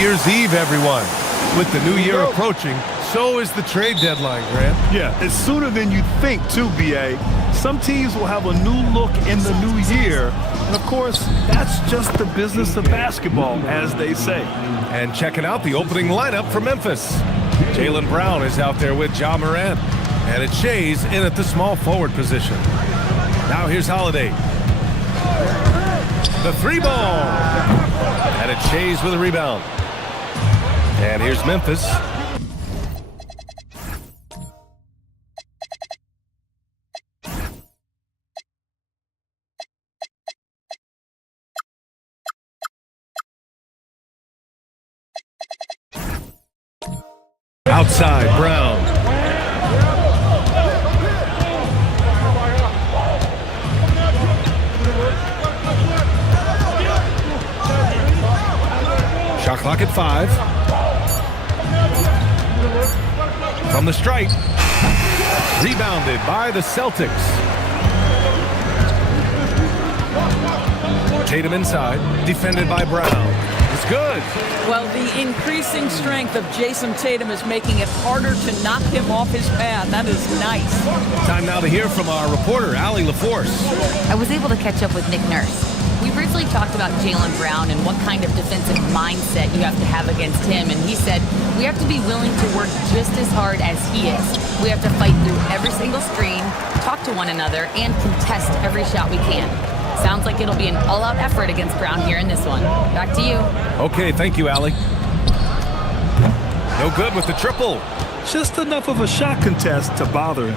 Year's Eve, everyone. With the new year approaching, so is the trade deadline, Grant. Yeah, it's sooner than you think, too, B.A. Some teams will have a new look in the new year. And, of course, that's just the business of basketball, as they say. And checking out the opening lineup for Memphis. Jaylen Brown is out there with Ja Morant. And it's Shays in at the small forward position. Now here's Holiday. The three ball. And it's Shays with a rebound. And here's Memphis. Outside, Brown. Shot clock at 5. From the stripe. Rebounded by the Celtics. Tatum inside. Defended by Brown. It's good. Well, the increasing strength of Jason Tatum is making it harder to knock him off his path. That is nice. Time now to hear from our reporter, LaLVsPor. I was able to catch up with Nick Nurse. We briefly talked about Jaylen Brown and what kind of defensive mindset you have to have against him, and he said we have to be willing to work just as hard as he is. We have to fight through every single screen, talk to one another, and contest every shot we can. Sounds like it'll be an all-out effort against Brown here in this one. Back to you. Okay, thank you, Allie. No good with the triple. Just enough of a shot contest to bother him.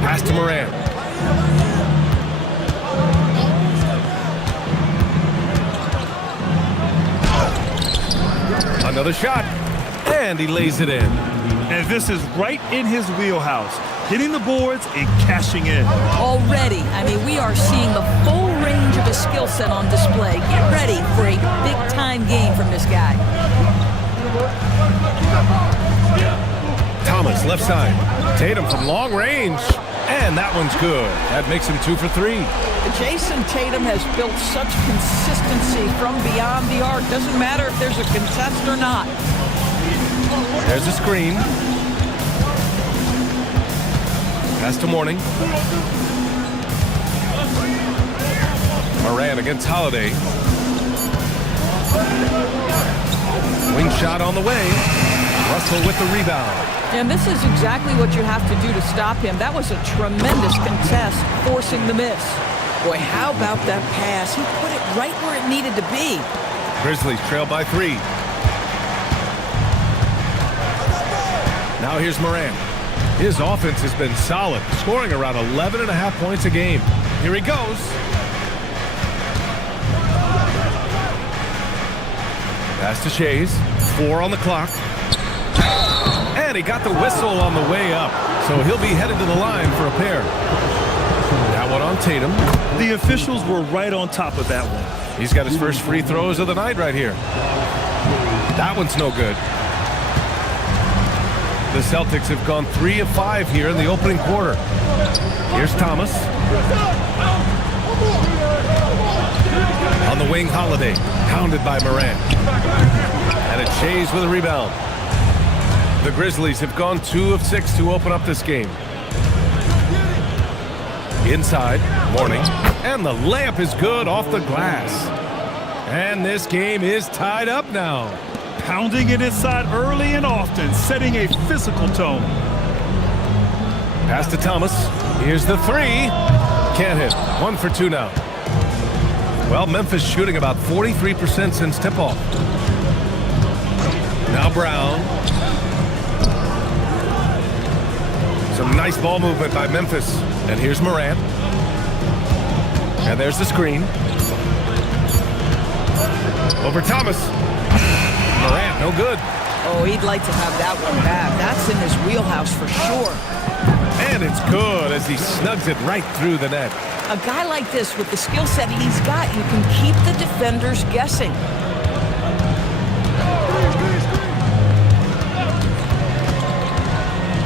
Pass to Morant. Another shot, and he lays it in. And this is right in his wheelhouse, hitting the boards and cashing in. Already, I mean, we are seeing the full range of his skill set on display. Get ready for a big-time game from this guy. Thomas, left side. Tatum from long range, and that one's good. That makes him 2 for 3. Jason Tatum has built such consistency from beyond the arc. Doesn't matter if there's a contest or not. There's a screen. Pass to Mourning. Morant against Holiday. Wing shot on the way. Russell with the rebound. And this is exactly what you have to do to stop him. That was a tremendous contest, forcing the miss. Boy, how about that pass? He put it right where it needed to be. Grizzlies trail by 3. Now here's Morant. His offense has been solid, scoring around 11.5 points a game. Here he goes. Pass to Shays. 4 on the clock. And he got the whistle on the way up, so he'll be headed to the line for a pair. That one on Tatum. The officials were right on top of that one. He's got his first free throws of the night right here. That one's no good. The Celtics have gone 3 of 5 here in the opening quarter. Here's Thomas. On the wing, Holiday. Pounded by Morant. And it's Shays with a rebound. The Grizzlies have gone 2 of 6 to open up this game. Inside, Mourning. And the layup is good off the glass. And this game is tied up now. Pounding it inside early and often, setting a physical tone. Pass to Thomas. Here's the 3. Can't hit. 1 for 2 now. Well, Memphis shooting about 43% since tip-off. Now Brown. Some nice ball movement by Memphis. And here's Morant. And there's the screen. Over Thomas. Morant, no good. Oh, he'd like to have that one back. That's in his wheelhouse for sure. And it's good as he snugs it right through the net. A guy like this, with the skill set he's got, you can keep the defenders guessing.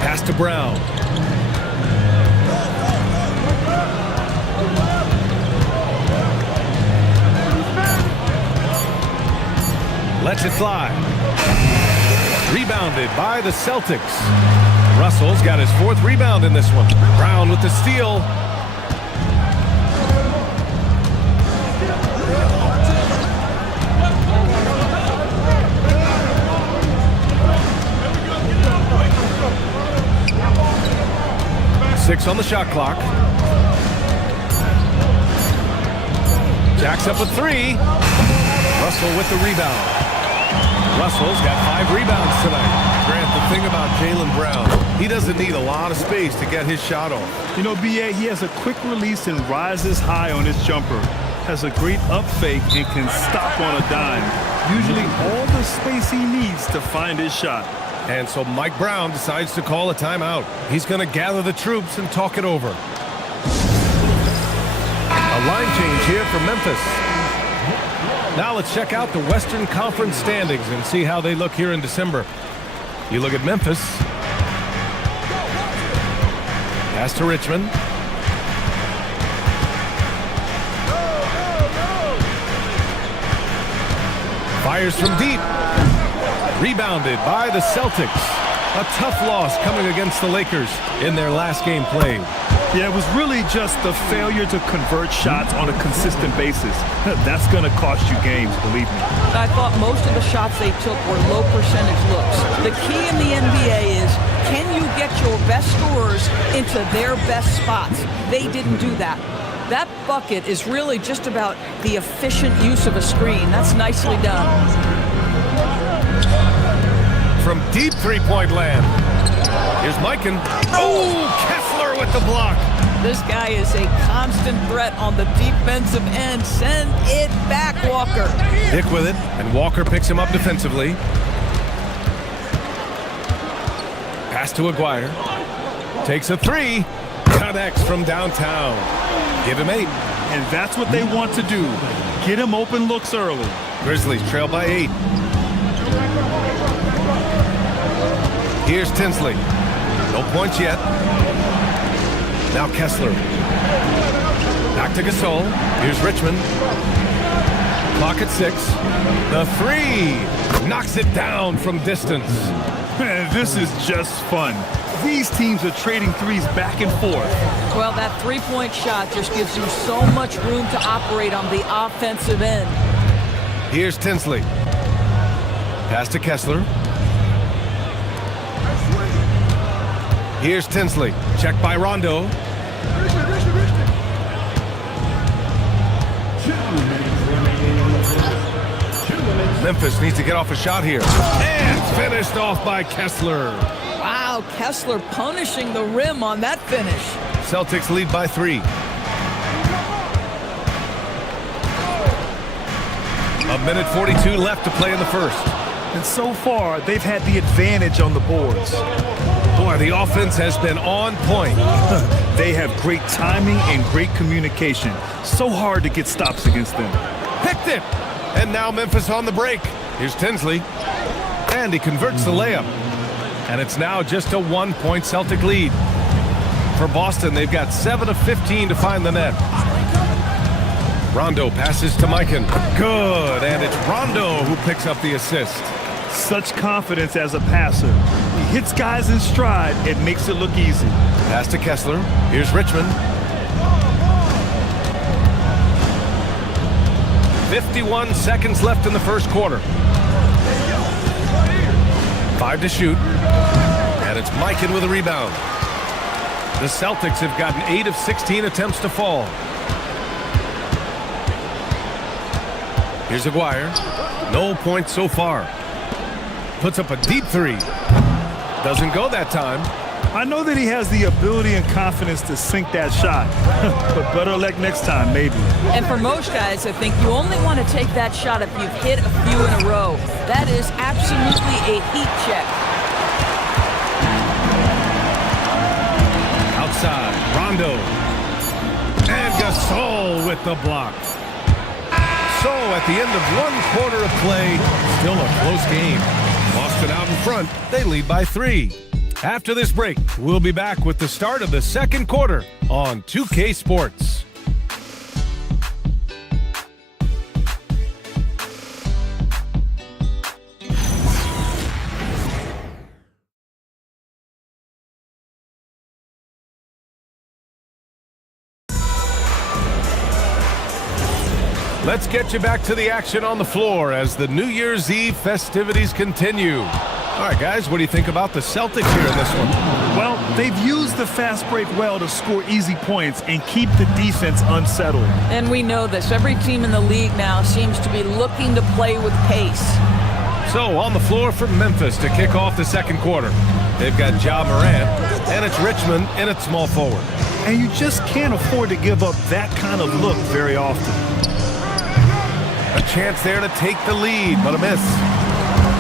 Pass to Brown. Lets it fly. Rebounded by the Celtics. Russell's got his 4th rebound in this one. Brown with the steal. Six on the shot clock. Jacks up a 3. Russell with the rebound. Russell's got 5 rebounds tonight. Grant, the thing about Jaylen Brown, he doesn't need a lot of space to get his shot off. You know, B.A., he has a quick release and rises high on his jumper. Has a great up fake and can stop on a dime. Usually all the space he needs to find his shot. And so Mike Brown decides to call a timeout. He's going to gather the troops and talk it over. A line change here for Memphis. Now let's check out the Western Conference standings and see how they look here in December. You look at Memphis. Pass to Richmond. Fires from deep. Rebounded by the Celtics. A tough loss coming against the Lakers in their last game played. Yeah, it was really just the failure to convert shots on a consistent basis. That's going to cost you games, believe me. I thought most of the shots they took were low percentage looks. The key in the NBA is, can you get your best scorers into their best spots? They didn't do that. That bucket is really just about the efficient use of a screen. That's nicely done. From deep three-point land. Here's Mikan. Oh, Kessler with the block. This guy is a constant threat on the defensive end. Send it back, Walker. Dick with it, and Walker picks him up defensively. Pass to Aguirre. Takes a 3. Connects from downtown. Give him 8. And that's what they want to do. Get him open looks early. Grizzlies trail by 8. Here's Tinsley. No points yet. Now Kessler. Back to Gasol. Here's Richmond. Clock at 6. The 3. Knocks it down from distance. Man, this is just fun. These teams are trading threes back and forth. Well, that three-point shot just gives you so much room to operate on the offensive end. Here's Tinsley. Pass to Kessler. Here's Tinsley. Checked by Rondo. Memphis needs to get off a shot here. And finished off by Kessler. Wow, Kessler punishing the rim on that finish. Celtics lead by 3. A minute 42 left to play in the first. And so far, they've had the advantage on the boards. Boy, the offense has been on point. They have great timing and great communication. So hard to get stops against them. Picked it! And now Memphis on the break. Here's Tinsley. And he converts the layup. And it's now just a 1-point Celtic lead. For Boston, they've got 7 of 15 to find the net. Rondo passes to Mikan. Good, and it's Rondo who picks up the assist. Such confidence as a passer. He hits guys in stride and makes it look easy. Pass to Kessler. Here's Richmond. 51 seconds left in the first quarter. 5 to shoot. And it's Mikan with a rebound. The Celtics have gotten 8 of 16 attempts to fall. Here's Aguirre. No points so far. Puts up a deep 3. Doesn't go that time. I know that he has the ability and confidence to sink that shot. But better luck next time, maybe. And for most guys, I think you only want to take that shot if you've hit a few in a row. That is absolutely a heat check. Outside, Rondo. And Gasol with the block. So at the end of 1 quarter of play, still a close game. Boston out in front, they lead by 3. After this break, we'll be back with the start of the second quarter on 2K Sports. Let's get you back to the action on the floor as the New Year's Eve festivities continue. All right, guys, what do you think about the Celtics here in this one? Well, they've used the fast break well to score easy points and keep the defense unsettled. And we know this. Every team in the league now seems to be looking to play with pace. So on the floor for Memphis to kick off the second quarter. They've got Ja Morant, and it's Richmond in at small forward. And you just can't afford to give up that kind of look very often. A chance there to take the lead, but a miss.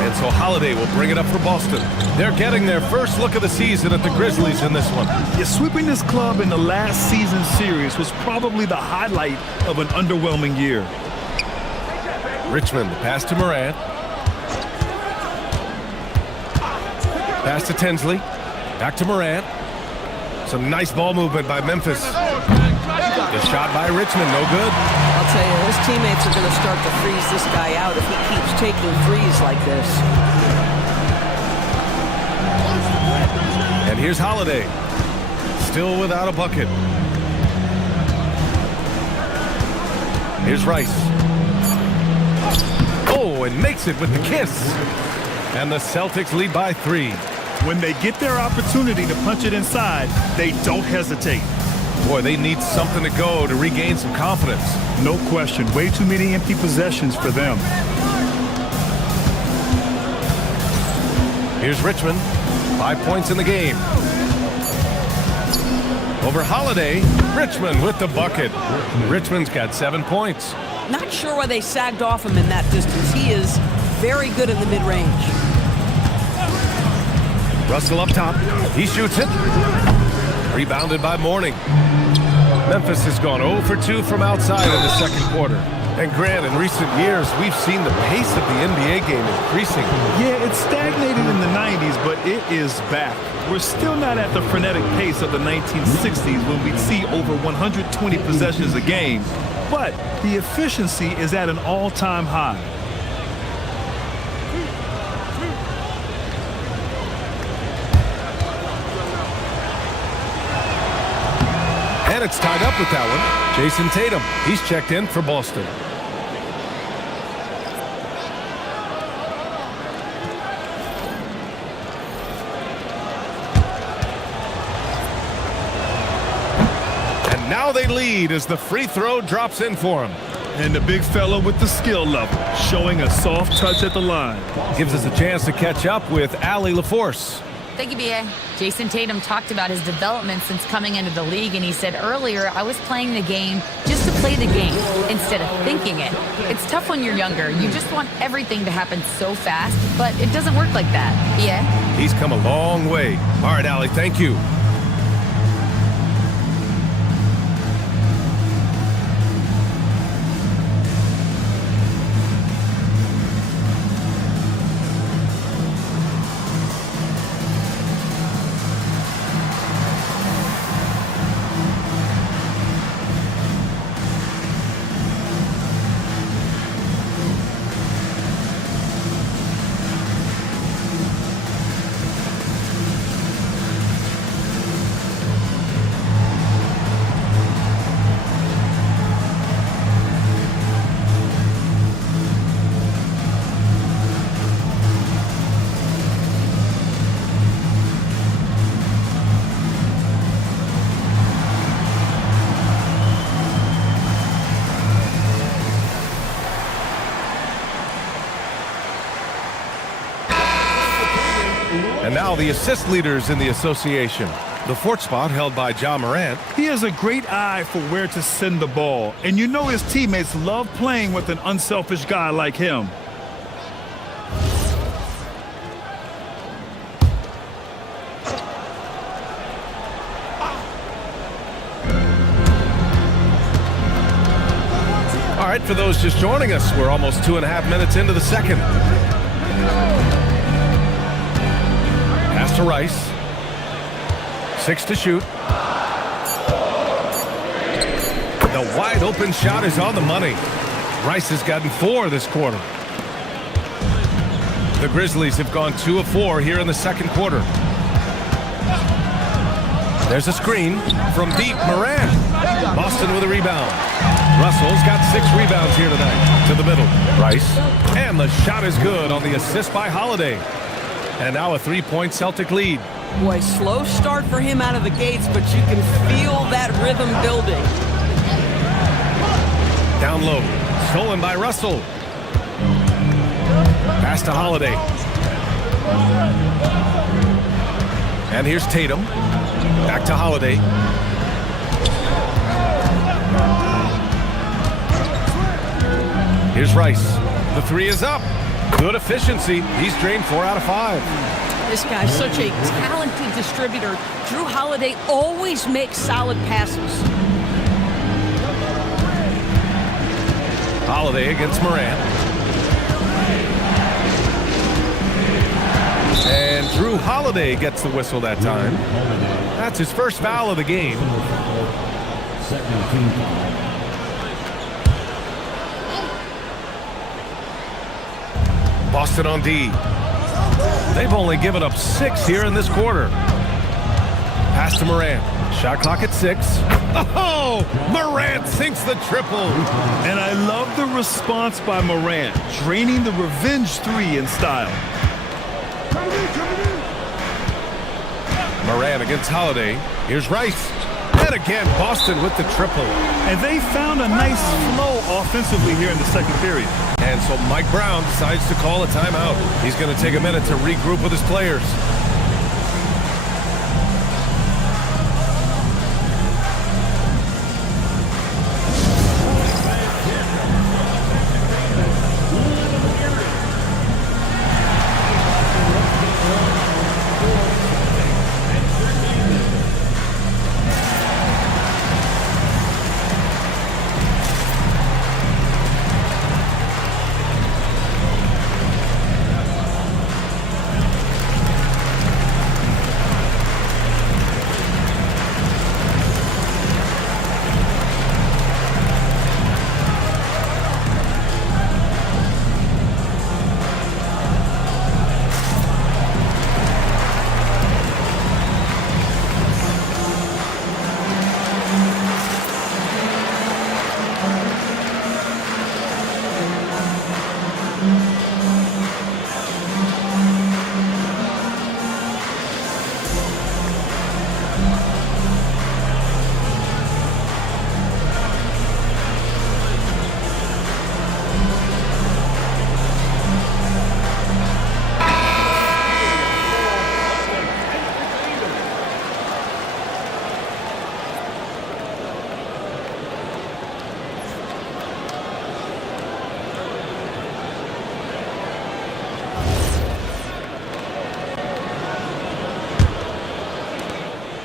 And so Holiday will bring it up for Boston. They're getting their first look of the season at the Grizzlies in this one. Yeah, sweeping this club in the last season series was probably the highlight of an underwhelming year. Richmond, pass to Morant. Pass to Tinsley. Back to Morant. Some nice ball movement by Memphis. The shot by Richmond, no good. I'll tell you, his teammates are going to start to freeze this guy out if he keeps taking threes like this. And here's Holiday. Still without a bucket. Here's Rice. Oh, and makes it with the kiss. And the Celtics lead by 3. When they get their opportunity to punch it inside, they don't hesitate. Boy, they need something to go to regain some confidence. No question. Way too many empty possessions for them. Here's Richmond. 5 points in the game. Over Holiday. Richmond with the bucket. Richmond's got 7 points. Not sure why they sagged off him in that distance. He is very good in the mid-range. Russell up top. He shoots it. Rebounded by Mourning. Memphis has gone 0 for 2 from outside in the second quarter. And Grant, in recent years, we've seen the pace of the NBA game increasing. Yeah, it stagnated in the 90s, but it is back. We're still not at the frenetic pace of the 1960s when we'd see over 120 possessions a game. But the efficiency is at an all-time high. And it's tied up with that one. Jason Tatum, he's checked in for Boston. And now they lead as the free throw drops in for him. And the big fella with the skill level, showing a soft touch at the line. Gives us a chance to catch up with LaLVsPor. Thank you, B.A. Jason Tatum talked about his development since coming into the league, and he said earlier, I was playing the game just to play the game instead of thinking it. It's tough when you're younger. You just want everything to happen so fast, but it doesn't work like that. B.A.? He's come a long way. All right, Allie, thank you. And now the assist leaders in the association. The fourth spot held by Ja Morant. He has a great eye for where to send the ball, and you know his teammates love playing with an unselfish guy like him. All right, for those just joining us, we're almost 2.5 minutes into the second. Pass to Rice. 6 to shoot. The wide open shot is on the money. Rice has gotten 4 this quarter. The Grizzlies have gone 2 of 4 here in the second quarter. There's a screen from deep. Morant. Boston with a rebound. Russell's got 6 rebounds here tonight. To the middle. Rice. And the shot is good on the assist by Holiday. And now a 3-point Celtic lead. Boy, slow start for him out of the gates, but you can feel that rhythm building. Down low. Stolen by Russell. Pass to Holiday. And here's Tatum. Back to Holiday. Here's Rice. The 3 is up. Good efficiency. He's drained 4 out of 5. This guy's such a talented distributor. Drew Holiday always makes solid passes. Holiday against Morant. And Drew Holiday gets the whistle that time. That's his first foul of the game. Boston on D. They've only given up 6 here in this quarter. Pass to Morant. Shot clock at 6. Oh, Morant sinks the triple. And I love the response by Morant, draining the revenge 3 in style. Morant against Holiday. Here's Rice. And again, Boston with the triple. And they found a nice flow offensively here in the second period. And so Mike Brown decides to call a timeout. He's going to take a minute to regroup with his players.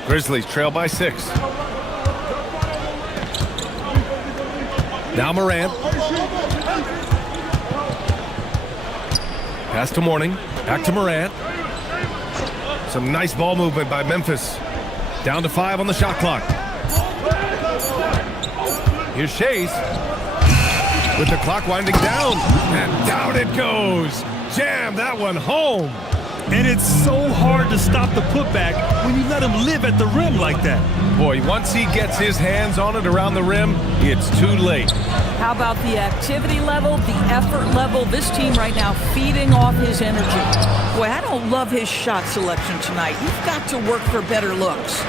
Grizzlies trail by 6. Now Morant. Pass to Mourning. Back to Morant. Some nice ball movement by Memphis. Down to 5 on the shot clock. Here's Chase. With the clock winding down. And down it goes. Jam that one home. And it's so hard to stop the putback when you let him live at the rim like that. Boy, once he gets his hands on it around the rim, it's too late. How about the activity level, the effort level? This team right now feeding off his energy. Boy, I don't love his shot selection tonight. You've got to work for better looks.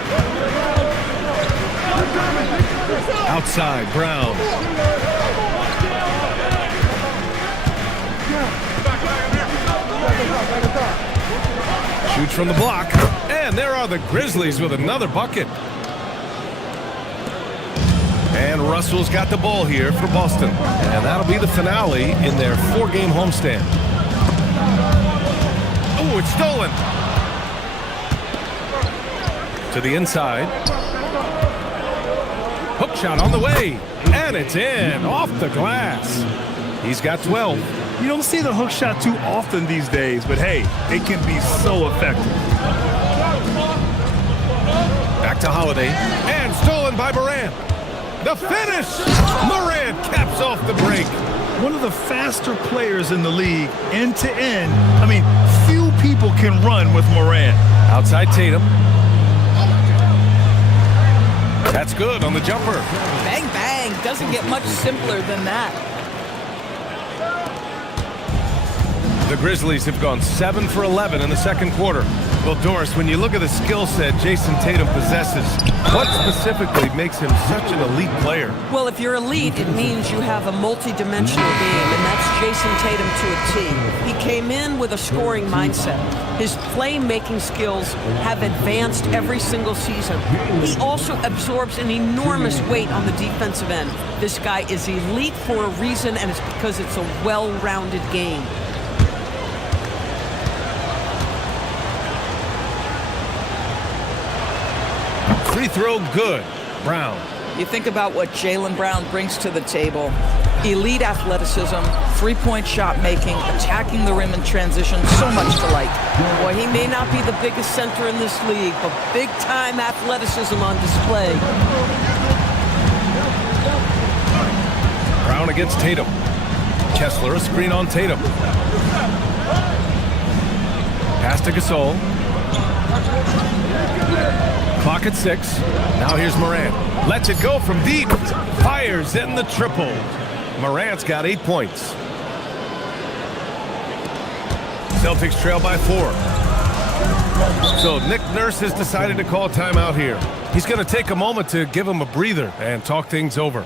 Outside, Brown. Shoots from the block. And there are the Grizzlies with another bucket. And Russell's got the ball here for Boston. And that'll be the finale in their 4-game homestand. Oh, it's stolen. To the inside. Hook shot on the way. And it's in, off the glass. He's got 12. You don't see the hook shot too often these days, but hey, it can be so effective. Back to Holiday. And stolen by Morant. The finish! Morant caps off the break. One of the faster players in the league, end to end. I mean, few people can run with Morant. Outside Tatum. That's good on the jumper. Bang, bang. Doesn't get much simpler than that. The Grizzlies have gone 7 for 11 in the second quarter. Well, Doris, when you look at the skill set Jason Tatum possesses, what specifically makes him such an elite player? Well, if you're elite, it means you have a multi-dimensional game, and that's Jason Tatum to a T. He came in with a scoring mindset. His playmaking skills have advanced every single season. He also absorbs an enormous weight on the defensive end. This guy is elite for a reason, and it's because it's a well-rounded game. Free throw good. Brown. You think about what Jaylen Brown brings to the table. Elite athleticism, three-point shot making, attacking the rim in transition, so much to like. Boy, he may not be the biggest center in this league, but big-time athleticism on display. Brown against Tatum. Kessler, a screen on Tatum. Pass to Gasol. Clock at 6. Now here's Morant. Lets it go from deep. Fires in the triple. Morant's got 8 points. Celtics trail by 4. So Nick Nurse has decided to call timeout here. He's going to take a moment to give him a breather and talk things over.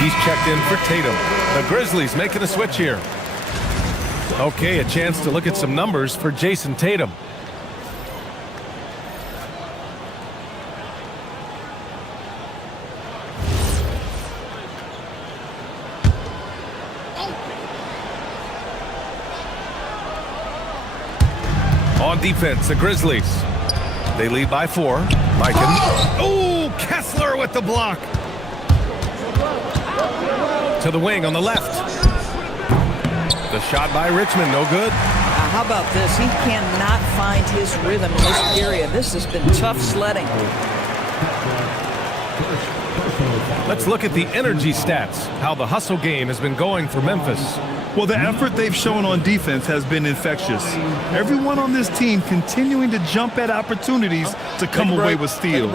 He's checked in for Tatum. The Grizzlies making a switch here. Okay, a chance to look at some numbers for Jason Tatum. On defense, the Grizzlies. They lead by 4. Mikan. Oh, Kessler with the block. To the wing on the left. The shot by Richmond, no good. How about this? He cannot find his rhythm in this area. This has been tough sledding. Let's look at the energy stats, how the hustle game has been going for Memphis. Well, the effort they've shown on defense has been infectious. Everyone on this team continuing to jump at opportunities to come away with steals.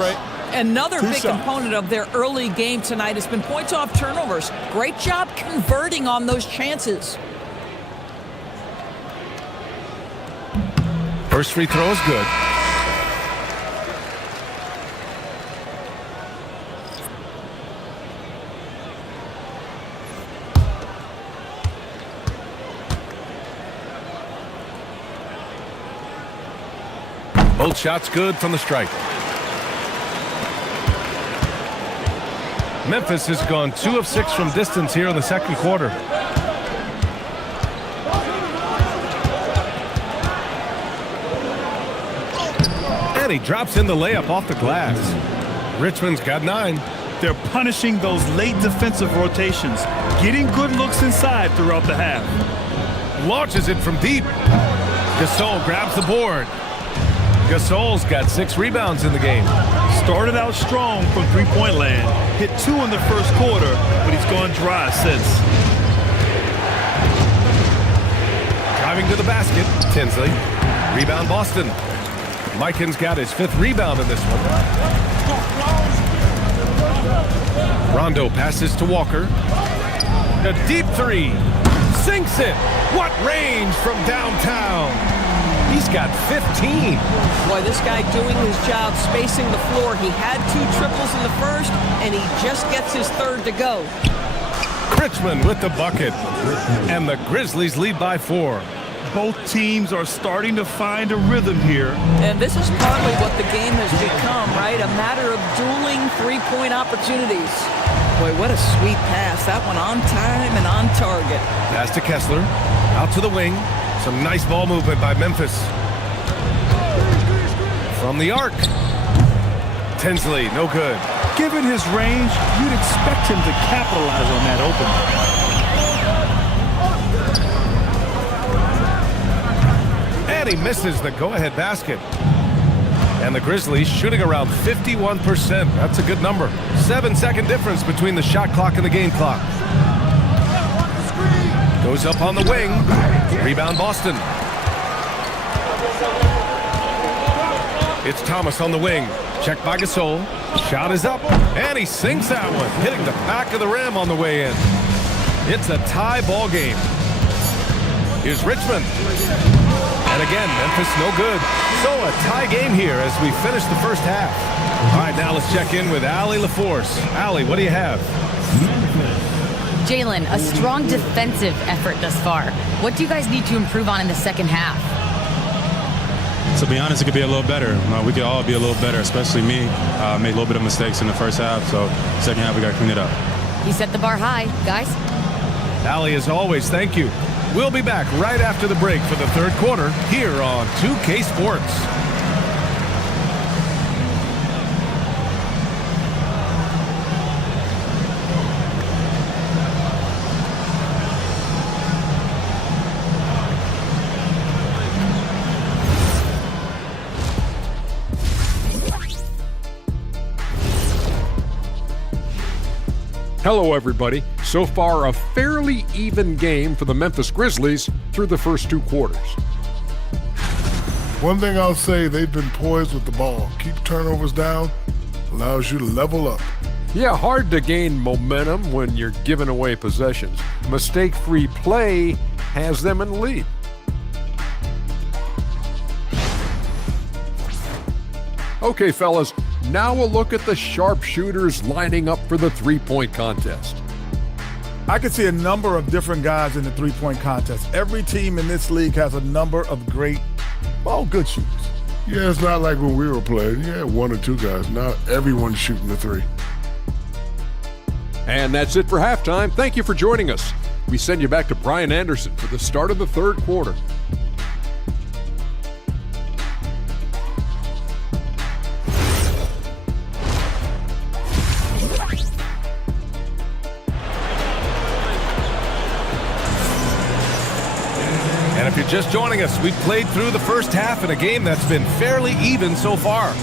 Another big component of their early game tonight has been points off turnovers. Great job converting on those chances. First free throw is good. Both shots good from the stripe. Memphis has gone 2 of 6 from distance here in the second quarter. And he drops in the layup off the glass. Richmond's got 9. They're punishing those late defensive rotations, getting good looks inside throughout the half. Launches it from deep. Gasol grabs the board. Gasol's got 6 rebounds in the game. Started out strong from three-point land. Hit 2 in the first quarter, but he's gone dry since. Driving to the basket, Tinsley. Rebound Boston. Mikan's got his 5th rebound in this one. Rondo passes to Walker. A deep 3. Sinks it. What range from downtown. He's got 15. Boy, this guy doing his job spacing the floor. He had 2 triples in the first, and he just gets his 3rd to go. Richmond with the bucket. And the Grizzlies lead by 4. Both teams are starting to find a rhythm here. And this is partly what the game has become, right? A matter of dueling 3-point opportunities. Boy, what a sweet pass. That one on time and on target. Pass to Kessler. Out to the wing. Some nice ball movement by Memphis. From the arc. Tinsley, no good. Given his range, you'd expect him to capitalize on that opening. And he misses the go-ahead basket. And the Grizzlies shooting around 51%. That's a good number. 7-second difference between the shot clock and the game clock. Goes up on the wing. Rebound Boston. It's Thomas on the wing. Checked by Gasol. Shot is up. And he sinks that one, hitting the back of the rim on the way in. It's a tie ball game. Here's Richmond. And again, Memphis no good. So a tie game here as we finish the first half. All right, now let's check in with LaLVsPor. Allie, what do you have? Jalen, a strong defensive effort thus far. What do you guys need to improve on in the second half? To be honest, it could be a little better. We could all be a little better, especially me. Made a little bit of mistakes in the first half, so second half we got to clean it up. You set the bar high, guys. Allie, as always, thank you. We'll be back right after the break for the 3rd quarter here on 2K Sports. Hello, everybody. So far, a fairly even game for the Memphis Grizzlies through the first 2 quarters. One thing I'll say, they've been poised with the ball. Keep turnovers down, allows you to level up. Yeah, hard to gain momentum when you're giving away possessions. Mistake-free play has them in the lead. Okay, fellas, now a look at the sharpshooters lining up for the 3-point contest. I can see a number of different guys in the 3-point contest. Every team in this league has a number of great, good shooters. Yeah, it's not like when we were playing. You had 1 or 2 guys. Now everyone's shooting the 3. And that's it for halftime. Thank you for joining us. We send you back to Brian Anderson for the start of the 3rd quarter. And if you're just joining us, we've played through the first half in a game that's been fairly even so far.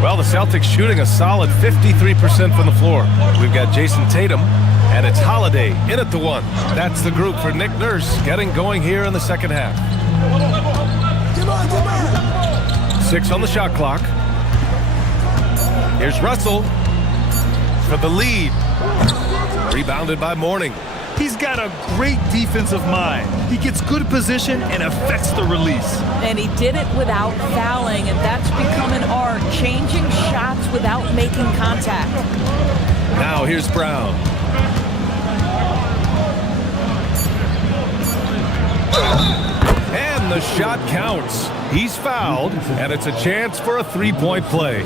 Well, the Celtics shooting a solid 53% from the floor. We've got Jason Tatum, and it's Holiday in at the 1. That's the group for Nick Nurse getting going here in the second half. 6 on the shot clock. Here's Russell for the lead. Rebounded by Mourning. He's got a great defensive mind. He gets good position and affects the release. And he did it without fouling, and that's become an art, changing shots without making contact. Now here's Brown. And the shot counts. He's fouled, and it's a chance for a 3-point play.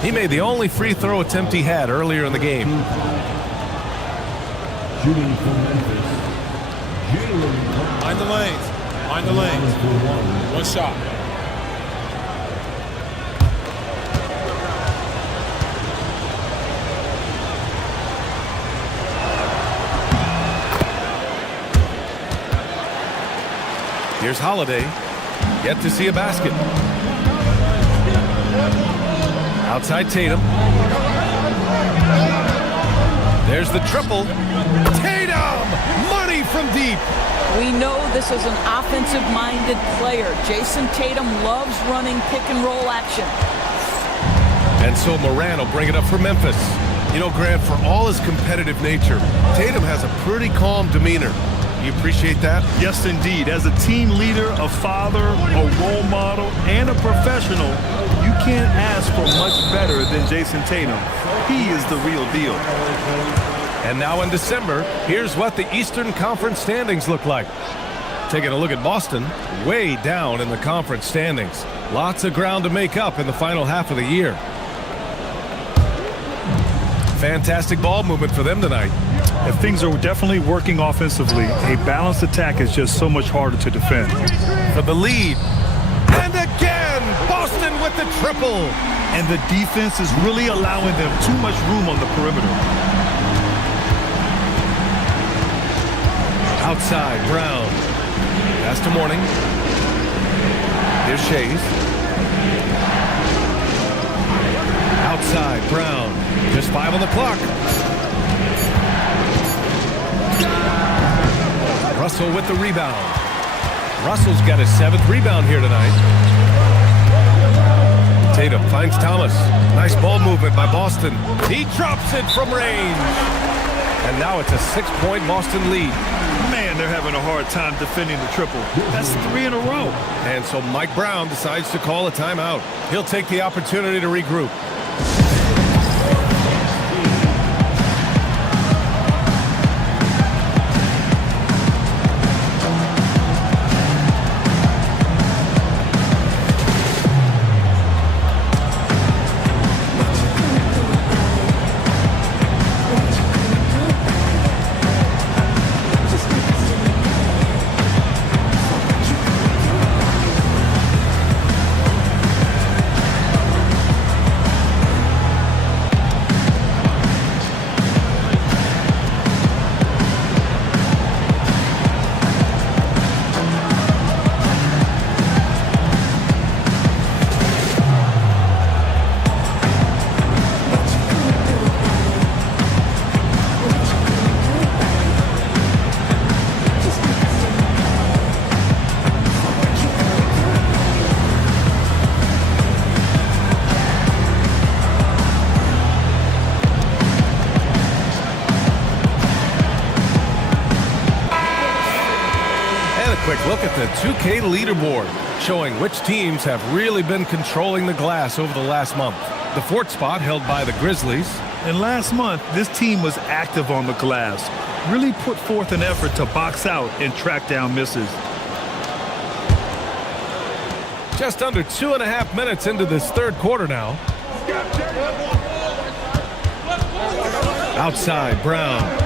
He made the only free throw attempt he had earlier in the game. Shooting for Memphis, Mind the lanes. Mind the lanes. 1 shot. Here's Holiday. Yet to see a basket. Outside Tatum. There's the triple. Tatum! Money from deep. We know this is an offensive-minded player. Jason Tatum loves running pick-and-roll action. And so Moran will bring it up for Memphis. You know, Grant, for all his competitive nature, Tatum has a pretty calm demeanor. You appreciate that? Yes, indeed. As a team leader, a father, a role model, and a professional, you can't ask for much better than Jason Tatum. He is the real deal. And now in December, here's what the Eastern Conference standings look like. Taking a look at Boston, way down in the conference standings. Lots of ground to make up in the final half of the year. Fantastic ball movement for them tonight. If things are definitely working offensively, a balanced attack is just so much harder to defend. For the lead. And again, Boston with the triple. And the defense is really allowing them too much room on the perimeter. Outside, Brown. Pass to Morning. Here's Shays. Outside, Brown. Just 5 on the clock. Russell with the rebound. Russell's got his 7th rebound here tonight. Tatum finds Thomas. Nice ball movement by Boston. He drops it from range. And now it's a 6-point Boston lead. Man, they're having a hard time defending the triple. That's 3 in a row. And so Mike Brown decides to call a timeout. He'll take the opportunity to regroup. Quick look at the 2K leaderboard, showing which teams have really been controlling the glass over the last month. The 4th spot held by the Grizzlies. And last month, this team was active on the glass, really put forth an effort to box out and track down misses. Just under 2.5 minutes into this 3rd quarter now. Outside, Brown.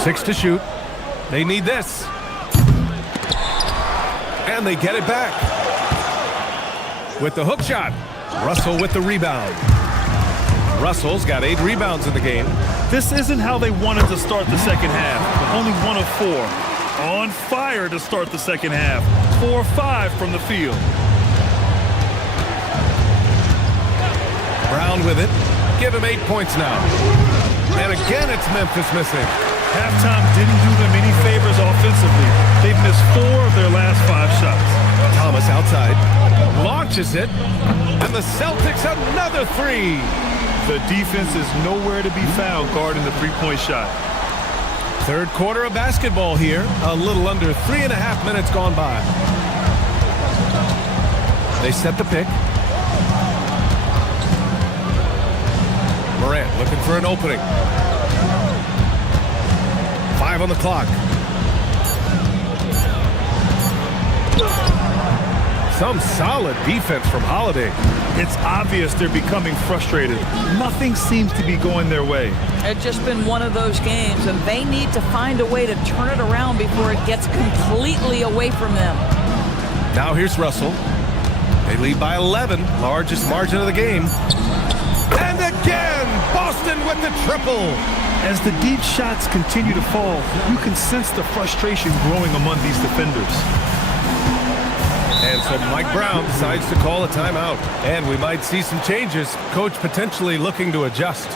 6 to shoot. They need this. And they get it back. With the hook shot. Russell with the rebound. Russell's got 8 rebounds in the game. This isn't how they wanted to start the second half. Only 1 of 4. On fire to start the second half. 4 of 5 from the field. Brown with it. Give him 8 points now. And again, it's Memphis missing. Halftime didn't do them any favors offensively. They've missed 4 of their last 5 shots. Thomas outside. Launches it. And the Celtics another 3. The defense is nowhere to be found guarding the 3-point shot. 3rd quarter of basketball here. A little under 3.5 minutes gone by. They set the pick. Morant looking for an opening. 5 on the clock. Some solid defense from Holiday. It's obvious they're becoming frustrated. Nothing seems to be going their way. It's just been one of those games, and they need to find a way to turn it around before it gets completely away from them. Now here's Russell. They lead by 11, largest margin of the game. And again, Boston with the triple. As the deep shots continue to fall, you can sense the frustration growing among these defenders. And so Mike Brown decides to call a timeout. And we might see some changes. Coach potentially looking to adjust.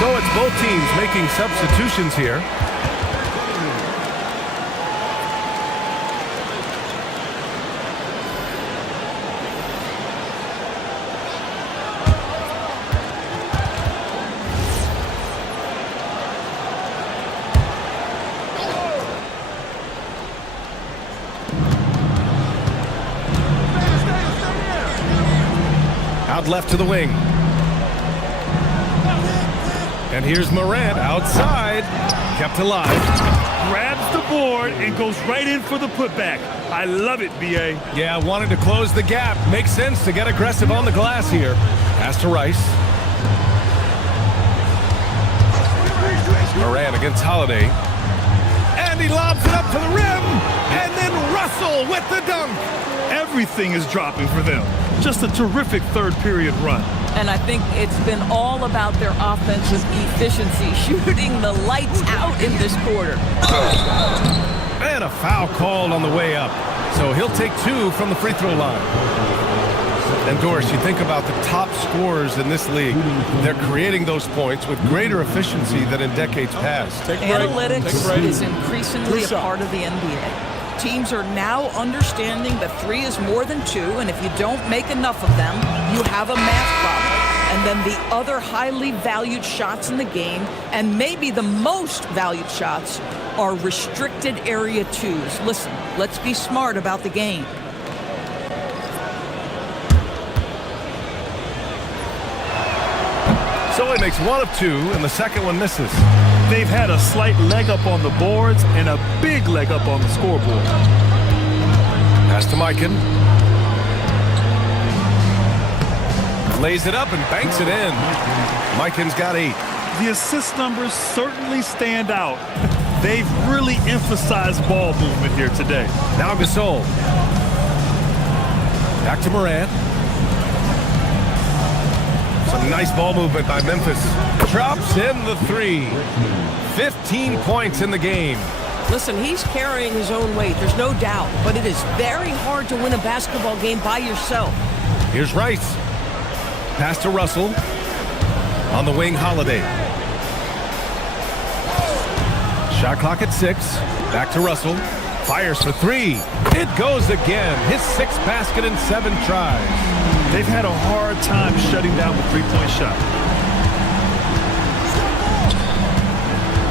So it's both teams making substitutions here. Out left to the wing. And here's Morant outside, kept alive. Grabs the board and goes right in for the putback. I love it, B.A. Yeah, wanted to close the gap. Makes sense to get aggressive on the glass here. Pass to Rice. Morant against Holiday. And he lobs it up to the rim. And then Russell with the dunk. Everything is dropping for them. Just a terrific third period run. And I think it's been all about their offensive efficiency, shooting the lights out in this quarter. And a foul called on the way up. So he'll take 2 from the free throw line. And Doris, you think about the top scorers in this league. They're creating those points with greater efficiency than in decades past. Analytics is increasingly a part of the NBA. Teams are now understanding that 3 is more than 2, and if you don't make enough of them, you have a math problem. And then the other highly valued shots in the game, and maybe the most valued shots, are restricted area 2s. Listen, let's be smart about the game. So he makes 1 of 2, and the second one misses. They've had a slight leg up on the boards and a big leg up on the scoreboard. Pass to Mikan. Lays it up and banks it in. Mikan's got 8. The assist numbers certainly stand out. They've really emphasized ball movement here today. Now Gasol. Back to Morant. Some nice ball movement by Memphis. Drops in the 3. 15 points in the game. Listen, he's carrying his own weight, there's no doubt, but it is very hard to win a basketball game by yourself. Here's Rice. Pass to Russell. On the wing, Holiday. Shot clock at 6. Back to Russell. Fires for 3. It goes again. His 6th basket in 7 tries. They've had a hard time shutting down the three-point shot.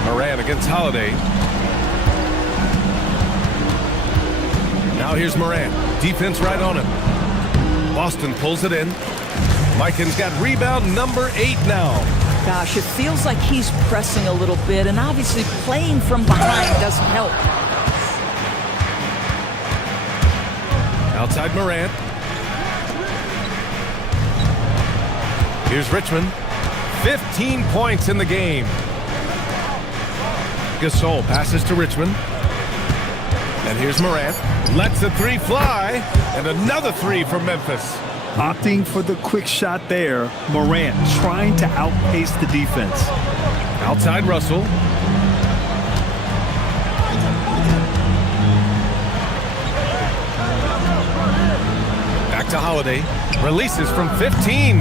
Morant against Holiday. Now here's Morant. Defense right on him. Boston pulls it in. Mikan's got rebound number 8 now. Gosh, it feels like he's pressing a little bit, and obviously playing from behind doesn't help. Outside Morant. Here's Richmond. 15 points in the game. Gasol passes to Richmond. And here's Morant. Lets the 3 fly. And another 3 for Memphis. Opting for the quick shot there. Morant trying to outpace the defense. Outside Russell. to Holiday. Releases from 15.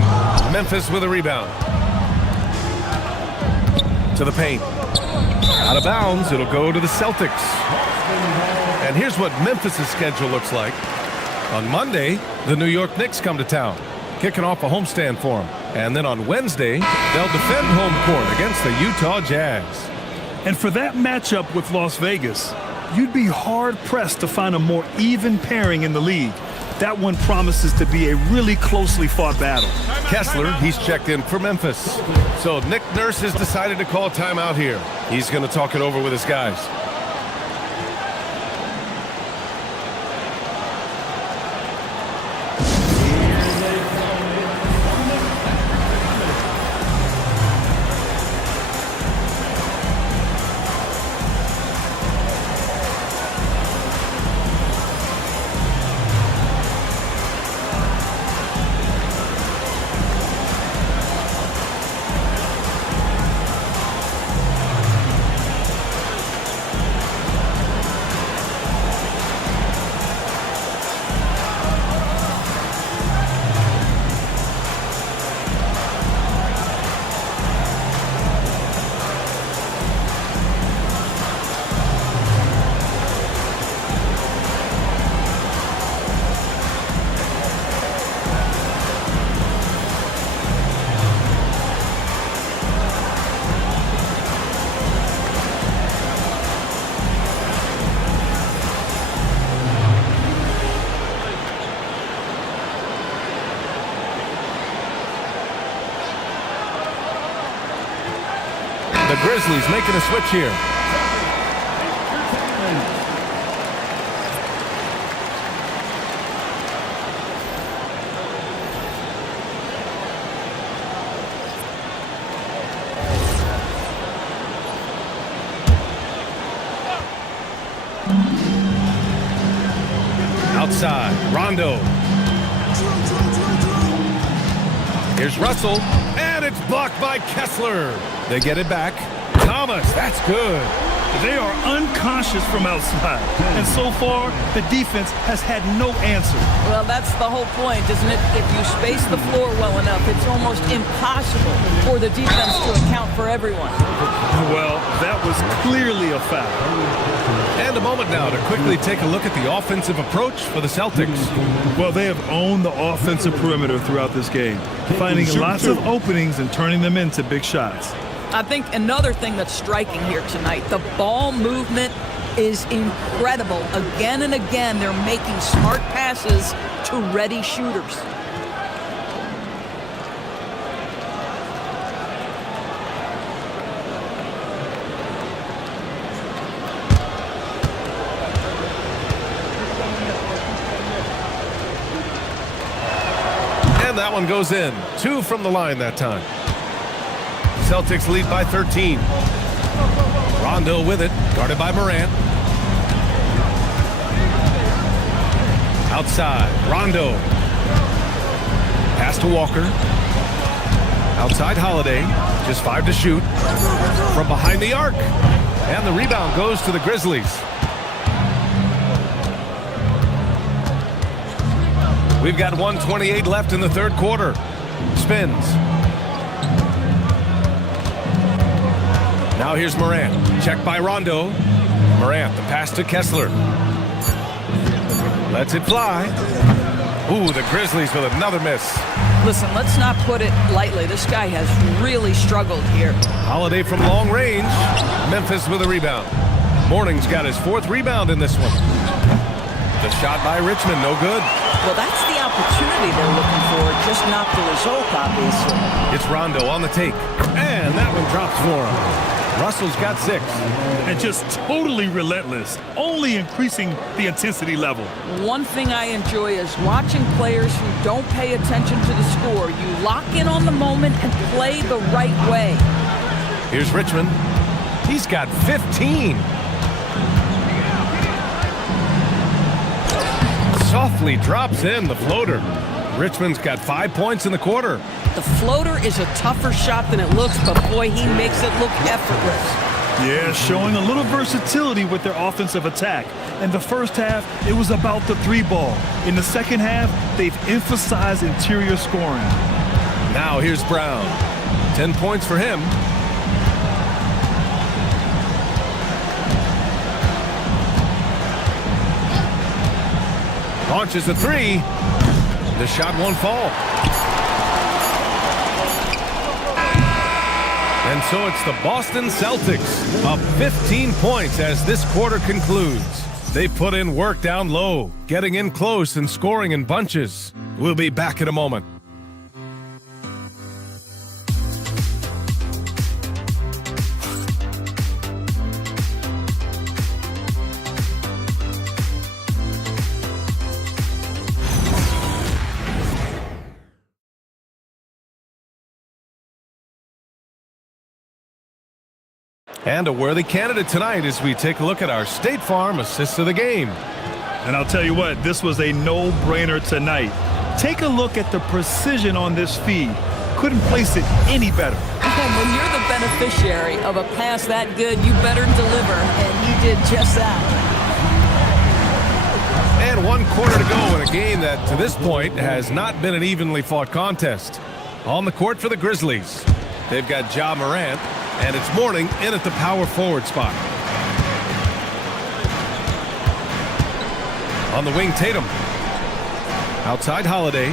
Memphis with a rebound. To the paint. Out of bounds, it'll go to the Celtics. And here's what Memphis' schedule looks like. On Monday, the New York Knicks come to town, kicking off a homestand for them. And then on Wednesday, they'll defend home court against the Utah Jazz. And for that matchup with Las Vegas, you'd be hard-pressed to find a more even pairing in the league. That one promises to be a really closely fought battle. Kessler, he's checked in for Memphis. So Nick Nurse has decided to call a timeout here. He's going to talk it over with his guys. The Grizzlies making a switch here. Outside, Rondo. Here's Russell, and it's blocked by Kessler. They get it back. Thomas, that's good. They are unconscious from outside, and so far, the defense has had no answer. Well, that's the whole point, isn't it? If you space the floor well enough, it's almost impossible for the defense to account for everyone. Well, that was clearly a foul. And a moment now to quickly take a look at the offensive approach for the Celtics. Well, they have owned the offensive perimeter throughout this game, finding lots of openings and turning them into big shots. I think another thing that's striking here tonight, the ball movement is incredible. Again and again, they're making smart passes to ready shooters. And that one goes in. 2 from the line that time. Celtics lead by 13. Rondo with it, guarded by Morant. Outside, Rondo. Pass to Walker. Outside Holiday, just 5 to shoot. From behind the arc. And the rebound goes to the Grizzlies. We've got 1:28 left in the third quarter. Spins. Now here's Morant. Checked by Rondo. Morant, the pass to Kessler. Lets it fly. Ooh, the Grizzlies with another miss. Listen, let's not put it lightly. This guy has really struggled here. Holiday from long range. Memphis with a rebound. Morning's got his 4th rebound in this one. The shot by Richmond, no good. Well, that's the opportunity they're looking for, just not the result, obviously. It's Rondo on the take. And that one drops for him. Russell's got 6. And just totally relentless, only increasing the intensity level. One thing I enjoy is watching players who don't pay attention to the score. You lock in on the moment and play the right way. Here's Richmond. He's got 15. Softly drops in the floater. Richmond's got 5 points in the quarter. The floater is a tougher shot than it looks, but boy, he makes it look effortless. Yeah, showing a little versatility with their offensive attack. In the first half, it was about the three ball. In the second half, they've emphasized interior scoring. Now here's Brown. 10 points for him. Launches a three. The shot won't fall. And so it's the Boston Celtics up 15 points as this quarter concludes. They put in work down low, getting in close and scoring in bunches. We'll be back in a moment. And a worthy candidate tonight as we take a look at our State Farm assist of the game. And I'll tell you what, this was a no-brainer tonight. Take a look at the precision on this feed. Couldn't place it any better. When you're the beneficiary of a pass that good, you better deliver, and he did just that. And 1 quarter to go in a game that, to this point, has not been an evenly fought contest. On the court for the Grizzlies, they've got Ja Morant, and it's Mourning in at the power forward spot. On the wing, Tatum. Outside, Holiday.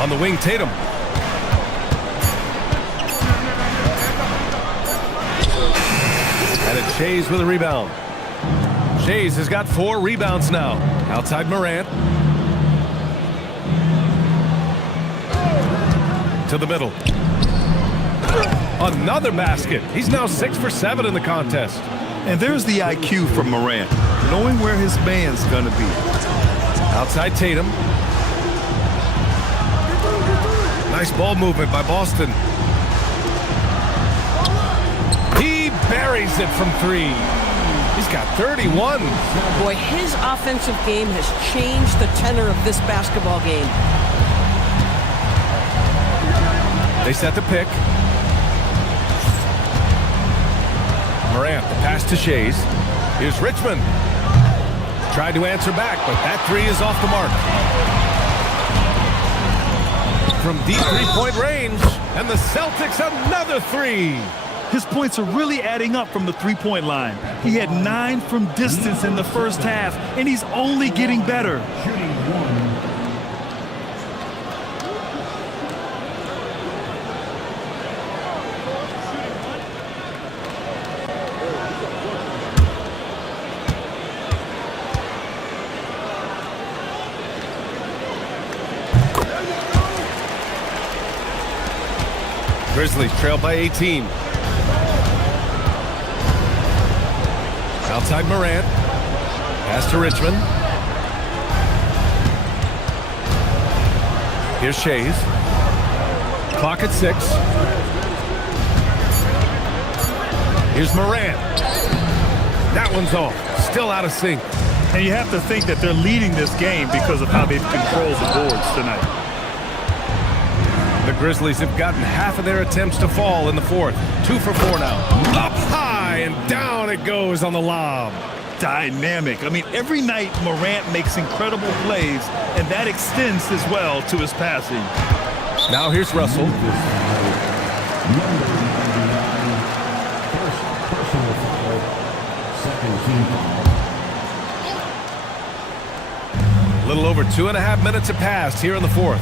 On the wing, Tatum. And it's Shays with a rebound. Shays has got 4 rebounds now. Outside, Morant. To the middle. Another basket. He's now 6 for 7 in the contest. And there's the IQ from Morant, knowing where his man's going to be. Outside Tatum. Nice ball movement by Boston. He buries it from 3. He's got 31. Boy, his offensive game has changed the tenor of this basketball game. They set the pick. Morant, the pass to Shays. Here's Richmond. Tried to answer back, but that 3 is off the mark. From deep three-point range, and the Celtics another 3. His points are really adding up from the three-point line. He had 9 from distance in the first half, and he's only getting better. Grizzlies trail by 18. Outside Morant. Pass to Richmond. Here's Shays. Clock at 6. Here's Morant. That one's off. Still out of sync. And you have to think that they're leading this game because of how they've controlled the boards tonight. The Grizzlies have gotten half of their attempts to fall in the 4th. 2 for 4 now. Up high and down it goes on the lob. Dynamic. I mean, every night Morant makes incredible plays, and that extends as well to his passing. Now here's Russell. A little over 2.5 minutes have passed here in the 4th.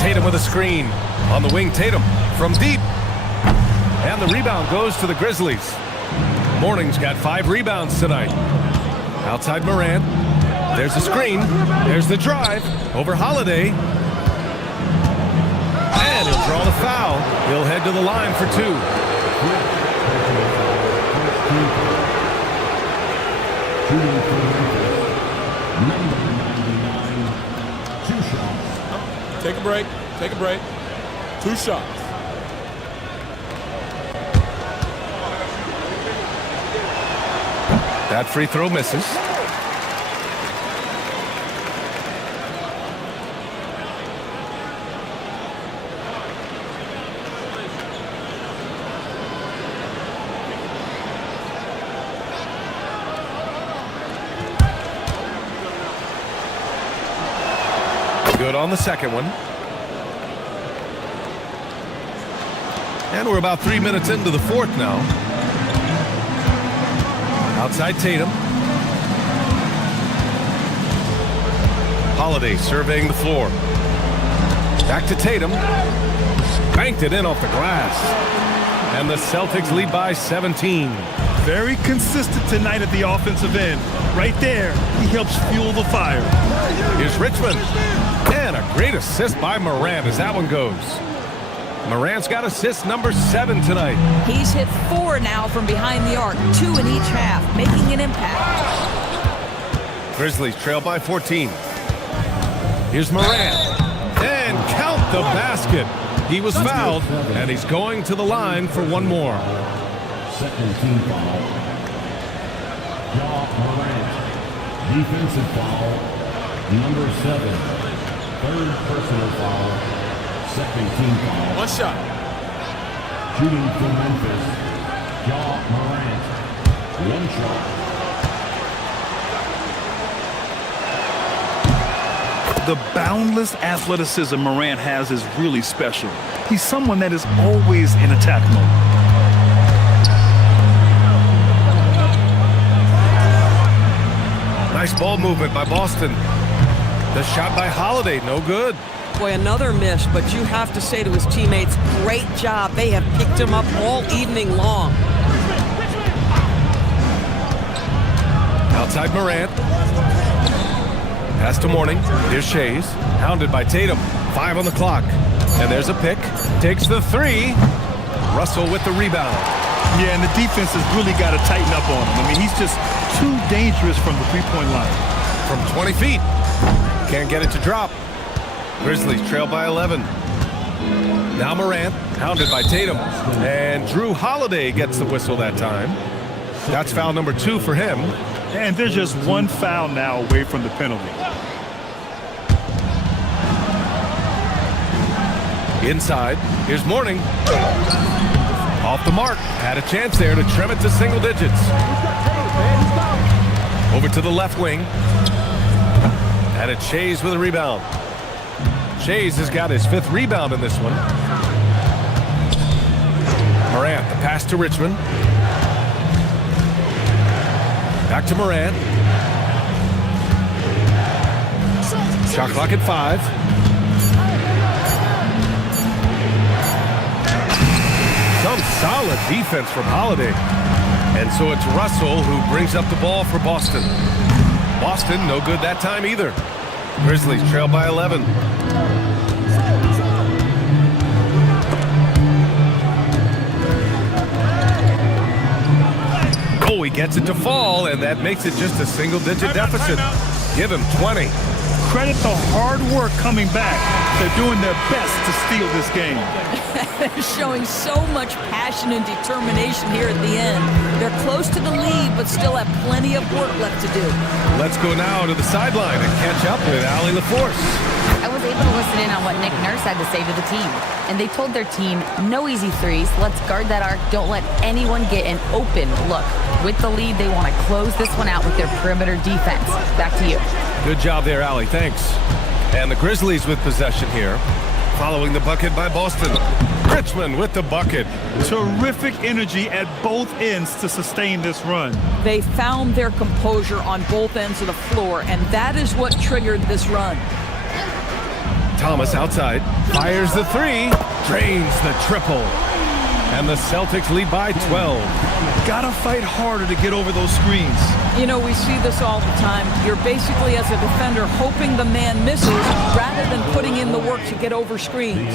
Tatum with a screen. On the wing, Tatum from deep. And the rebound goes to the Grizzlies. Mourning's got 5 rebounds tonight. Outside Morant. There's the screen. There's the drive. Over Holiday. And he'll draw the foul. He'll head to the line for 2. Take a break. Take a break. 2 shots. That free throw misses. Good on the second one. And we're about 3 minutes into the fourth now. Outside Tatum. Holiday surveying the floor. Back to Tatum. Banked it in off the glass. And the Celtics lead by 17. Very consistent tonight at the offensive end. Right there, he helps fuel the fire. Here's Richmond. And a great assist by Morant as that one goes. Morant's got assist number 7 tonight. He's hit 4 now from behind the arc, 2 in each half, making an impact. Grizzlies trail by 14. Here's Morant. And count the basket. He was fouled, and he's going to the line for one more. Second team foul. Ja Morant. Defensive foul. Number 7. Third personal foul. Second team foul. One shot. Shooting for Memphis. Ja Morant. One shot. The boundless athleticism Morant has is really special. He's someone that is always in attack mode. Nice ball movement by Boston. The shot by Holiday, no good. Boy, another miss, but you have to say to his teammates, great job. They have picked him up all evening long. Outside Morant. Pass to Mourning. Here's Shays. Hounded by Tatum. 5 on the clock. And there's a pick. Takes the 3. Russell with the rebound. Yeah, and the defense has really got to tighten up on him. I mean, he's just too dangerous from the three-point line. From 20 feet. Can't get it to drop. Grizzlies trail by 11. Now Morant. Hounded by Tatum. And Drew Holiday gets the whistle that time. That's foul number 2 for him. And they're just one foul now away from the penalty. Inside, here's Mourning. Off the mark, had a chance there to trim it to single digits. Over to the left wing. And it's Shays with a rebound. Shays has got his 5th rebound in this one. Morant, the pass to Richmond. Back to Morant. Shot clock at 5. Some solid defense from Holiday. And so it's Russell who brings up the ball for Boston. Boston, no good that time either. Grizzlies trail by 11. Oh, he gets it to fall, and that makes it just a single-digit deficit. Give him 20. Credit the hard work coming back. They're doing their best to steal this game. They're showing so much passion and determination here at the end. They're close to the lead, but still have plenty of work left to do. Let's go now to the sideline and catch up with LaLVsPor. I was able to listen in on what Nick Nurse had to say to the team. And they told their team, no easy threes. Let's guard that arc. Don't let anyone get an open look. With the lead, they want to close this one out with their perimeter defense. Back to you. Good job there, Allie. Thanks. And the Grizzlies with possession here. Following the bucket by Boston. Richmond with the bucket. Terrific energy at both ends to sustain this run. They found their composure on both ends of the floor, and that is what triggered this run. Thomas outside. Fires the 3. Drains the triple. And the Celtics lead by 12. Gotta fight harder to get over those screens. You know, we see this all the time. You're basically, as a defender, hoping the man misses rather than putting in the work to get over screens.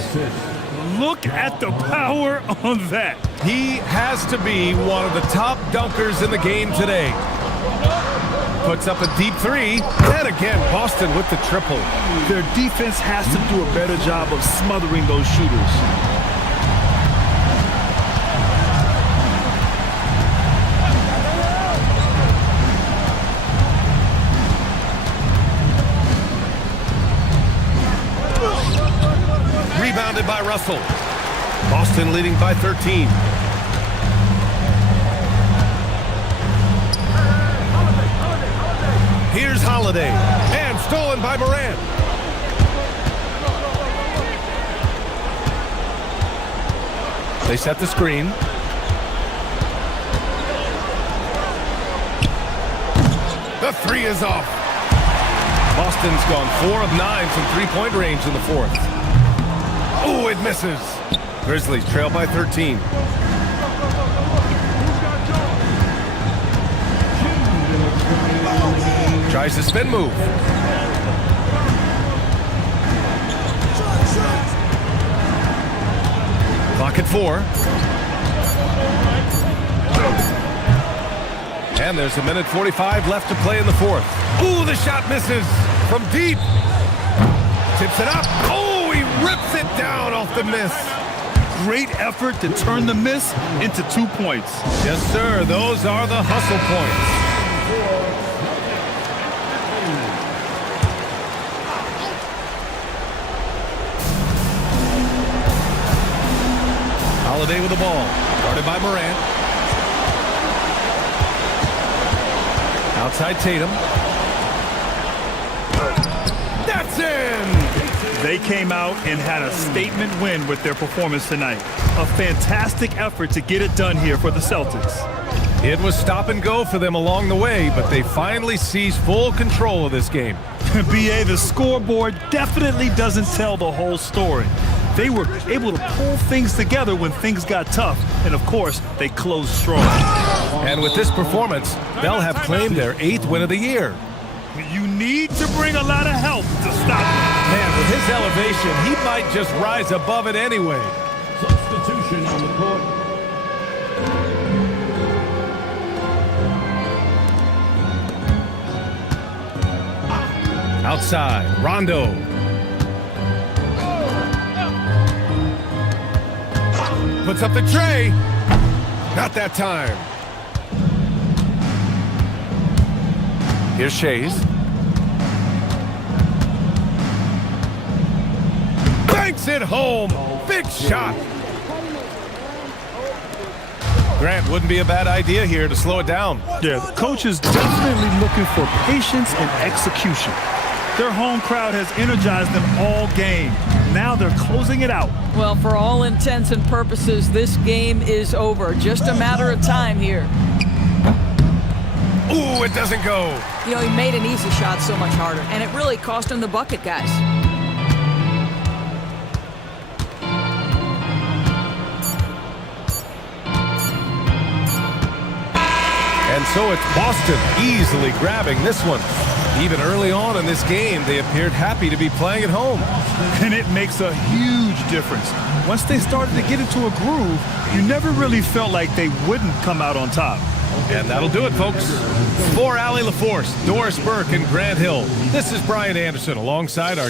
Look at the power on that. He has to be one of the top dunkers in the game today. Puts up a deep 3. And again, Boston with the triple. Their defense has to do a better job of smothering those shooters. Rebounded by Russell. Boston leading by 13. Here's Holiday. And stolen by Morant. They set the screen. The three is off. Boston's gone 4 of 9 from three-point range in the fourth. Oh, it misses. Grizzlies trail by 13. Tries a spin move. Clock at 4. And there's a minute 45 left to play in the fourth. Ooh, the shot misses from deep. Tips it up. Oh, he rips it down off the miss. Great effort to turn the miss into 2 points. Yes, sir. Those are the hustle points. Holiday with the ball. Guarded by Morant. Outside Tatum. That's in! They came out and had a statement win with their performance tonight. A fantastic effort to get it done here for the Celtics. It was stop and go for them along the way, but they finally seized full control of this game. BA, the scoreboard definitely doesn't tell the whole story. They were able to pull things together when things got tough, and of course, they closed strong. And with this performance, they'll have claimed their 8th win of the year. You need to bring a lot of help to stop it. Man, with his elevation, he might just rise above it anyway. Substitution on the court. Outside, Rondo. Puts up the tray. Not that time. Here's Shays. Banks it home. Big shot. Grant, wouldn't be a bad idea here to slow it down. Yeah, the coach is definitely looking for patience and execution. Their home crowd has energized them all game. Now they're closing it out. Well, for all intents and purposes, this game is over. Just a matter of time here. Ooh, it doesn't go. You know, he made an easy shot so much harder, and it really cost him the bucket, guys. And so it's Boston easily grabbing this one. Even early on in this game, they appeared happy to be playing at home. And it makes a huge difference. Once they started to get into a groove, you never really felt like they wouldn't come out on top. And that'll do it, folks. For LaLVsPor, Doris Burke, and Grant Hill, this is Brian Anderson alongside our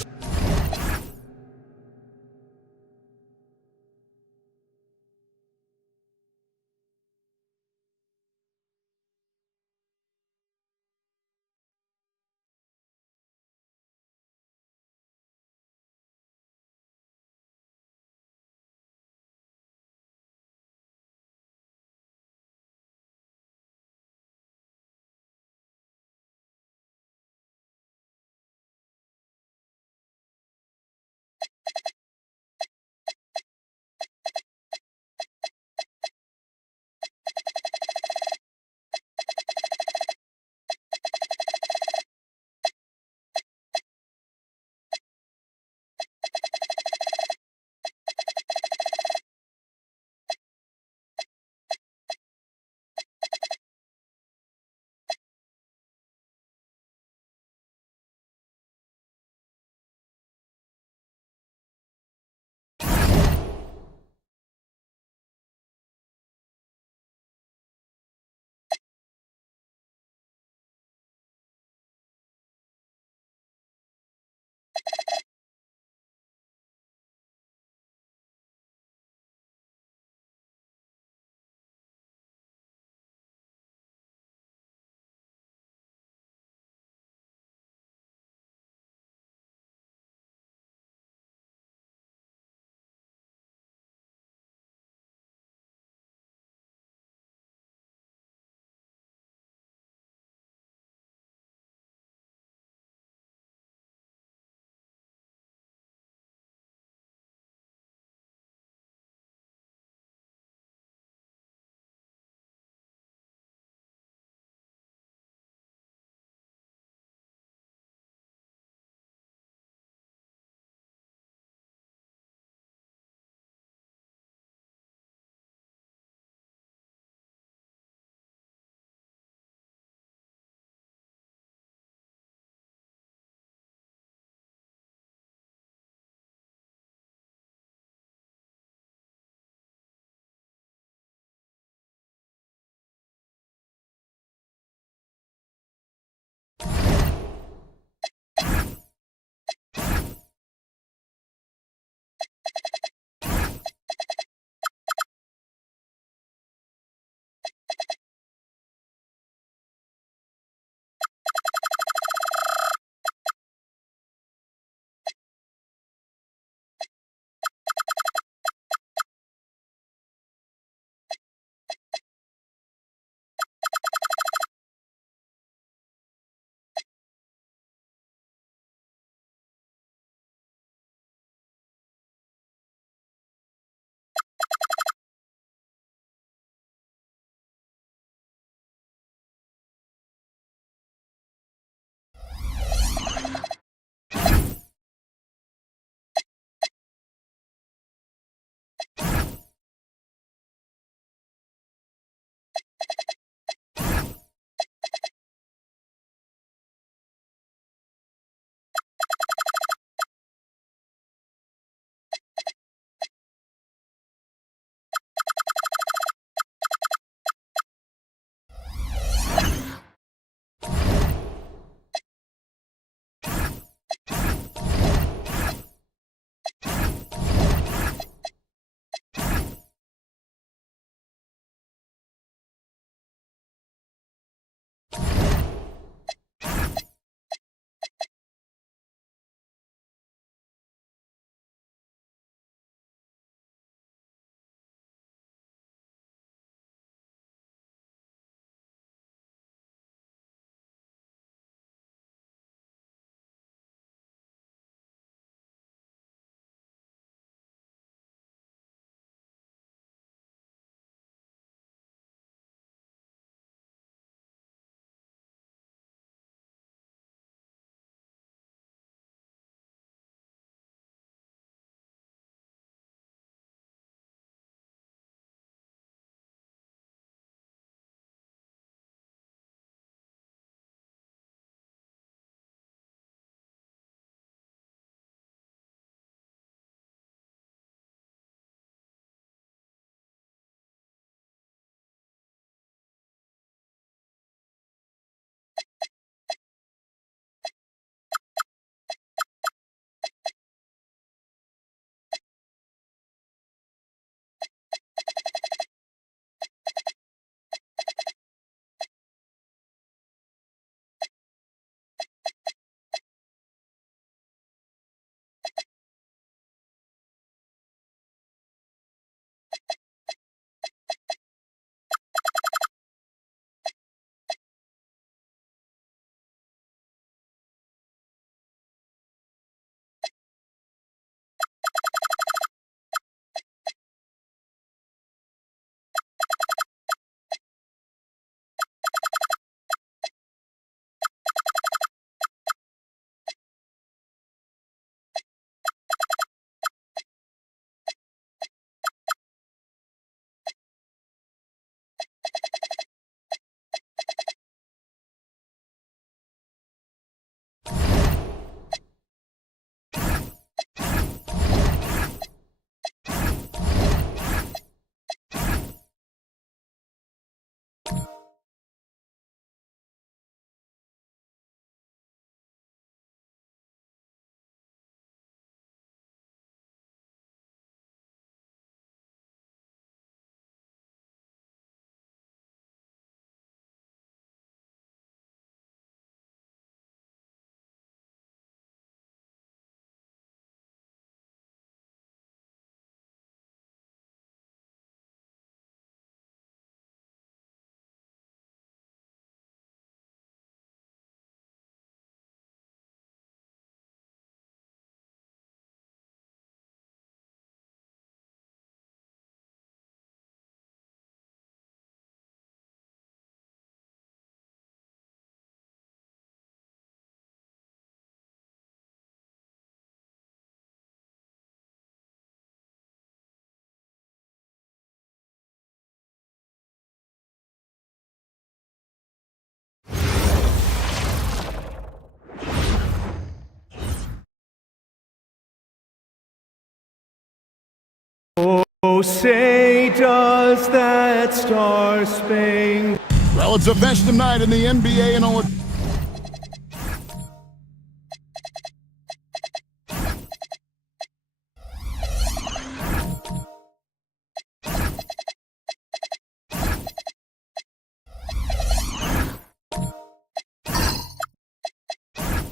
Oh, say does that star-spangled... Well, it's a festive night in the NBA and all.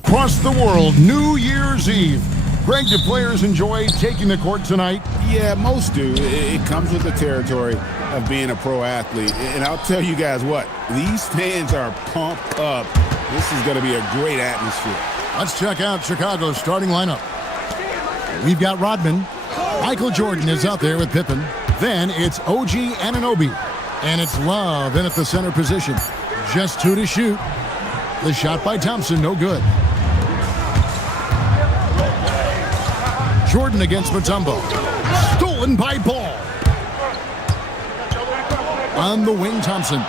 Across the world, New Year's Eve. Greg, do players enjoy taking the court tonight? Yeah, most do. It comes with the territory of being a pro athlete. And I'll tell you guys what, these fans are pumped up. This is going to be a great atmosphere. Let's check out Chicago's starting lineup. We've got Rodman. Michael Jordan is out there with Pippen. Then it's OG Anunoby. And it's Love in at the center position. Just 2 to shoot. The shot by Thompson, no good. Jordan against Mutombo. Stolen by Ball. On the wing, Thompson.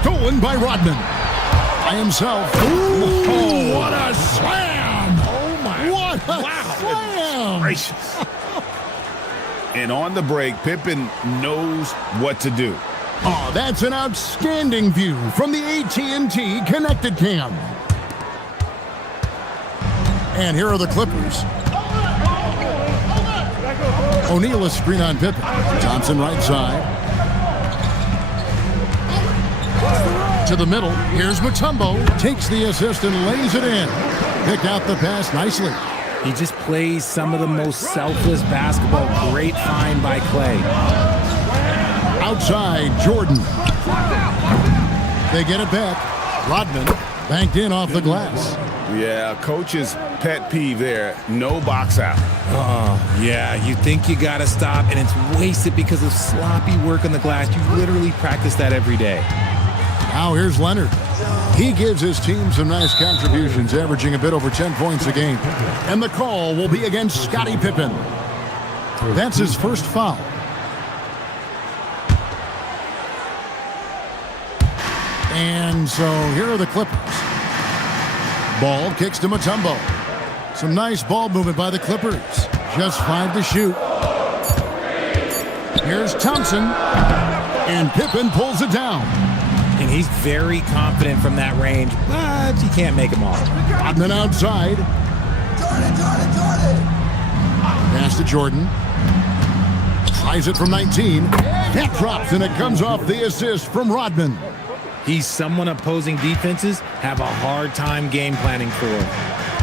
Stolen by Rodman. By himself. Ooh, what a slam! Oh, my. What a slam! Gracious. And on the break, Pippen knows what to do. Oh, that's an outstanding view from the AT&T Connected Cam. And here are the Clippers. O'Neal is screen on Pippen. Thompson right side. To the middle. Here's Mutombo. Takes the assist and lays it in. Picked out the pass nicely. He just plays some of the most selfless basketball. Great find by Clay. Outside, Jordan. They get it back. Rodman banked in off the glass. Yeah, coach's pet peeve there. No box out. Yeah, you think you got to stop, and it's wasted because of sloppy work on the glass. You literally practice that every day. Now here's Leonard. He gives his team some nice contributions, averaging a bit over 10 points a game. And the call will be against Scottie Pippen. That's his first foul. And so here are the Clippers. Ball kicks to Mutombo. Some nice ball movement by the Clippers. Just 5 to shoot. Here's Thompson. And Pippen pulls it down. And he's very confident from that range, but you can't make him all. Rodman outside. Pass to Jordan. Tries it from 19. That drops, and it comes off the assist from Rodman. He's someone opposing defenses have a hard time game planning for.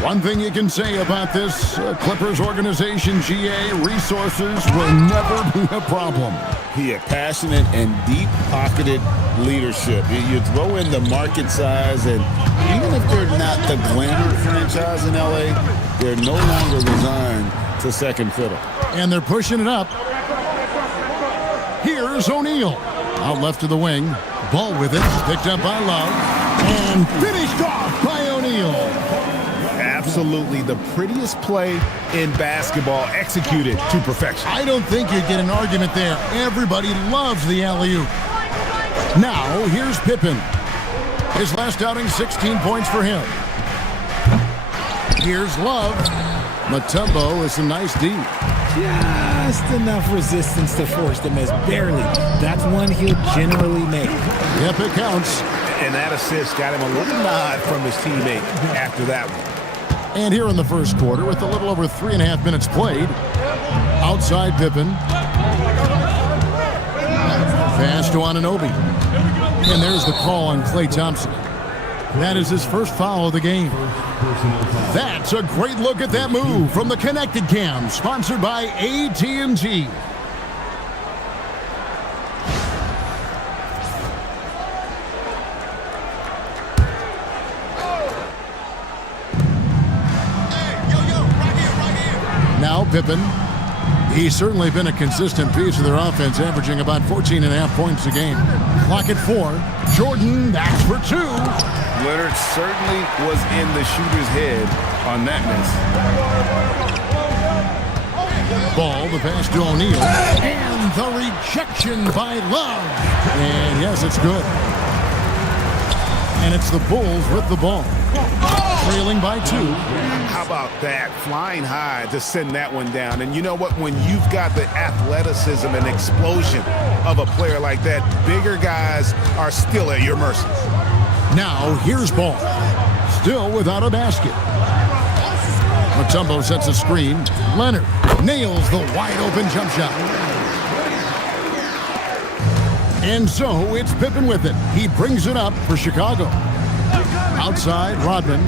One thing you can say about this Clippers organization, GA, resources will never be a problem. He had passionate and deep-pocketed leadership. You throw in the market size, and even if they're not the glamour franchise in LA, they're no longer resigned to second fiddle. And they're pushing it up. Here's O'Neal. Out left to the wing. Ball with it. Picked up by Love. And finished off by O'Neal. Absolutely the prettiest play in basketball, executed to perfection. I don't think you'd get an argument there. Everybody loves the alley-oop. Now, here's Pippen. His last outing, 16 points for him. Here's Love. Mutombo with some nice D. Just enough resistance to force the miss. Barely. That's one he'll generally make. Yep, it counts. And that assist got him a little nod from his teammate after that one. And here in the first quarter, with a little over 3.5 minutes played, outside Pippen. Pass to Anunoby. And there's the call on Klay Thompson. That is his first foul of the game. That's a great look at that move from the Connected Cam, sponsored by AT&T. Now Pippen. He's certainly been a consistent piece of their offense, averaging about 14.5 points a game. Clock at 4. Jordan, that's for 2. Leonard certainly was in the shooter's head on that miss. Ball, the pass to O'Neal. And the rejection by Love. And yes, it's good. And it's the Bulls with the ball. trailing by 2. How about that? Flying high to send that one down. And you know what? When you've got the athleticism and explosion of a player like that, bigger guys are still at your mercy. Now, here's ball. Still without a basket. Mutombo sets a screen. Leonard nails the wide-open jump shot. And so it's Pippen with it. He brings it up for Chicago. Outside, Rodman.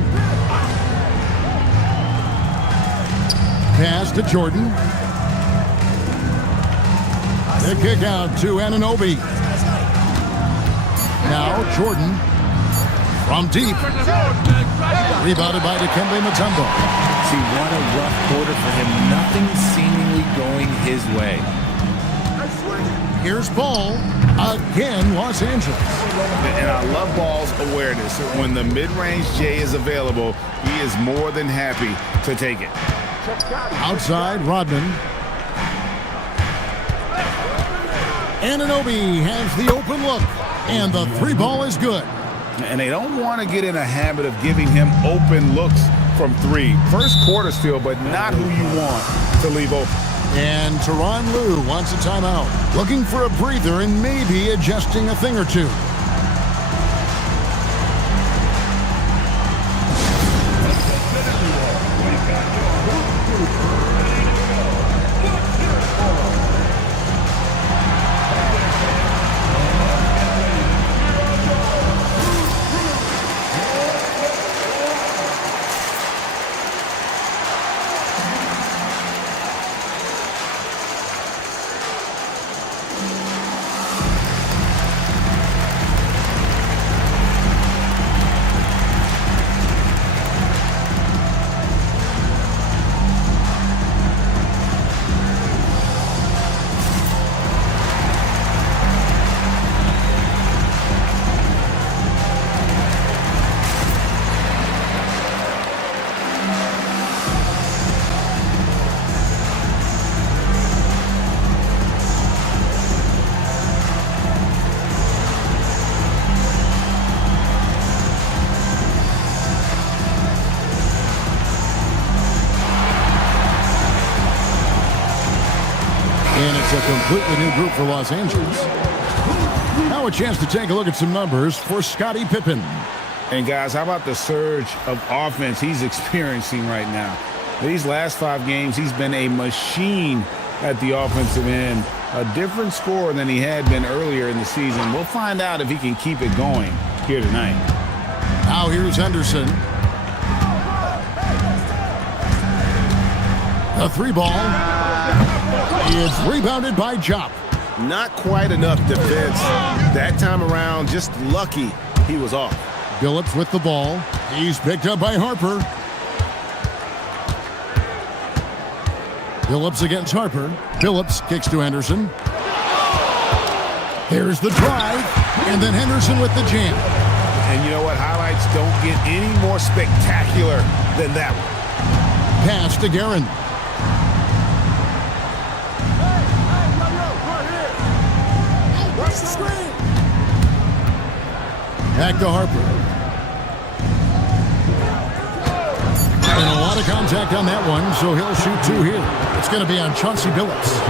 Pass to Jordan. The kick out to Anunoby. Now Jordan from deep. Rebounded by Dikembe Mutombo. See, what a rough quarter for him. Nothing seemingly going his way. Here's Ball. Again, Los Angeles. And I love Ball's awareness. When the mid-range J is available, he is more than happy to take it. Outside, Rodman. Anunoby has the open look, and the 3 ball is good. And they don't want to get in a habit of giving him open looks from 3. First quarter still, but not who you want to leave open. And Tyronn Lue wants a timeout, looking for a breather and maybe adjusting a thing or two. And it's a completely new group for Los Angeles. Now a chance to take a look at some numbers for Scottie Pippen. And guys, how about the surge of offense he's experiencing right now? These last 5 games, he's been a machine at the offensive end. A different scorer than he had been earlier in the season. We'll find out if he can keep it going here tonight. Now here's Henderson. The 3 ball. It's rebounded by Jop. Not quite enough defense that time around. Just lucky he was off. Billups with the ball. He's picked up by Harper. Billups against Harper. Billups kicks to Henderson. Here's the drive. And then Henderson with the jam. And you know what? Highlights don't get any more spectacular than that one. Pass to Guerin. Back to Harper. And a lot of contact on that one, so he'll shoot 2 here. It's going to be on Chauncey Billups.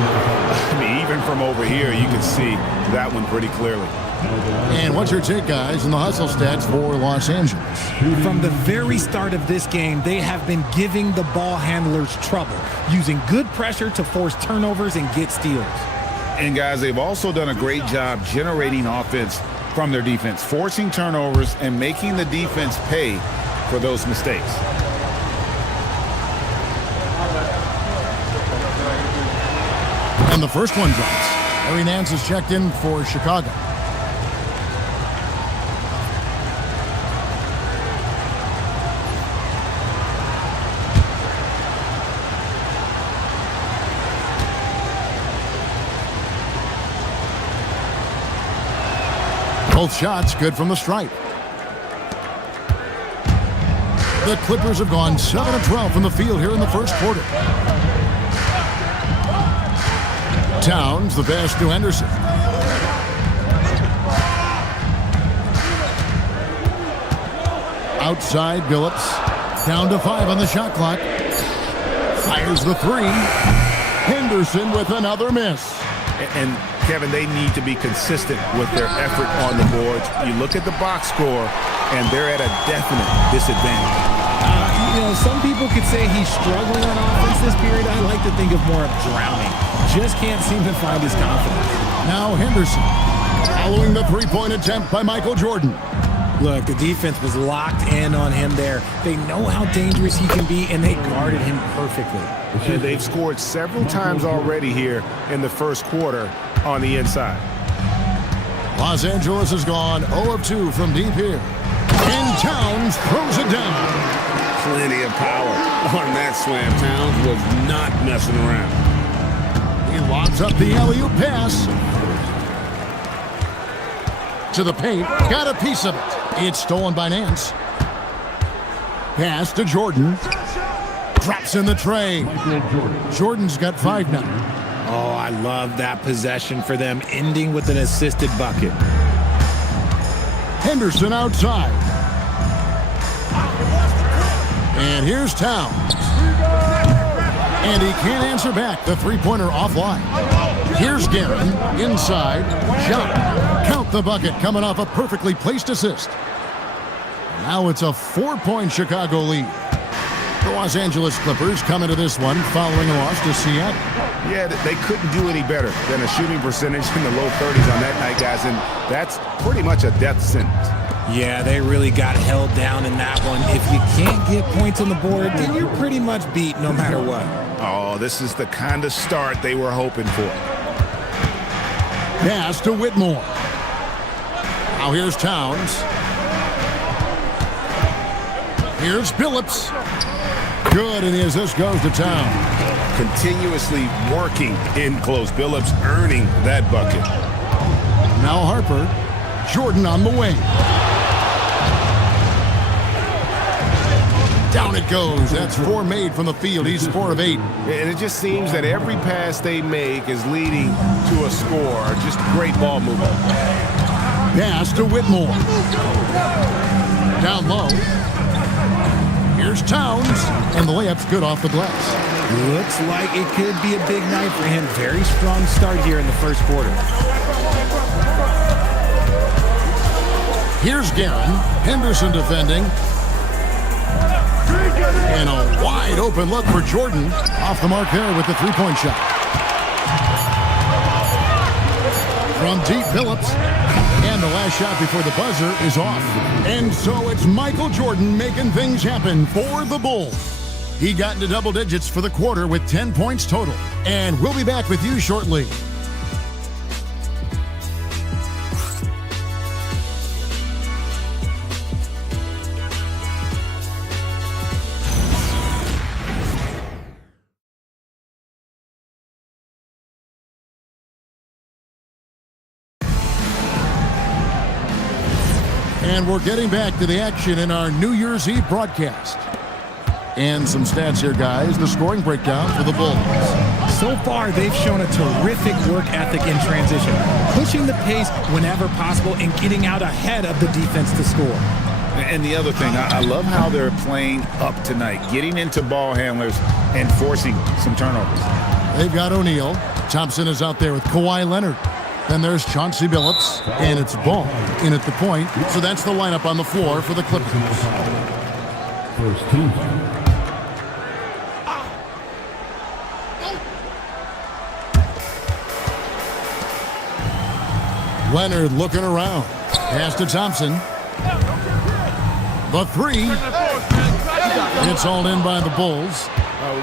I mean, even from over here, you can see that one pretty clearly. And what's your take, guys, in the hustle stats for Los Angeles? From the very start of this game, they have been giving the ball handlers trouble, using good pressure to force turnovers and get steals. And guys, they've also done a great job generating offense from their defense, forcing turnovers and making the defense pay for those mistakes. And the first one drops. Larry Nance is checked in for Chicago. Both shots good from the stripe. The Clippers have gone 7 of 12 from the field here in the first quarter. Towns, the pass to Henderson. Outside, Billups. Down to 5 on the shot clock. Fires the 3. Henderson with another miss. And Kevin, they need to be consistent with their effort on the boards. You look at the box score, and they're at a definite disadvantage. Some people could say he's struggling on offense this period. I like to think of more of drowning. Just can't seem to find his confidence. Now Henderson, following the three-point attempt by Michael Jordan. Look, the defense was locked in on him there. They know how dangerous he can be, and they guarded him perfectly. And they've scored several times already here in the first quarter on the inside. Los Angeles has gone 0 of 2 from deep here. And Towns throws it down. Plenty of power on that slam. Towns was not messing around. He lobs up the alley-oop pass. To the paint. Got a piece of it. It's stolen by Nance. Pass to Jordan. Drops in the tray. Jordan's got 5 now. Oh, I love that possession for them, ending with an assisted bucket. Henderson outside. And here's Towns. And he can't answer back. The three-pointer offline. Here's Guerin. Inside. Shot. Count the bucket coming off a perfectly placed assist. Now it's a 4-point Chicago lead. The Los Angeles Clippers come into this one following a loss to Seattle. Yeah, they couldn't do any better than a shooting percentage in the low 30s on that night, guys, and that's pretty much a death sentence. Yeah, they really got held down in that one. If you can't get points on the board, then you're pretty much beat no matter what. Oh, this is the kind of start they were hoping for. Pass to Whitmore. Now here's Towns. Here's Billups. Good, and the assist goes to Towns. Continuously working in close. Billups earning that bucket. Now Harper. Jordan on the wing. Down it goes. That's 4 made from the field. He's 4 of 8. And it just seems that every pass they make is leading to a score. Just great ball movement. Pass to Whitmore. Down low. Here's Towns. And the layup's good off the glass. Looks like it could be a big night for him. Very strong start here in the first quarter. Here's Guerin. Henderson defending. And a wide open look for Jordan. Off the mark there with the three-point shot. From deep, Billups. And the last shot before the buzzer is off. And so it's Michael Jordan making things happen for the Bulls. He got into double digits for the quarter with 10 points total. And we'll be back with you shortly. And we're getting back to the action in our New Year's Eve broadcast. And some stats here, guys. The scoring breakdown for the Bulls. So far, they've shown a terrific work ethic in transition, pushing the pace whenever possible and getting out ahead of the defense to score. And the other thing, I love how they're playing up tonight, getting into ball handlers and forcing some turnovers. They've got O'Neal. Thompson is out there with Kawhi Leonard. Then there's Chauncey Billups, and it's Ball in at the point. So that's the lineup on the floor for the Clippers. First team. Leonard looking around. Pass to Thompson. The 3. It's all in by the Bulls.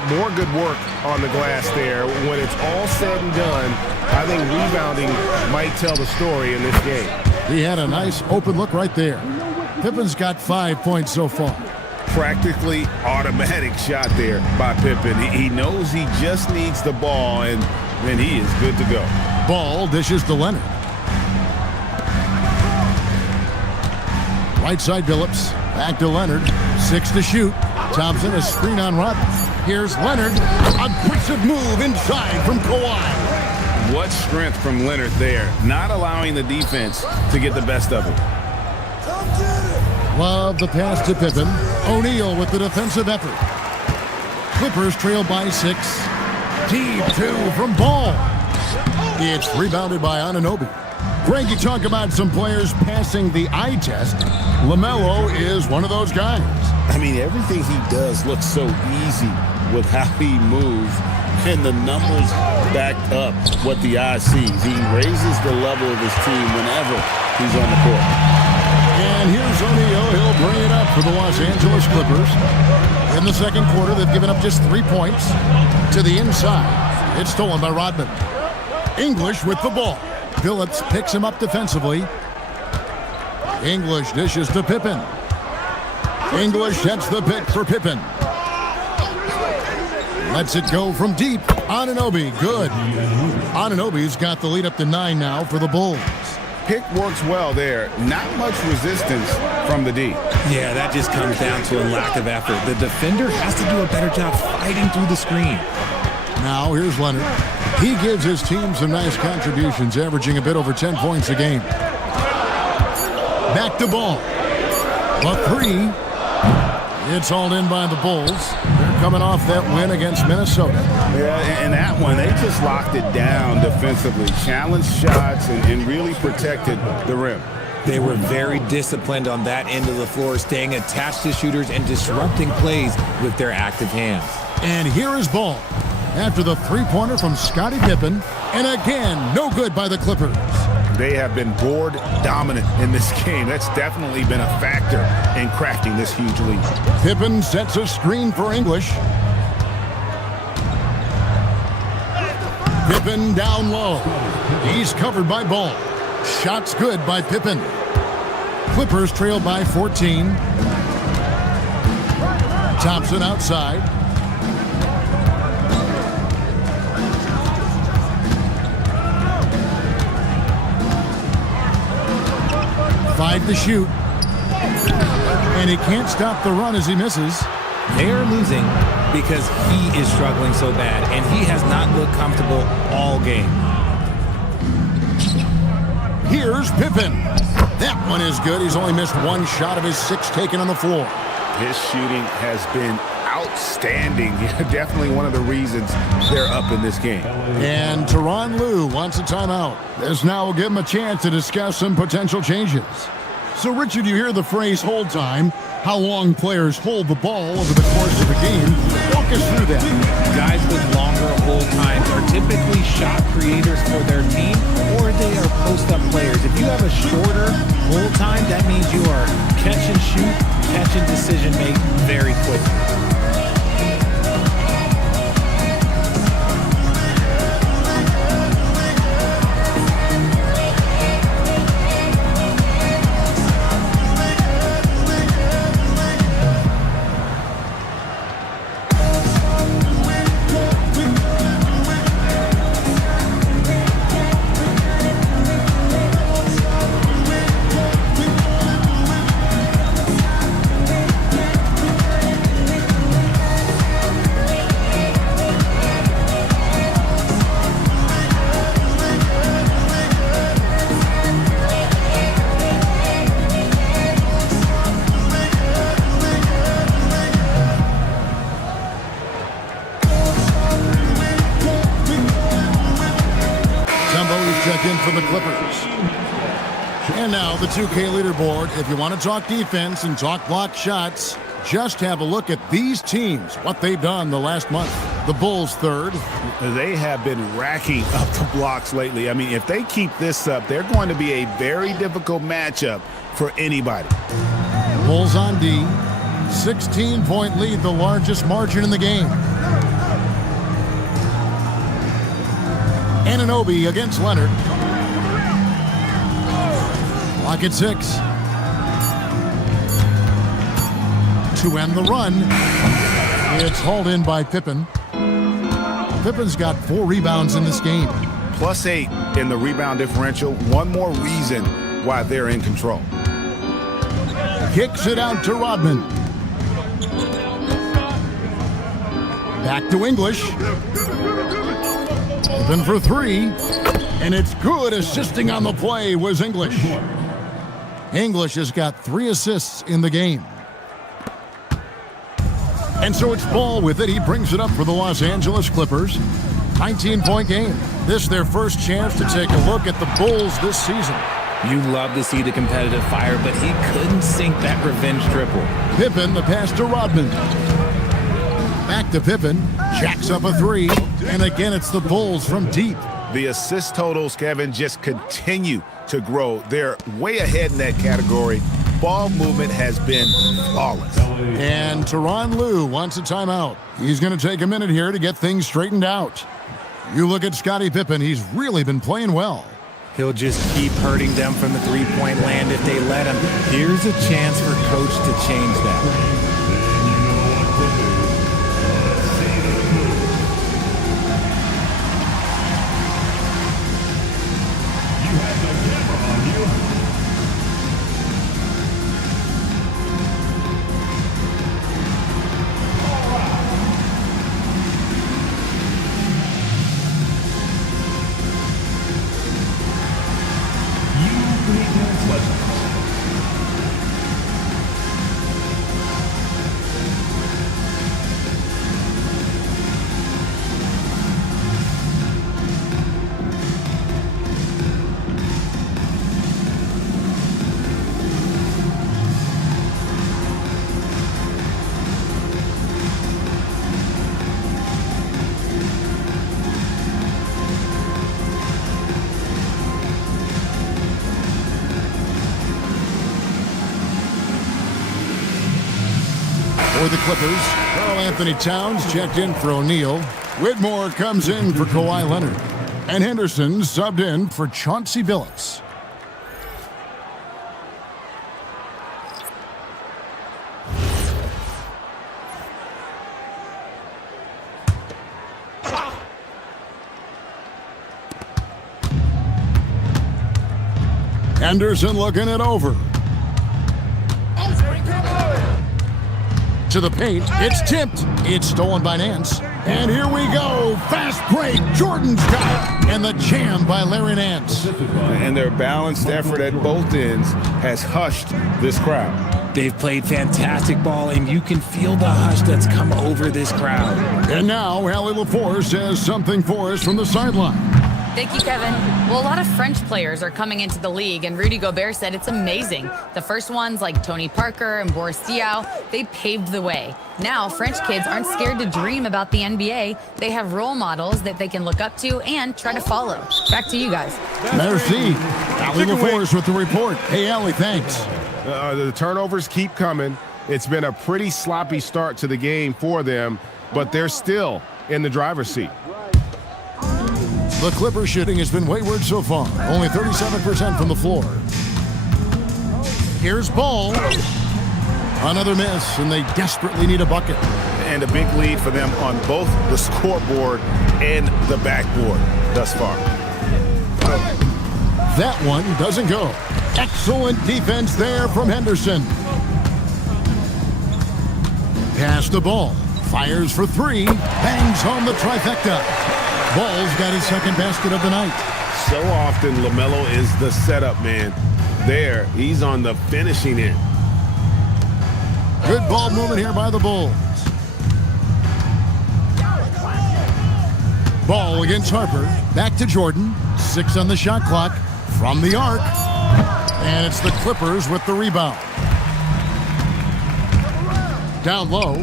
More good work on the glass there. When it's all said and done, I think rebounding might tell the story in this game. He had a nice open look right there. Pippen's got 5 points so far. Practically automatic shot there by Pippen. He knows he just needs the ball, and then he is good to go. Ball dishes to Leonard. Right side Billups. Back to Leonard. 6 to shoot. Thompson, a screen on Robbins. Here's Leonard. Aggressive move inside from Kawhi. What strength from Leonard there, not allowing the defense to get the best of him. Love the pass to Pippen. O'Neal with the defensive effort. Clippers trail by 6. Deep 2 from Ball. It's rebounded by Anunoby. Greg, you talk about some players passing the eye test. LaMelo is one of those guys. I mean, everything he does looks so easy with how he moves, and the numbers back up what the eye sees. He raises the level of his team whenever he's on the court. And here's O'Neal. He'll bring it up for the Los Angeles Clippers. In the second quarter, they've given up just 3 points. To the inside. It's stolen by Rodman. English with the ball. Phillips picks him up defensively. English dishes to Pippen. English sets the pick for Pippen. Lets it go from deep. Anunoby, good. Anunoby's got the lead up to 9 now for the Bulls. Pick works well there. Not much resistance from the D. Yeah, that just comes down to a lack of effort. The defender has to do a better job fighting through the screen. Now here's Leonard. He gives his team some nice contributions, averaging a bit over 10 points a game. Back to Ball. A 3. It's hauled in by the Bulls. They're coming off that win against Minnesota. Yeah, and that one, they just locked it down defensively. Challenged shots and really protected the rim. They were very disciplined on that end of the floor, staying attached to shooters and disrupting plays with their active hands. And here is Ball. After the three-pointer from Scottie Pippen, and again, no good by the Clippers. They have been board dominant in this game. That's definitely been a factor in crafting this huge lead. Pippen sets a screen for English. Pippen down low. He's covered by Ball. Shots good by Pippen. Clippers trail by 14. Thompson outside. Five to shoot. And he can't stop the run as he misses. They are losing because he is struggling so bad, and he has not looked comfortable all game. Here's Pippen. That one is good. He's only missed 1 shot of his 6 taken on the floor. His shooting has been outstanding. Definitely one of the reasons they're up in this game. And Tyronn Lue wants a timeout. This now will give him a chance to discuss some potential changes. So, Richard, you hear the phrase hold time, how long players hold the ball over the course of the game. Walk us through that. Guys with longer hold times are typically shot creators for their team, or they are post-up players. If you have a shorter hold time, that means you are catch and shoot, catch and decision make very quickly. For the Clippers. And now the 2K leaderboard. If you want to talk defense and talk block shots, just have a look at these teams, what they've done the last month. The Bulls third. They have been racking up the blocks lately. I mean, if they keep this up, they're going to be a very difficult matchup for anybody. Bulls on D. 16-point lead, the largest margin in the game. Anunoby against Leonard. Clock at 6. To end the run, it's hauled in by Pippen. Pippen's got 4 rebounds in this game. +8 in the rebound differential. One more reason why they're in control. Kicks it out to Rodman. Back to English. Open for 3. And it's good. Assisting on the play was English. English has got 3 assists in the game. And so it's Ball with it. He brings it up for the Los Angeles Clippers. 19-point game. This their first chance to take a look at the Bulls this season. You love to see the competitive fire, but he couldn't sink that revenge triple. Pippen, the pass to Rodman. Back to Pippen. Jacks up a 3. And again, it's the Bulls from deep. The assist totals, Kevin, just continue to grow. They're way ahead in that category. Ball movement has been flawless. And Tyronn Lue wants a timeout. He's going to take a minute here to get things straightened out. You look at Scottie Pippen, he's really been playing well. He'll just keep hurting them from the three-point land if they let him. Here's a chance for Coach to change that. For the Clippers, Karl Anthony Towns checked in for O'Neal. Whitmore comes in for Kawhi Leonard. And Henderson subbed in for Chauncey Billups. Henderson looking it over. To the paint, it's tipped. It's stolen by Nance. And here we go. Fast break. Jordan's got it. And the jam by Larry Nance. And their balanced effort at both ends has hushed this crowd. They've played fantastic ball, and you can feel the hush that's come over this crowd. And now, LaLVsPor says something for us from the sideline. Thank you, Kevin. Well, a lot of French players are coming into the league, and Rudy Gobert said it's amazing. The first ones, like Tony Parker and Boris Diaw, they paved the way. Now, French kids aren't scared to dream about the NBA. They have role models that they can look up to and try to follow. Back to you guys. Merci. LaLVsPor with the report. Hey, Allie, thanks. The turnovers keep coming. It's been a pretty sloppy start to the game for them, but they're still in the driver's seat. The Clippers shooting has been wayward so far. Only 37% from the floor. Here's Ball. Another miss, and they desperately need a bucket. And a big lead for them on both the scoreboard and the backboard thus far. That one doesn't go. Excellent defense there from Henderson. Pass the ball. Fires for 3. Bangs home the trifecta. Ball's got his second basket of the night. So often, LaMelo is the setup man. There, he's on the finishing end. Good ball movement here by the Bulls. Ball against Harper. Back to Jordan. 6 on the shot clock. From the arc. And it's the Clippers with the rebound. Down low.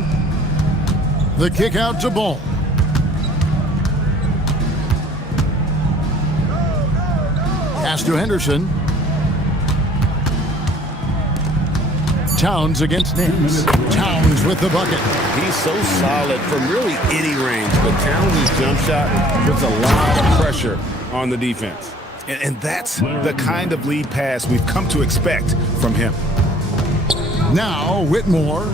The kick out to Ball. Pass to Henderson. Towns against Nance. Towns with the bucket. He's so solid from really any range, but Towns' jump shot puts a lot of pressure on the defense. And that's the kind of lead pass we've come to expect from him. Now, Whitmore.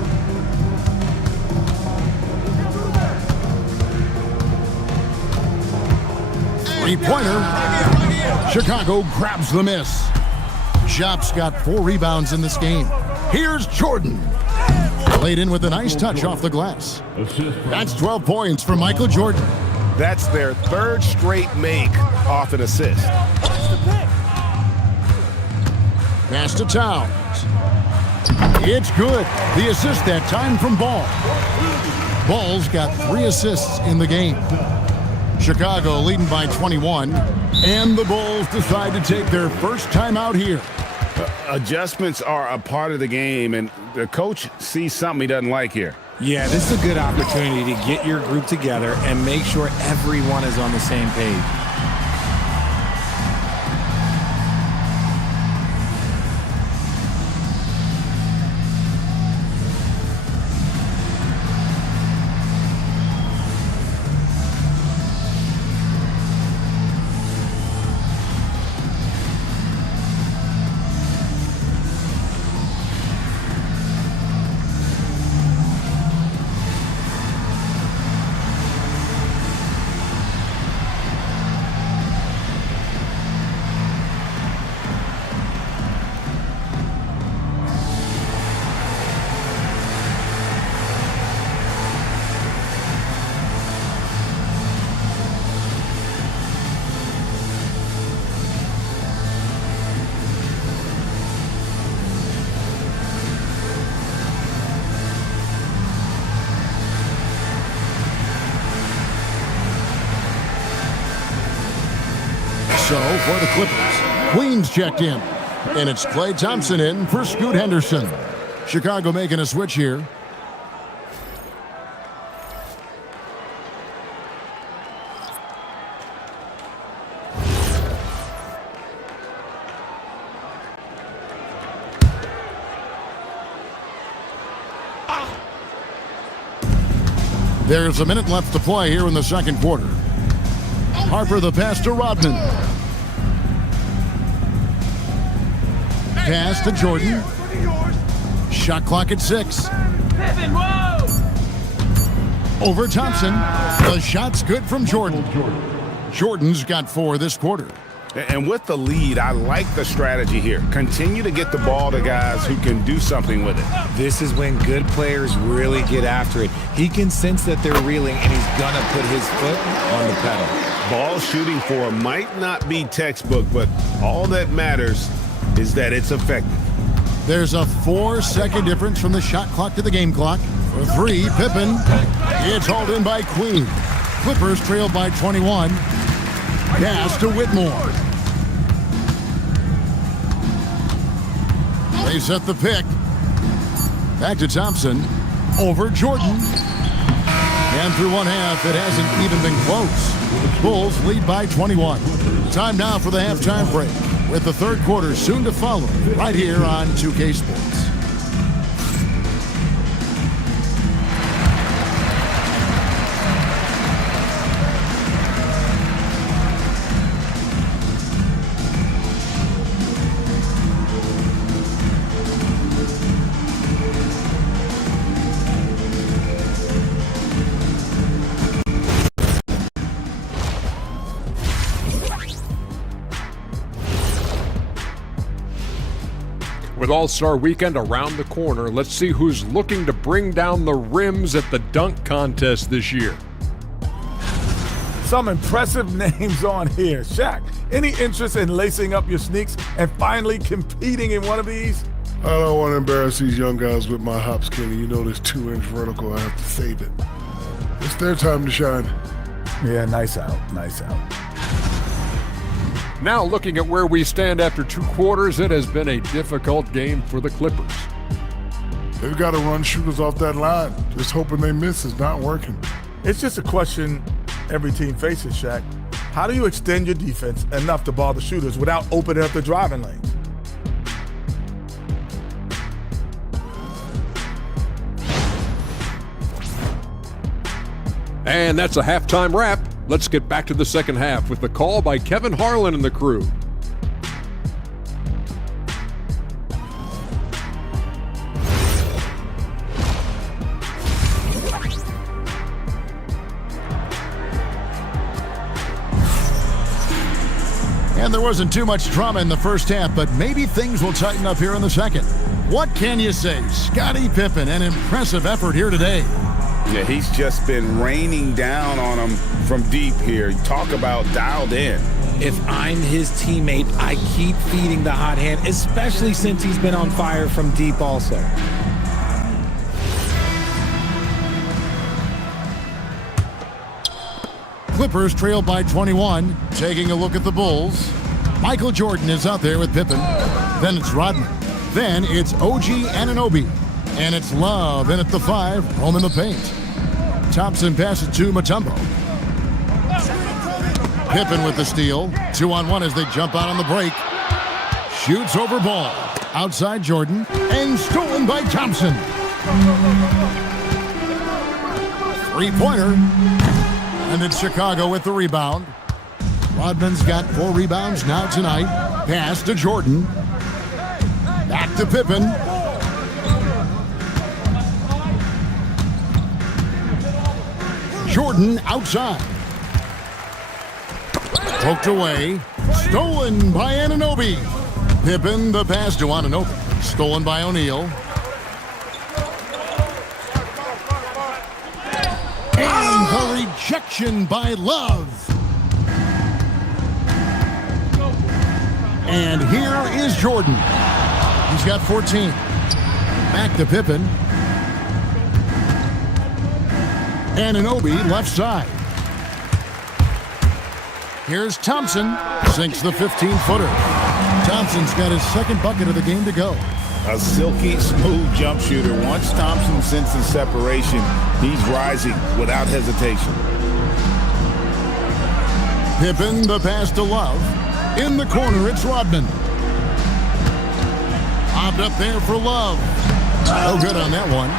Three-pointer. Chicago grabs the miss. Jop's got 4 rebounds in this game. Here's Jordan. Played in with a nice touch off the glass. That's 12 points for Michael Jordan. That's their 3rd straight make off an assist. Pass to Towns. It's good. The assist that time from Ball. Ball's got 3 assists in the game. Chicago leading by 21, and the Bulls decide to take their first time out here. Adjustments are a part of the game, and the coach sees something he doesn't like here. Yeah, this is a good opportunity to get your group together and make sure everyone is on the same page. So for the Clippers, Queens checked in, and it's Klay Thompson in for Scoot Henderson. Chicago making a switch here. There's a minute left to play here in the second quarter. Harper the pass to Rodman. Pass to Jordan. Shot clock at 6. Over Thompson. The shot's good from Jordan. Jordan's got 4 this quarter. And with the lead, I like the strategy here. Continue to get the ball to guys who can do something with it. This is when good players really get after it. He can sense that they're reeling, and he's going to put his foot on the pedal. Ball shooting for him might not be textbook, but all that matters is that it's effective. There's a 4-second difference from the shot clock to the game clock. For 3, Pippen. It's hauled in by Queen. Clippers trailed by 21. Pass to Whitmore. They set the pick. Back to Thompson. Over Jordan. And through one half, it hasn't even been close. The Bulls lead by 21. Time now for the halftime break, with the third quarter soon to follow, right here on 2K Sports. With All-Star Weekend around the corner, let's see who's looking to bring down the rims at the dunk contest this year. Some impressive names on here. Shaq, any interest in lacing up your sneaks and finally competing in one of these? I don't want to embarrass these young guys with my hops, Kenny. You know this 2-inch vertical, I have to save it. It's their time to shine. Yeah, nice out, nice out. Now looking at where we stand after 2 quarters, it has been a difficult game for the Clippers. They've got to run shooters off that line. Just hoping they miss is not working. It's just a question every team faces, Shaq. How do you extend your defense enough to ball the shooters without opening up the driving lanes? And that's a halftime wrap. Let's get back to the second half with the call by Kevin Harlan and the crew. And there wasn't too much drama in the first half, but maybe things will tighten up here in the second. What can you say? Scottie Pippen, an impressive effort here today. Yeah, he's just been raining down on them from deep here. Talk about dialed in. If I'm his teammate, I keep feeding the hot hand, especially since he's been on fire from deep also. Clippers trail by 21. Taking a look at the Bulls. Michael Jordan is out there with Pippen. Then it's Rodman. Then it's OG Anunoby. And it's Love in at the 5, home in the paint. Thompson passes to Mutombo. Pippen with the steal. 2-on-1 as they jump out on the break. Shoots over ball. Outside Jordan. And stolen by Thompson. Three-pointer. And it's Chicago with the rebound. Rodman's got 4 rebounds now tonight. Pass to Jordan. Back to Pippen. Jordan outside. Poked away. Stolen by Anunoby. Pippen the pass to Anunoby. Stolen by O'Neal. And the rejection by Love. And here is Jordan. He's got 14. Back to Pippen. Anunoby left side. Here's Thompson. Sinks the 15-footer. Thompson's got his second bucket of the game to go. A silky smooth jump shooter. Once Thompson senses separation, he's rising without hesitation. Pippen the pass to Love. In the corner, it's Rodman. Popped up there for Love. No good on that one.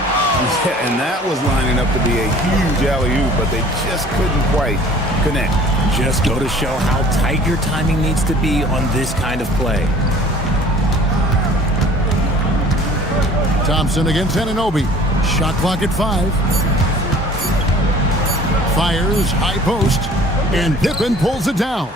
Yeah, and that was lining up to be a huge alley-oop, but they just couldn't quite connect. Just go to show how tight your timing needs to be on this kind of play. Thompson against Anunoby. Shot clock at 5. Fires, high post, and Pippen pulls it down.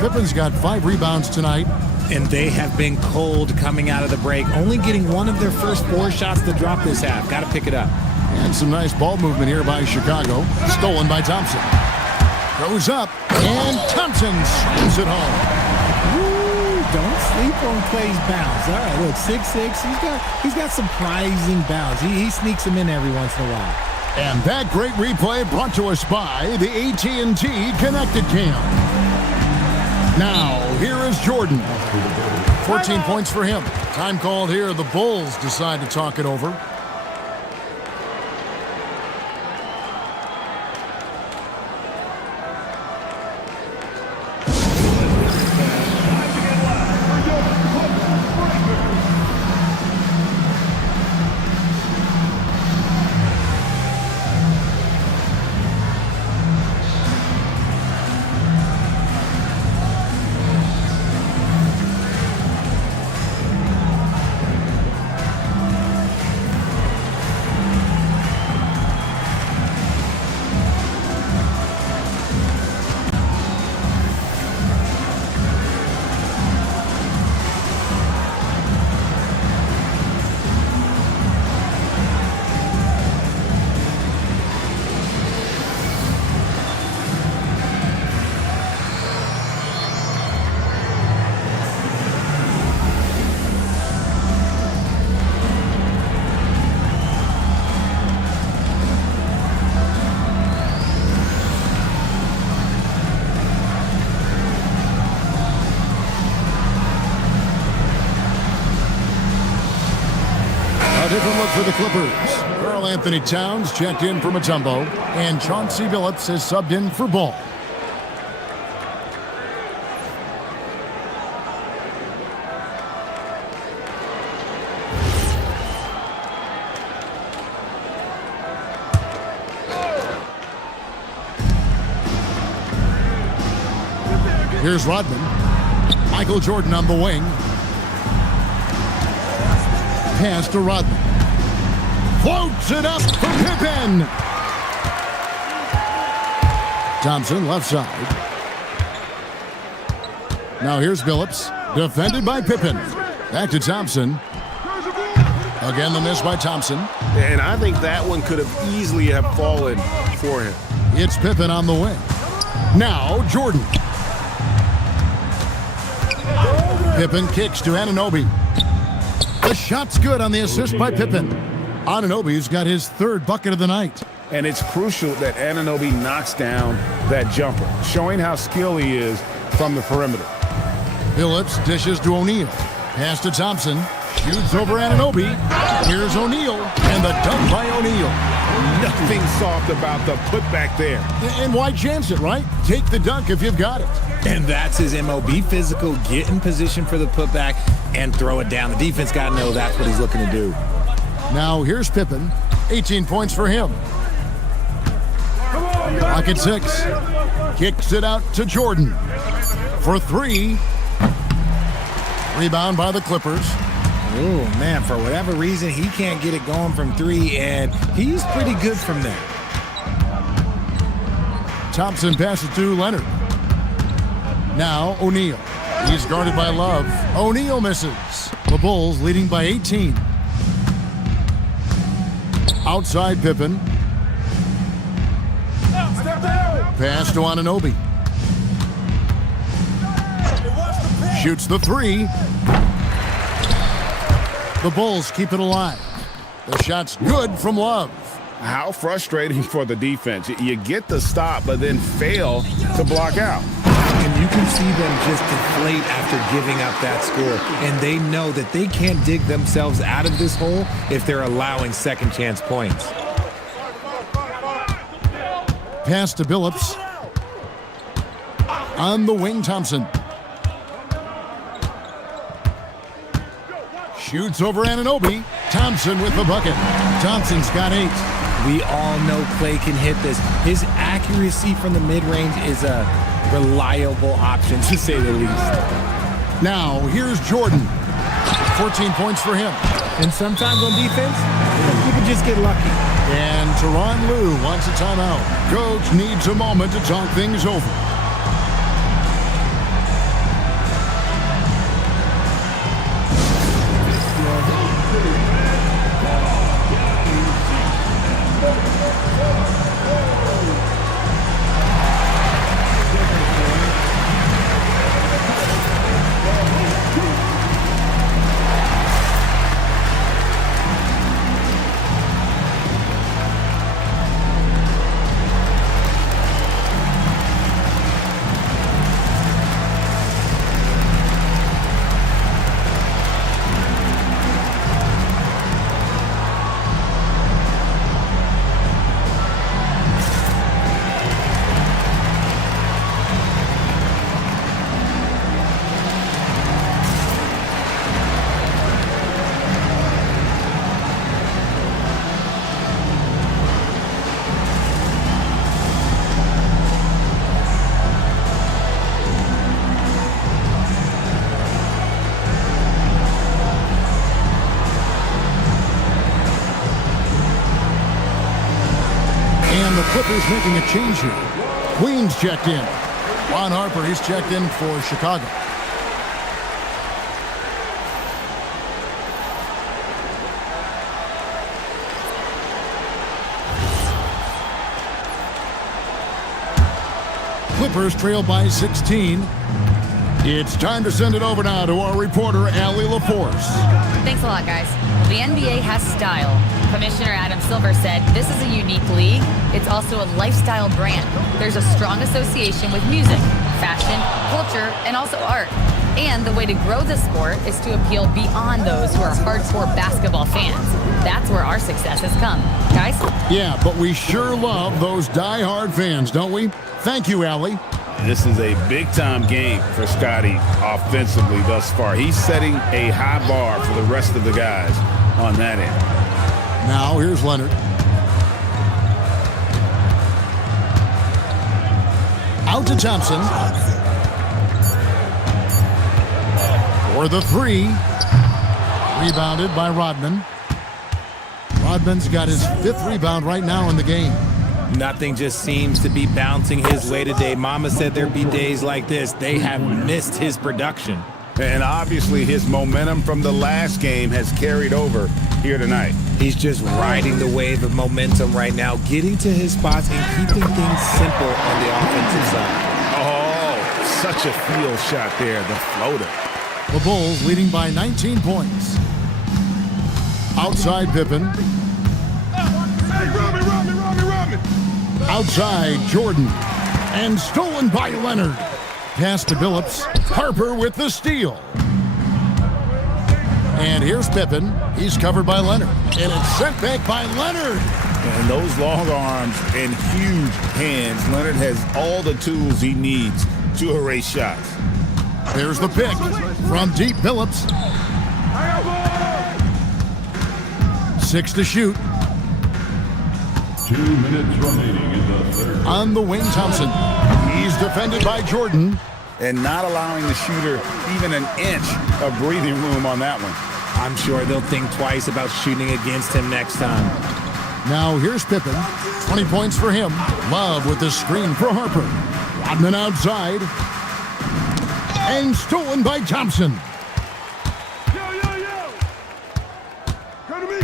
Pippen's got 5 rebounds tonight. And they have been cold coming out of the break, only getting one of their first 4 shots to drop this half. Got to pick it up. And some nice ball movement here by Chicago. Stolen by Thompson. Goes up, and Thompson slams it home. Woo, don't sleep on Clay's bounce. All right, look, 6'6". He's got surprising bounce. He sneaks them in every once in a while. And that great replay brought to us by the AT&T Connected Cam. Now, here is Jordan. 14 points for him. Time called here. The Bulls decide to talk it over. Different look for the Clippers. Karl Anthony Towns checked in for Mutombo, and Chauncey Billups has subbed in for Ball. Here's Rodman. Michael Jordan on the wing. Pass to Rodman. Floats it up for Pippen. Thompson left side. Now here's Billups. Defended by Pippen. Back to Thompson. Again the miss by Thompson. And I think that one could have easily have fallen for him. It's Pippen on the wing. Now Jordan. Pippen kicks to Anunoby. The shot's good on the assist by Pippen. Anunoby's got his third bucket of the night. And it's crucial that Anunoby knocks down that jumper, showing how skilled he is from the perimeter. Phillips dishes to O'Neal. Pass to Thompson. Shoots over Anunoby. Here's O'Neal. And the dunk by O'Neal. Nothing soft about the putback there. And why chance it, right? Take the dunk if you've got it. And that's his MO. Be physical, get in position for the putback, and throw it down. The defense got to know that's what he's looking to do. Now here's Pippen. 18 points for him. Clock at 6. Kicks it out to Jordan. For 3. Rebound by the Clippers. Oh, man, for whatever reason, he can't get it going from 3, and he's pretty good from there. Thompson passes to Leonard. Now O'Neal. He's guarded by Love. O'Neal misses. The Bulls leading by 18. Outside Pippen. Pass to Anunoby. Shoots the 3. The Bulls keep it alive. The shot's good from Love. How frustrating for the defense. You get the stop, but then fail to block out. And you can see them just deflate after giving up that score. And they know that they can't dig themselves out of this hole if they're allowing second chance points. Pass to Billups. On the wing, Thompson. Shoots over Anunoby. Thompson with the bucket. Thompson's got 8. We all know Clay can hit this. His accuracy from the mid-range is a reliable option, to say the least. Now, here's Jordan. 14 points for him. And sometimes on defense, you can just get lucky. And Tyronn Lue wants a timeout. Coach needs a moment to talk things over. Clippers making a change here. Queens checked in. Ron Harper, he's checked in for Chicago. Clippers trail by 16. It's time to send it over now to our reporter, LaLVsPor. Thanks a lot, guys. The NBA has style. Commissioner Adam Silver said, this is a unique league. It's also a lifestyle brand. There's a strong association with music, fashion, culture, and also art. And the way to grow the sport is to appeal beyond those who are hardcore basketball fans. That's where our success has come. Guys? Yeah, but we sure love those die-hard fans, don't we? Thank you, Allie. This is a big-time game for Scotty offensively thus far. He's setting a high bar for the rest of the guys on that end. Now, here's Leonard. Out to Thompson. For the 3. Rebounded by Rodman. Rodman's got his 5th rebound right now in the game. Nothing just seems to be bouncing his way today. Mama said there'd be days like this. They have missed his production. And obviously his momentum from the last game has carried over here tonight. He's just riding the wave of momentum right now, getting to his spots and keeping things simple on the offensive side. Oh, such a field shot there, the floater. The Bulls leading by 19 points. Outside Pippen. Outside Jordan. And stolen by Leonard. Pass to Billups. Harper with the steal. And here's Pippen. He's covered by Leonard. And it's sent back by Leonard. And those long arms and huge hands, Leonard has all the tools he needs to erase shots. There's the pick from deep. Billups. 6 to shoot. 2 minutes remaining in the third. On the wing, Thompson. He's defended by Jordan. And not allowing the shooter even an inch of breathing room on that one. I'm sure they'll think twice about shooting against him next time. Now here's Pippen. 20 points for him. Love with the screen for Harper. Rodman outside. And stolen by Thompson.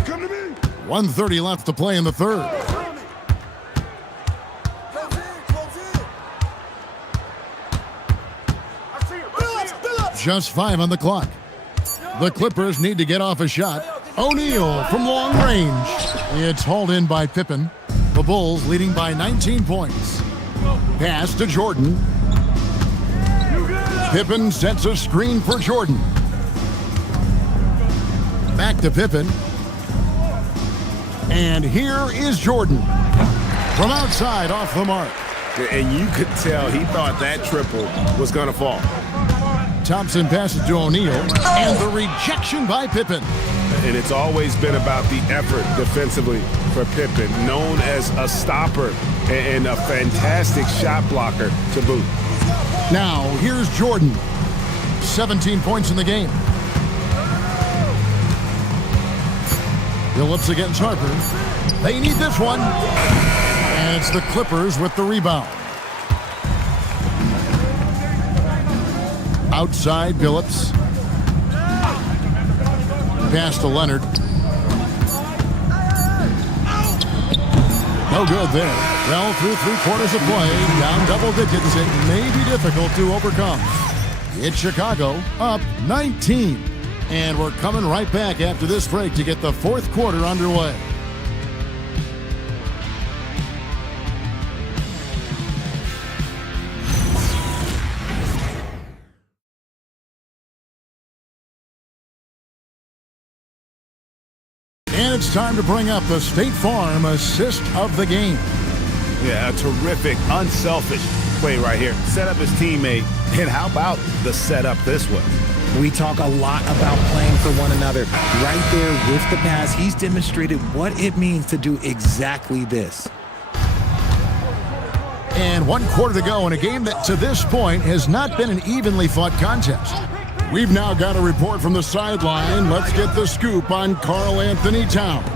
Come to me. 1:30 left to play in the third. Just 5 on the clock. The Clippers need to get off a shot. O'Neal from long range. It's hauled in by Pippen. The Bulls leading by 19 points. Pass to Jordan. Pippen sets a screen for Jordan. Back to Pippen. And here is Jordan. From outside, off the mark. And you could tell he thought that triple was going to fall. Thompson passes to O'Neal. And the rejection by Pippen. And it's always been about the effort defensively for Pippen, known as a stopper and a fantastic shot blocker to boot. Now, here's Jordan. 17 points in the game. Billups against Harper. They need this one. And it's the Clippers with the rebound. Outside, Billups. Pass to Leonard. No good there. Well, through 3/4 of play, down double digits, it may be difficult to overcome. It's Chicago up 19. And we're coming right back after this break to get the fourth quarter underway. And it's time to bring up the State Farm assist of the game. Yeah, a terrific, unselfish play right here. Set up his teammate, and how about the setup this way? We talk a lot about playing for one another. Right there with the pass, he's demonstrated what it means to do exactly this. And 1 quarter to go in a game that to this point has not been an evenly fought contest. We've now got a report from the sideline. Let's get the scoop on Karl Anthony Towns.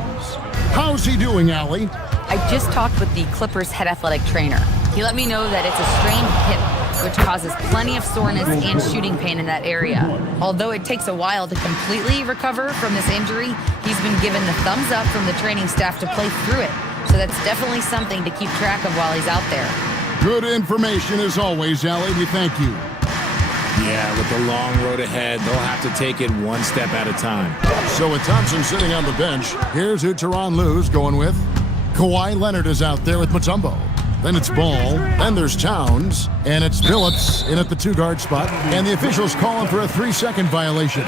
How's he doing, Allie? I just talked with the Clippers head athletic trainer. He let me know that it's a strained hip, which causes plenty of soreness and shooting pain in that area. Although it takes a while to completely recover from this injury, he's been given the thumbs up from the training staff to play through it. So that's definitely something to keep track of while he's out there. Good information as always, Allie. We thank you. Yeah, with the long road ahead, they'll have to take it one step at a time. So with Thompson sitting on the bench, here's who Tyronn Lue's going with. Kawhi Leonard is out there with Mutombo. Then it's Ball. Then there's Towns. And it's Billups in at the 2-guard spot. And the officials calling for a 3-second violation.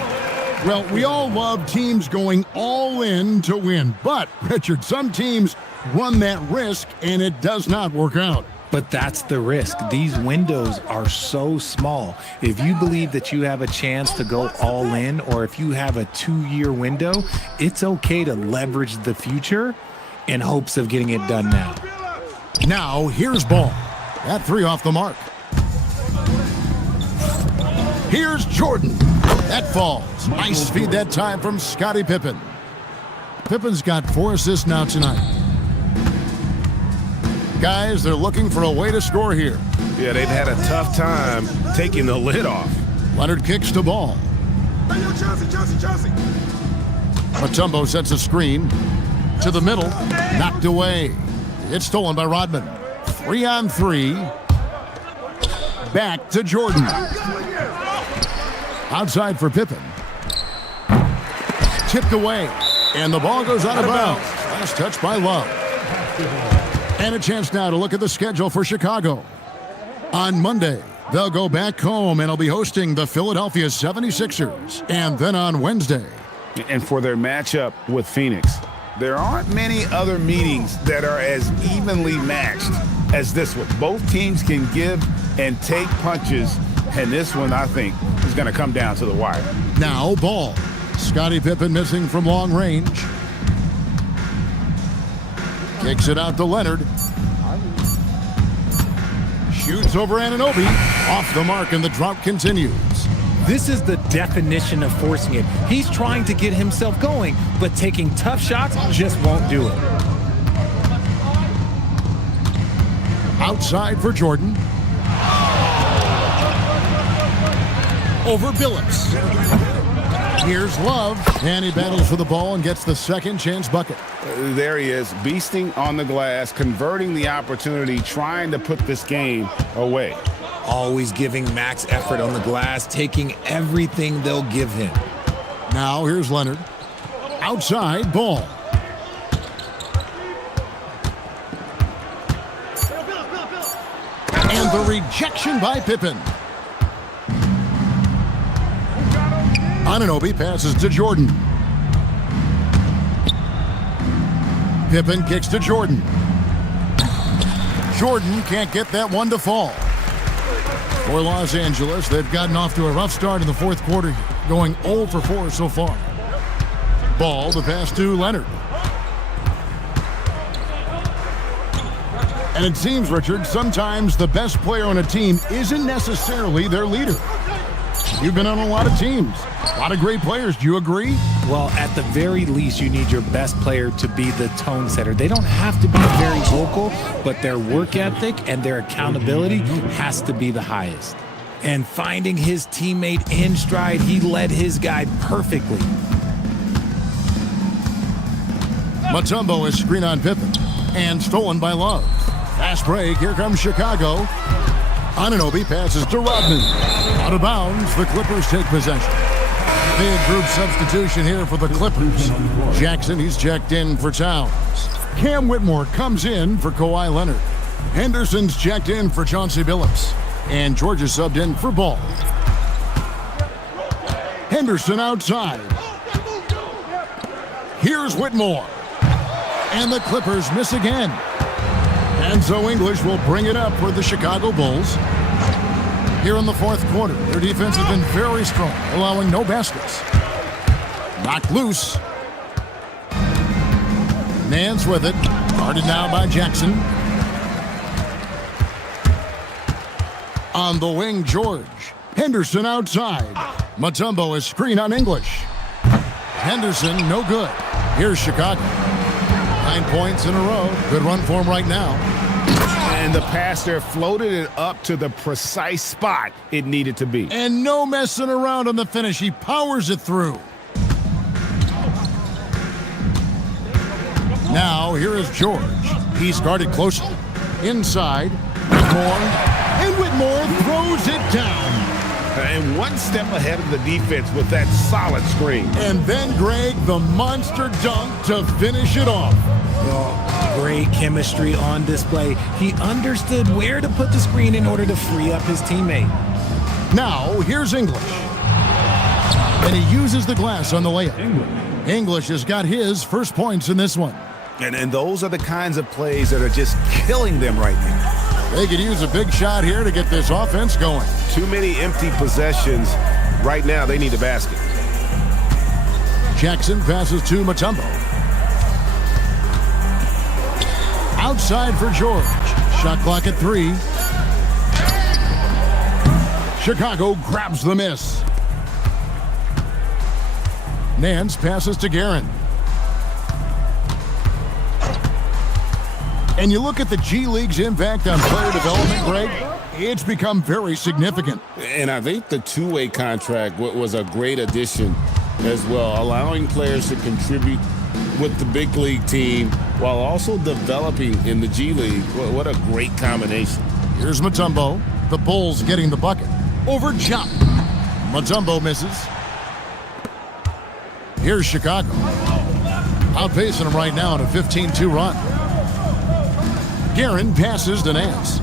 Well, we all love teams going all in to win. But, Richard, some teams run that risk, and it does not work out. But that's the risk. These windows are so small. If you believe that you have a chance to go all in, or if you have a 2-year window, it's okay to leverage the future in hopes of getting it done now. Now, here's Ball. That 3 off the mark. Here's Jordan. That falls. Nice feed that time from Scottie Pippen. Pippen's got 4 assists now tonight. Guys, they're looking for a way to score here. Yeah, they've had a tough time taking the lid off. Leonard kicks to Ball. Mutombo sets a screen. To the middle. Knocked away. It's stolen by Rodman. 3-on-3. Back to Jordan. Outside for Pippen. Tipped away. And the ball goes out of bounds. Last touch by Love. And a chance now to look at the schedule for Chicago. On Monday, they'll go back home and will be hosting the Philadelphia 76ers. And then on Wednesday. And for their matchup with Phoenix, there aren't many other meetings that are as evenly matched as this one. Both teams can give and take punches, and this one, I think, is going to come down to the wire. Now Ball. Scottie Pippen missing from long range. Kicks it out to Leonard. Shoots over Anunoby. Off the mark, and the drought continues. This is the definition of forcing it. He's trying to get himself going, but taking tough shots just won't do it. Outside for Jordan. Over Billups. Here's Love, and he battles for the ball and gets the second chance bucket. There he is, beasting on the glass, converting the opportunity, trying to put this game away. Always giving max effort on the glass, taking everything they'll give him. Now here's Leonard. Outside, Ball. And the rejection by Pippen. Anunoby passes to Jordan. Pippen kicks to Jordan. Jordan can't get that one to fall. For Los Angeles, they've gotten off to a rough start in the fourth quarter, going 0 for 4 so far. Ball, the pass to Leonard. And it seems, Richard, sometimes the best player on a team isn't necessarily their leader. You've been on a lot of teams, a lot of great players. Do you agree? Well, at the very least, you need your best player to be the tone setter. They don't have to be very vocal, but their work ethic and their accountability has to be the highest. And finding his teammate in stride, he led his guy perfectly. Mutombo is screen on Pippen and stolen by Love. Fast break, here comes Chicago. Anunoby passes to Rodman. Out of bounds, the Clippers take possession. Big group substitution here for the Clippers. Jackson, he's checked in for Towns. Cam Whitmore comes in for Kawhi Leonard. Henderson's checked in for Chauncey Billups. And Georgia subbed in for Ball. Henderson outside. Here's Whitmore. And the Clippers miss again. And so English will bring it up for the Chicago Bulls. Here in the fourth quarter, their defense has been very strong, allowing no baskets. Knocked loose. Nance with it. Guarded now by Jackson. On the wing, George. Henderson outside. Mutombo is screen on English. Henderson, no good. Here's Chicago. 9 points in a row. Good run for him right now. And the pass there floated it up to the precise spot it needed to be. And no messing around on the finish. He powers it through. Now, here is George. He's guarded closely. Inside. Whitmore. And Whitmore throws it down. And one step ahead of the defense with that solid screen. And then, Greg, the monster dunk to finish it off. Well, great chemistry on display. He understood where to put the screen in order to free up his teammate. Now, here's English. And he uses the glass on the layup. English has got his first points in this one. And those are the kinds of plays that are just killing them right now. They could use a big shot here to get this offense going. Too many empty possessions. Right now, they need a basket. Jackson passes to Mutombo. Outside for George. Shot clock at 3. Chicago grabs the miss. Nance passes to Guerin. And you look at the G League's impact on player development, Greg, it's become very significant. And I think the two-way contract was a great addition as well, allowing players to contribute with the big league team while also developing in the G League. What a great combination. Here's Mutombo. The Bulls getting the bucket. Over Jump. Mutombo misses. Here's Chicago. Outpacing them right now in a 15-2 run. Guerin passes to Nance.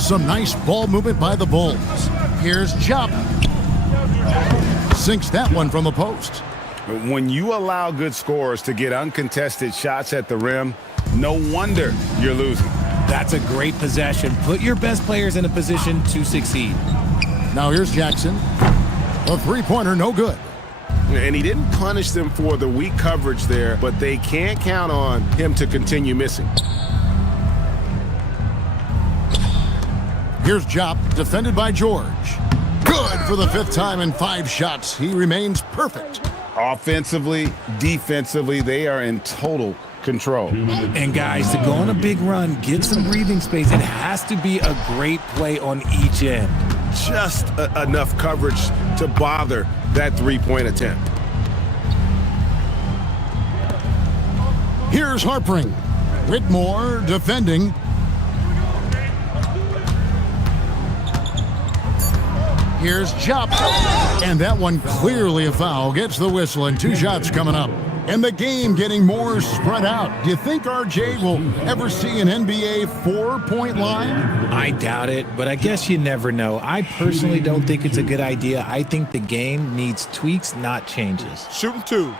Some nice ball movement by the Bulls. Here's Chop. Sinks that one from the post. When you allow good scorers to get uncontested shots at the rim, no wonder you're losing. That's a great possession. Put your best players in a position to succeed. Now here's Jackson. A three-pointer, no good. And he didn't punish them for the weak coverage there, but they can't count on him to continue missing. Here's Jop, defended by George. Good for the 5th time in 5 shots. He remains perfect. Offensively, defensively, they are in total control. And guys, to go on a big run, get some breathing space. It has to be a great play on each end. Just enough coverage to bother that three-point attempt. Here's Harpring. Whitmore defending. Here's Chop. And that one clearly a foul. Gets the whistle and 2 shots coming up. And the game getting more spread out. Do you think RJ will ever see an NBA 4-point line? I doubt it, but I guess you never know. I personally don't think it's a good idea. I think the game needs tweaks, not changes. Shooting 2.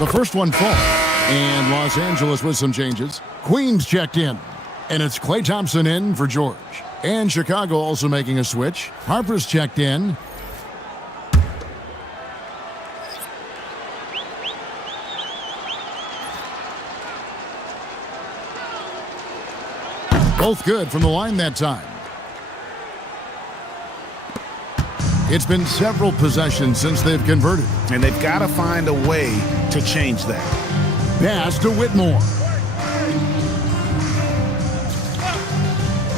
The first one falls. And Los Angeles with some changes. Queens checked in. And it's Klay Thompson in for George. And Chicago also making a switch. Harper's checked in. Both good from the line that time. It's been several possessions since they've converted. And they've got to find a way to change that. Pass to Whitmore.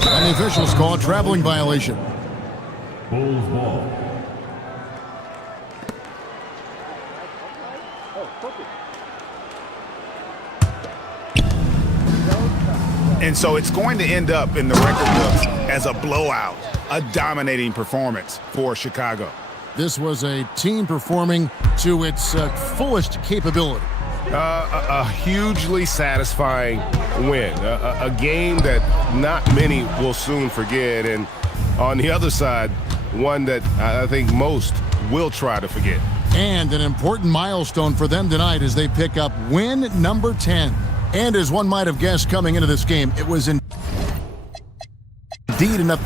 And the officials call a traveling violation. Bulls ball. And so it's going to end up in the record books as a blowout, a dominating performance for Chicago. This was a team performing to its fullest capability. A hugely satisfying win, a game that not many will soon forget, and on the other side, one that I think most will try to forget. And an important milestone for them tonight as they pick up win number 10. And as one might have guessed coming into this game, it was indeed enough.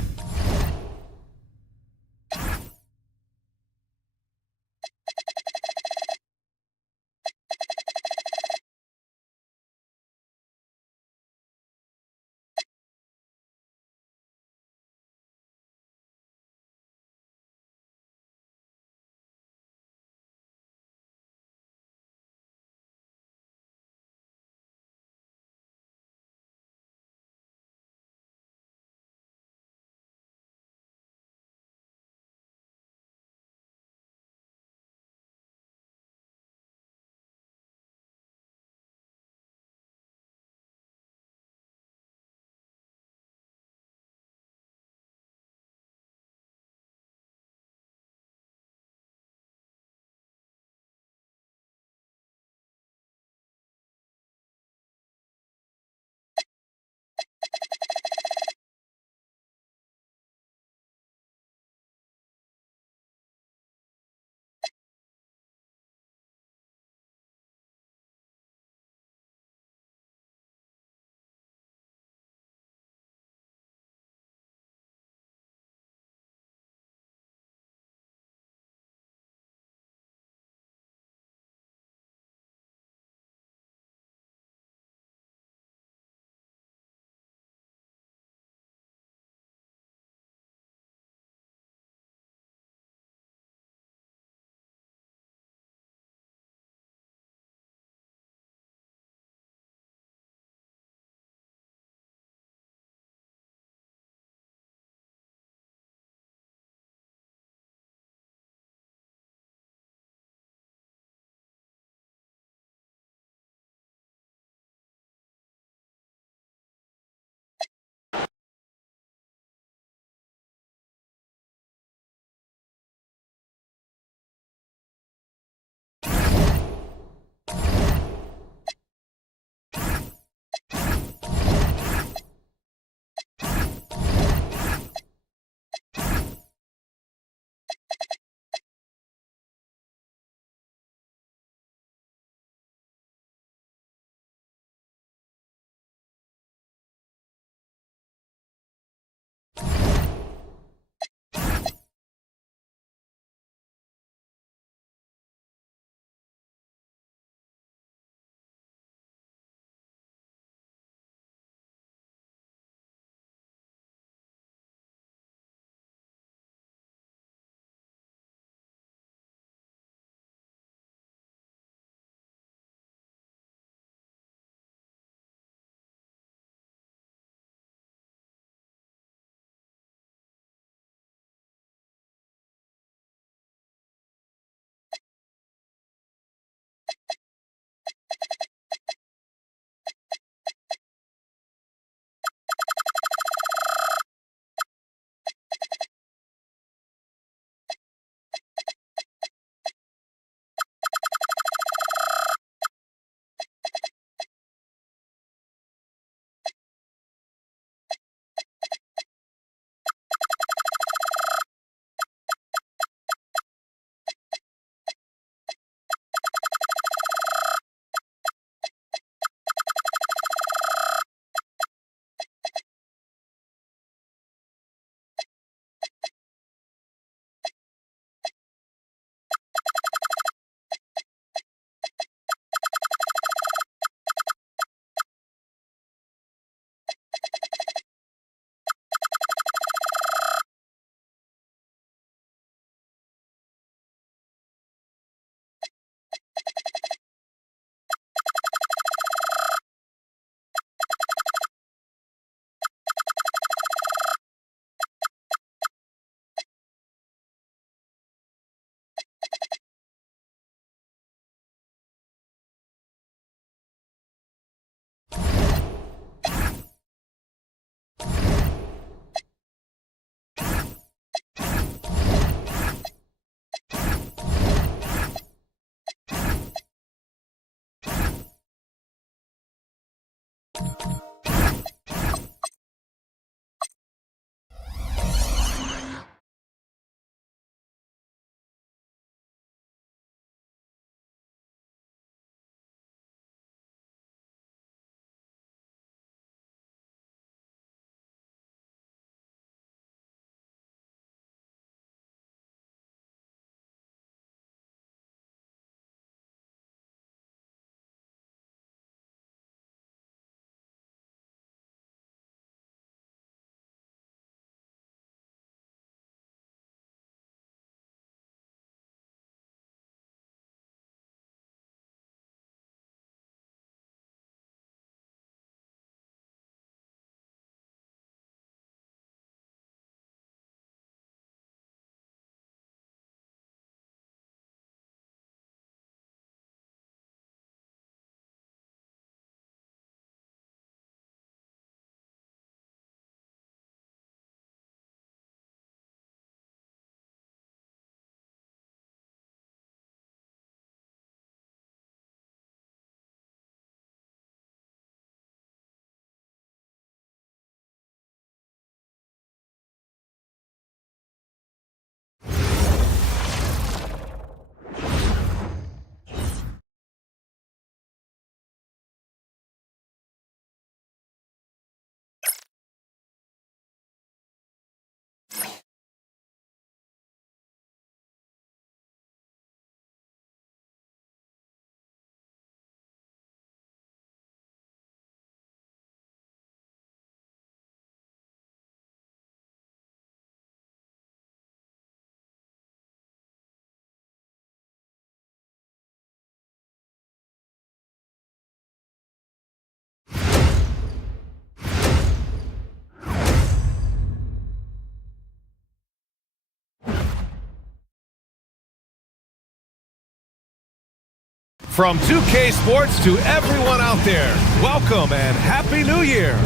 From 2K Sports to everyone out there, welcome and Happy New Year.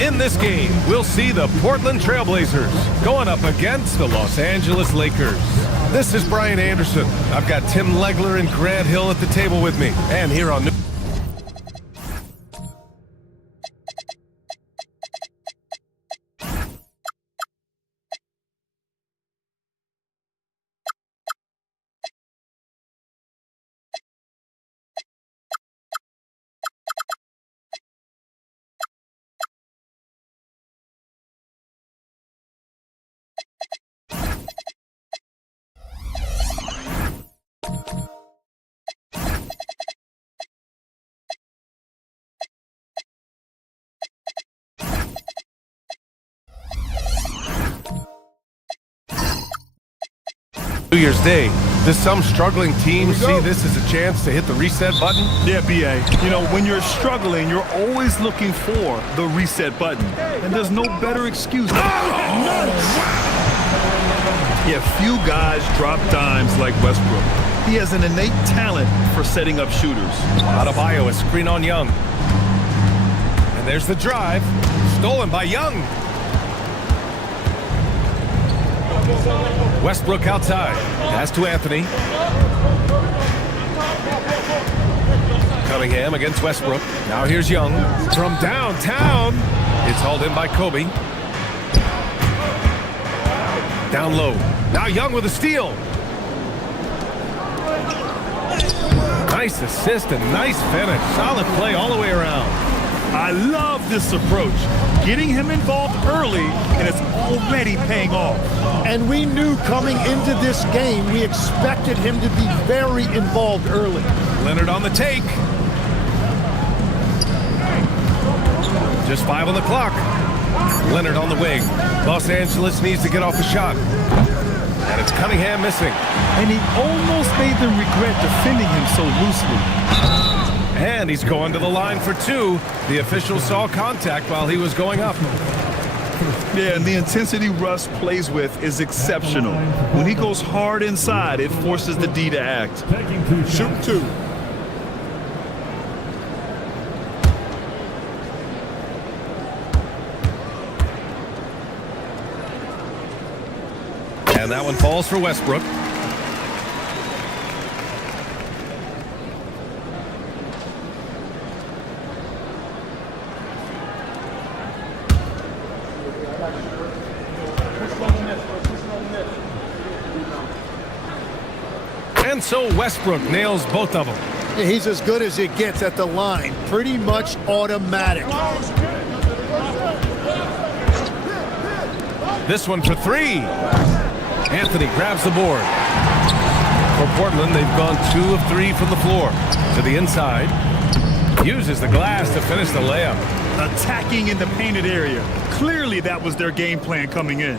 In this game, we'll see the Portland Trailblazers going up against the Los Angeles Lakers. This is Brian Anderson. I've got Tim Legler and Grant Hill at the table with me. And here on New Year's Day, does some struggling team see this as a chance to hit the reset button? Yeah, B.A. You know, when you're struggling, you're always looking for the reset button. And there's no better excuse. Yeah, few guys drop dimes like Westbrook. He has an innate talent for setting up shooters. Adebayo, a screen on Young. And there's the drive, stolen by Young. Westbrook outside. Pass to Anthony. Cunningham against Westbrook. Now here's Young. From downtown. It's hauled in by Kobe. Down low. Now Young with a steal. Nice assist and nice finish. Solid play all the way around. I love this approach. Getting him involved early, and it's already paying off. And we knew coming into this game, we expected him to be very involved early. Leonard on the take. Just 5 on the clock. Leonard on the wing. Los Angeles needs to get off a shot. And it's Cunningham missing. And he almost made them regret defending him so loosely. And he's going to the line for 2. The official saw contact while he was going up. Yeah, and the intensity Russ plays with is exceptional. When he goes hard inside, it forces the D to act. Shoot 2. And that one falls for Westbrook. And so Westbrook nails both of them. He's as good as it gets at the line. Pretty much automatic. This one for three. Anthony grabs the board. For Portland, they've gone 2 of 3 from the floor. To the inside. Uses the glass to finish the layup. Attacking in the painted area. Clearly that was their game plan coming in.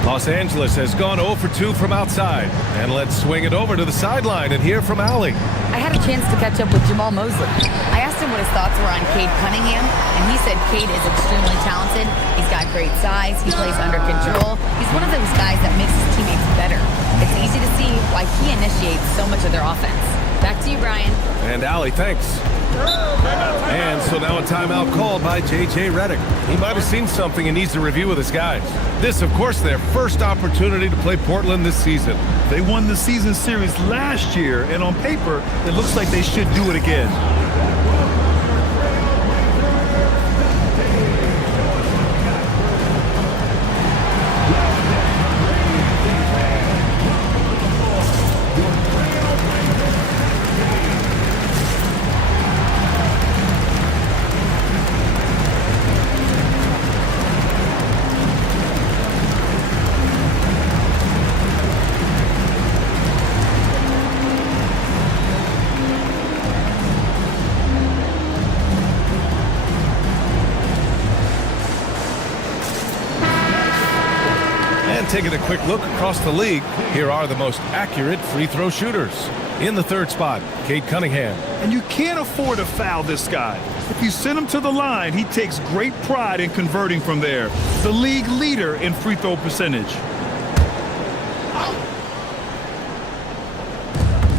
Los Angeles has gone 0 for 2 from outside. And let's swing it over to the sideline and hear from Allie. I had a chance to catch up with Jamal Mosley. I asked him what his thoughts were on Cade Cunningham, and he said Cade is extremely talented. He's got great size. He plays under control. He's one of those guys that makes his teammates better. It's easy to see why he initiates so much of their offense. Back to you, Brian. And Allie, thanks. And so now a timeout called by J.J. Redick. He might have seen something and needs to review with his guys. This, of course, their first opportunity to play Portland this season. They won the season series last year, and on paper, it looks like they should do it again. Taking a quick look across the league, here are the most accurate free throw shooters. In the third spot, Cade Cunningham. And you can't afford to foul this guy. If you send him to the line, he takes great pride in converting from there. The league leader in free throw percentage.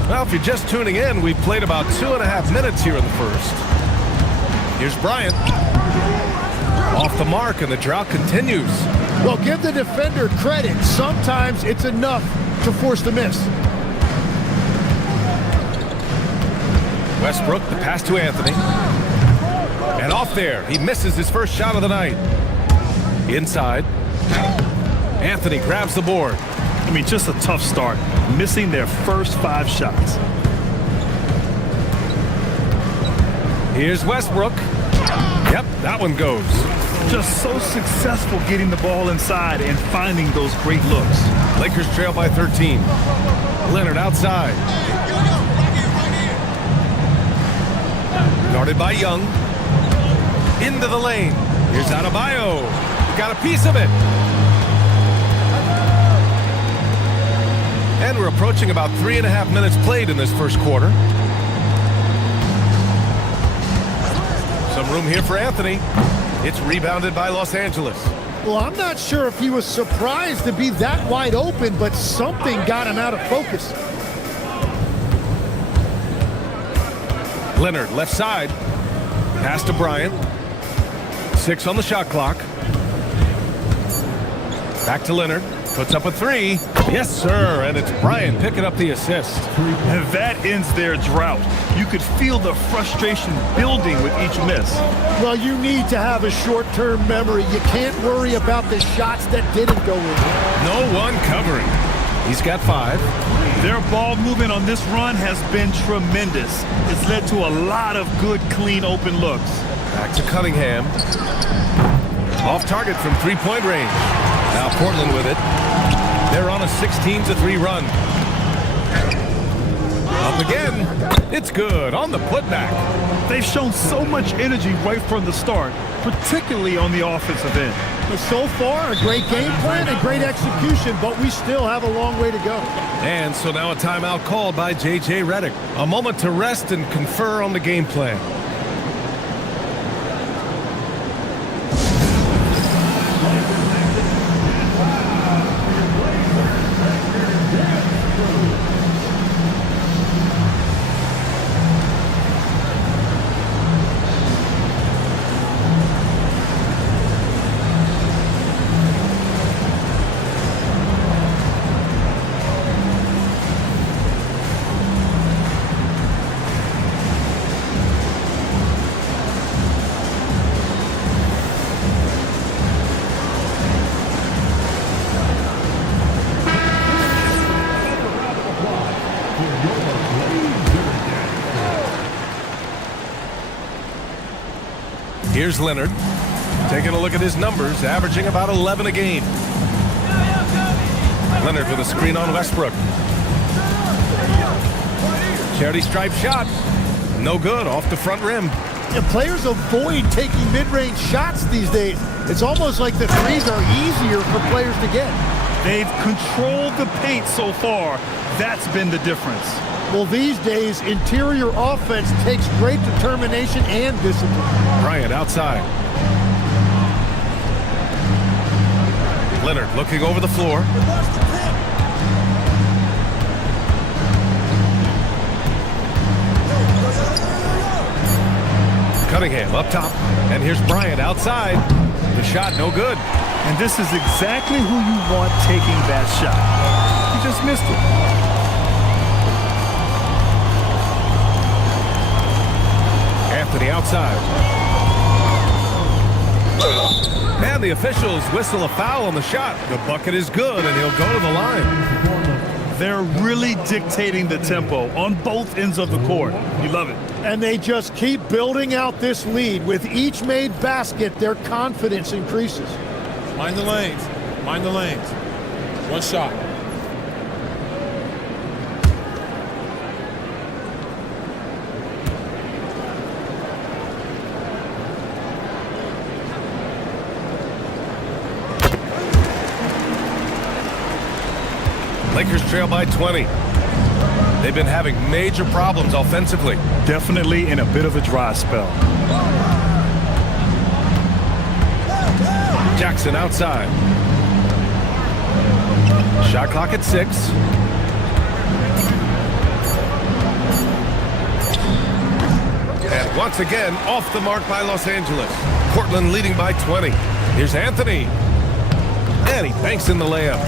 Well, if you're just tuning in, we've played about 2.5 minutes here in the first. Here's Bryant. Off the mark, and the drought continues. Well, give the defender credit. Sometimes it's enough to force the miss. Westbrook, the pass to Anthony. And off there, he misses his first shot of the night. Inside. Anthony grabs the board. I mean, just a tough start. Missing their first 5 shots. Here's Westbrook. Yep, that one goes. Just so successful getting the ball inside and finding those great looks. Lakers trail by 13. Leonard outside. Guarded by Young. Into the lane. Here's Adebayo. Got a piece of it. And we're approaching about 3.5 minutes played in this first quarter. Some room here for Anthony. It's rebounded by Los Angeles. Well, I'm not sure if he was surprised to be that wide open, but something got him out of focus. Leonard, left side. Pass to Bryant. 6 on the shot clock. Back to Leonard. Puts up a 3. Yes, sir. And it's Bryant picking up the assist. And that ends their drought. You could feel the frustration building with each miss. Well, you need to have a short-term memory. You can't worry about the shots that didn't go in. No one covering. He's got 5. Their ball movement on this run has been tremendous. It's led to a lot of good, clean, open looks. Back to Cunningham. Off target from 3-point range. Now Portland with it. They're on a 16-3 run. Up again. It's good on the putback. They've shown so much energy right from the start, particularly on the offensive end. But so far, a great game plan and great execution, but we still have a long way to go. And so now a timeout called by J.J. Redick. A moment to rest and confer on the game plan. Here's Leonard. Taking a look at his numbers, averaging about 11 a game. Leonard with a screen on Westbrook. Charity stripe shot. No good, off the front rim. Yeah, players avoid taking mid-range shots these days. It's almost like the threes are easier for players to get. They've controlled the paint so far. That's been the difference. Well, these days, interior offense takes great determination and discipline. Bryant outside. Leonard looking over the floor. Cunningham up top. And here's Bryant outside. The shot no good. And this is exactly who you want taking that shot. He just missed it. Anthony outside. And the officials whistle a foul on the shot. The bucket is good, and he'll go to the line. They're really dictating the tempo on both ends of the court. You love it. And they just keep building out this lead. With each made basket, their confidence increases. Mind the lanes. Mind the lanes. One shot. Lakers trail by 20. They've been having major problems offensively. Definitely in a bit of a dry spell. Jackson outside. Shot clock at 6. And once again, off the mark by Los Angeles. Portland leading by 20. Here's Anthony. And he banks in the layup.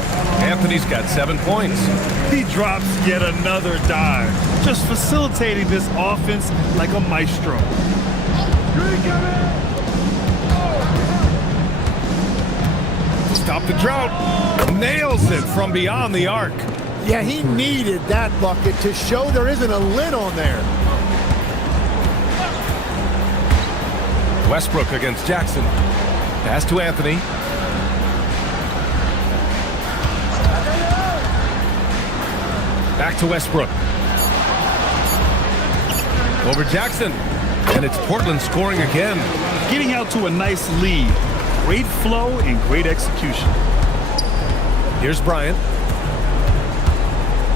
Anthony's got 7 points. He drops yet another dive. Just facilitating this offense like a maestro. Stop the drought. Nails it from beyond the arc. Yeah, he needed that bucket to show there isn't a lid on there. Westbrook against Jackson. Pass to Anthony. Back to Westbrook. Over Jackson. And it's Portland scoring again. Getting out to a nice lead. Great flow and great execution. Here's Bryant.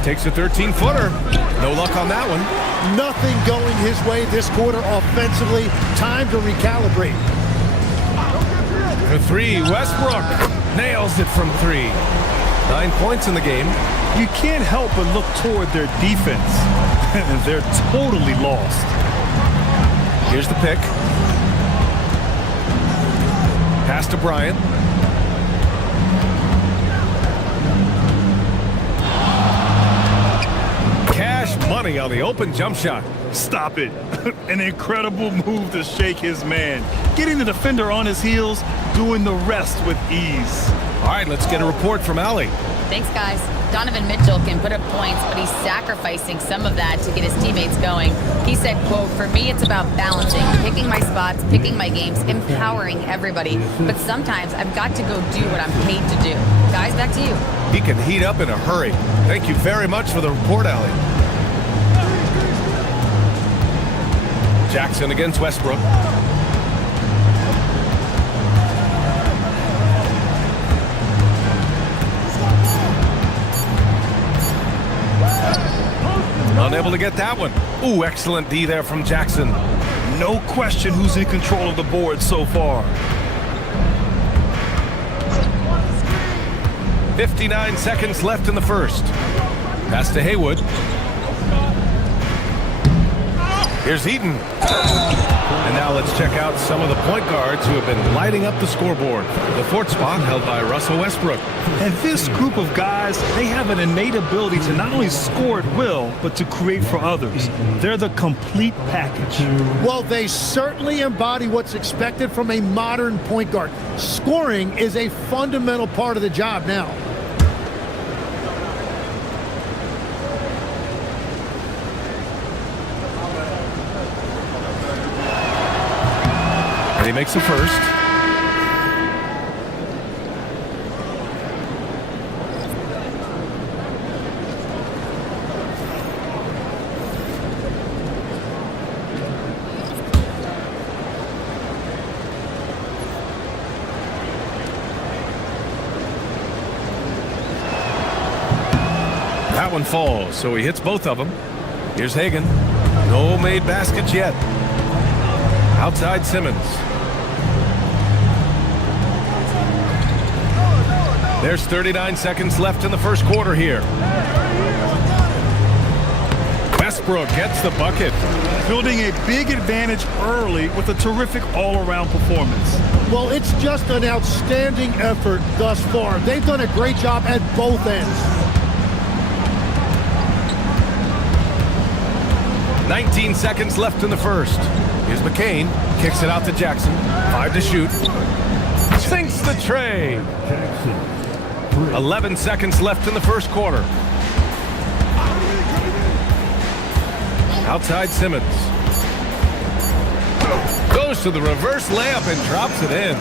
Takes a 13-footer. No luck on that one. Nothing going his way this quarter offensively. Time to recalibrate. For 3, Westbrook nails it from 3. 9 points in the game. You can't help but look toward their defense. They're totally lost. Here's the pick. Pass to Bryant. Cash money on the open jump shot. Stop it. An incredible move to shake his man. Getting the defender on his heels, doing the rest with ease. All right, let's get a report from Allie. Thanks, guys. Donovan Mitchell can put up points, but he's sacrificing some of that to get his teammates going. He said, quote, "For me, it's about balancing, picking my spots, picking my games, empowering everybody. But sometimes I've got to go do what I'm paid to do." Guys, back to you. He can heat up in a hurry. Thank you very much for the report, Allie. Jackson against Westbrook. Unable to get that one. Ooh, excellent D there from Jackson. No question who's in control of the board so far. 59 seconds left in the first. Pass to Haywood. Here's Eaton. And now let's check out some of the point guards who have been lighting up the scoreboard. The 4th spot held by Russell Westbrook. And this group of guys, they have an innate ability to not only score at will, but to create for others. They're the complete package. Well, they certainly embody what's expected from a modern point guard. Scoring is a fundamental part of the job now. he makes the first. That one falls, so he hits both of them. Here's Hagan. No made baskets yet. Outside Simmons. There's 39 seconds left in the first quarter here. Westbrook gets the bucket. Building a big advantage early with a terrific all-around performance. Well, it's just an outstanding effort thus far. They've done a great job at both ends. 19 seconds left in the first. Here's McCain. Kicks it out to Jackson. 5 to shoot. Sinks the tray. 11 seconds left in the first quarter. Outside Simmons. Goes to the reverse layup and drops it in.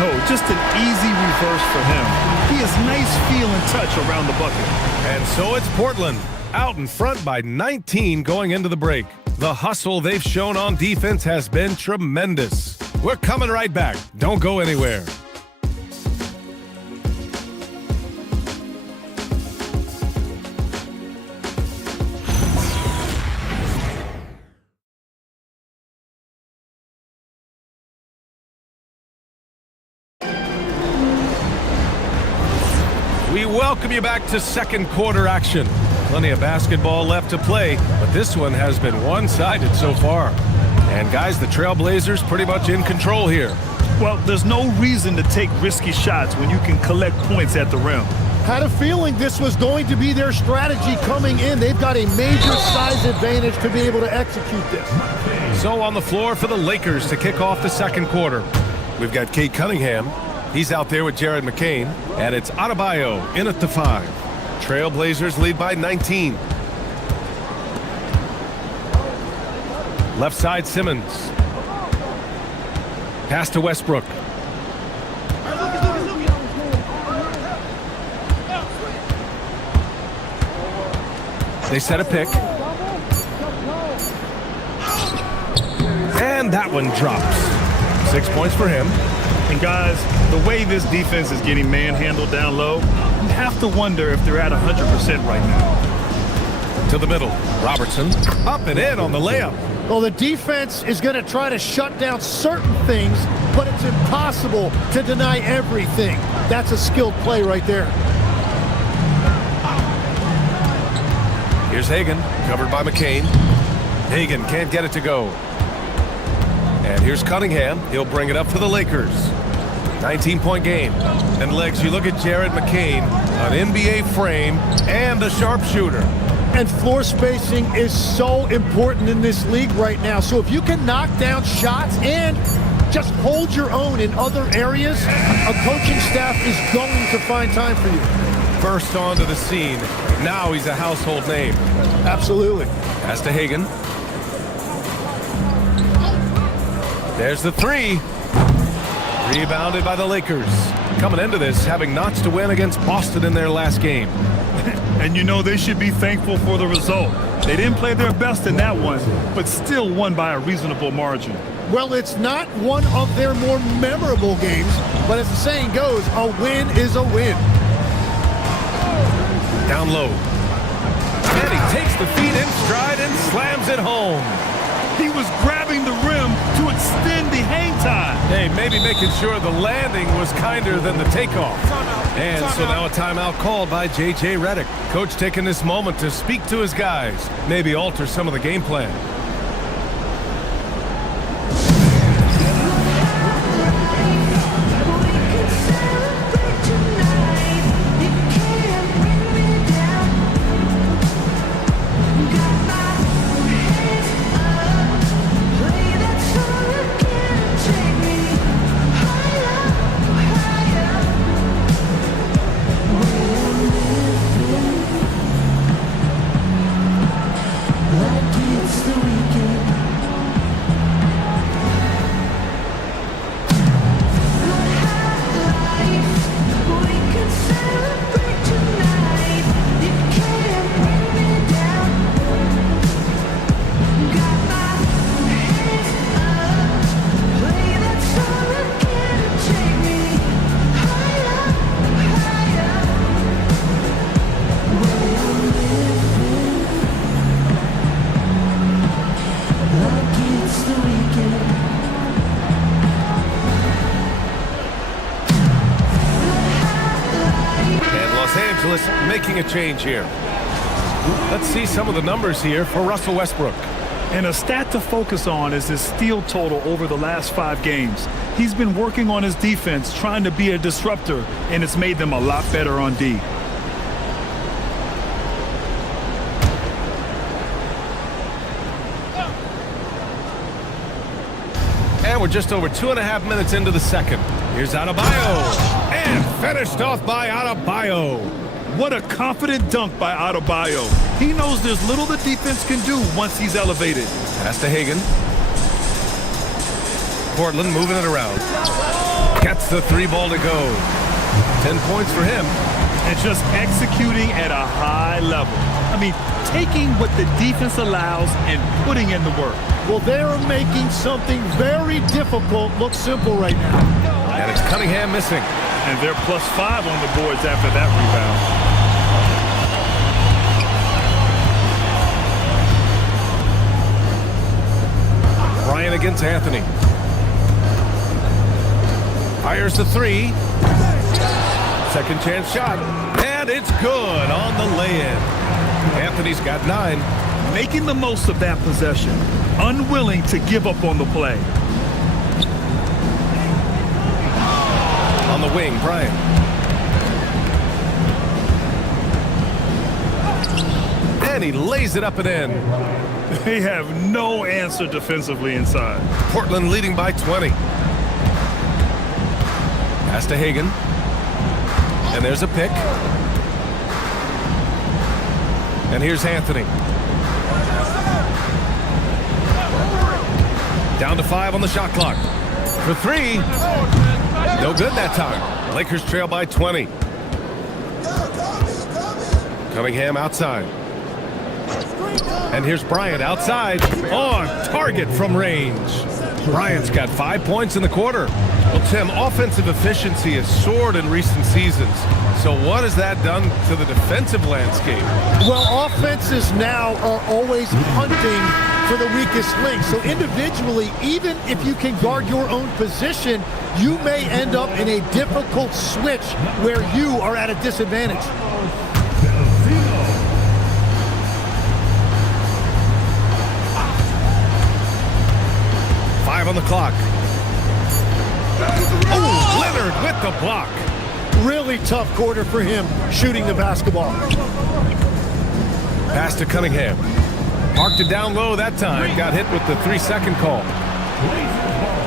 Oh, just an easy reverse for him. He has nice feel and touch around the bucket. And so it's Portland. Out in front by 19 going into the break. The hustle they've shown on defense has been tremendous. We're coming right back. Don't go anywhere. We welcome you back to second quarter action. Plenty of basketball left to play, but this one has been one-sided so far. And guys, the Trailblazers pretty much in control here. Well, there's no reason to take risky shots when you can collect points at the rim. Had a feeling this was going to be their strategy coming in. They've got a major size advantage to be able to execute this. So on the floor for the Lakers to kick off the second quarter. We've got Cade Cunningham. He's out there with Jared McCain. And it's Adebayo in at the 5. Trailblazers lead by 19. Left side Simmons. Pass to Westbrook. They set a pick. And that one drops. 6 points for him. And guys, the way this defense is getting manhandled down low, you have to wonder if they're at 100% right now. To the middle. Robertson up and in on the layup. Well, the defense is going to try to shut down certain things, but it's impossible to deny everything. That's a skilled play right there. Here's Hagan, covered by McCain. Hagan can't get it to go. And here's Cunningham. He'll bring it up for the Lakers. 19-point game. And Legs, you look at Jared McCain, an NBA frame and a sharpshooter. And floor spacing is so important in this league right now. So if you can knock down shots and just hold your own in other areas, a coaching staff is going to find time for you. Burst onto the scene. Now he's a household name. Absolutely. Pass to Hagan. There's the 3. Rebounded by the Lakers. Coming into this, having knots to win against Boston in their last game. And you know they should be thankful for the result. They didn't play their best in that one, but still won by a reasonable margin. Well, it's not one of their more memorable games, but as the saying goes, a win is a win. Down low. And he takes the feet in stride and slams it home. He was grabbing the rim to extend the hang time. Hey, maybe making sure the landing was kinder than the takeoff. And so now a timeout called by J.J. Redick. Coach taking this moment to speak to his guys, maybe alter some of the game plan. Like it's the making a change here. Let's see some of the numbers here for Russell Westbrook. And a stat to focus on is his steal total over the last 5 games. He's been working on his defense, trying to be a disruptor, and it's made them a lot better on D. And we're just over 2.5 minutes into the second. Here's Adebayo. And finished off by Adebayo. What a confident dunk by Adebayo. He knows there's little the defense can do once he's elevated. Pass to Hagan. Portland moving it around. Gets the 3 ball to go. 10 points for him. And just executing at a high level. I mean, taking what the defense allows and putting in the work. Well, they're making something very difficult look simple right now. And it's Cunningham missing. And they're +5 on the boards after that rebound. Bryant against Anthony. Fires the 3. Second chance shot. And it's good on the lay-in. Anthony's got 9. Making the most of that possession. Unwilling to give up on the play. On the wing, Bryant. And he lays it up and in. They have no answer defensively inside. Portland leading by 20. Pass to Hagan. And there's a pick. And here's Anthony. Down to 5 on the shot clock. For 3. No good that time. Lakers trail by 20. Cunningham outside. And here's Bryant outside. On target from range. Bryant's got 5 points in the quarter. Well, Tim, offensive efficiency has soared in recent seasons. So what has that done to the defensive landscape? Well, offenses now are always hunting for the weakest link. So individually, even if you can guard your own position, you may end up in a difficult switch where you are at a disadvantage. On the clock. Oh, Leonard with the block. Really tough quarter for him shooting the basketball. Pass to Cunningham. Marked it down low that time. Got hit with the 3-second call.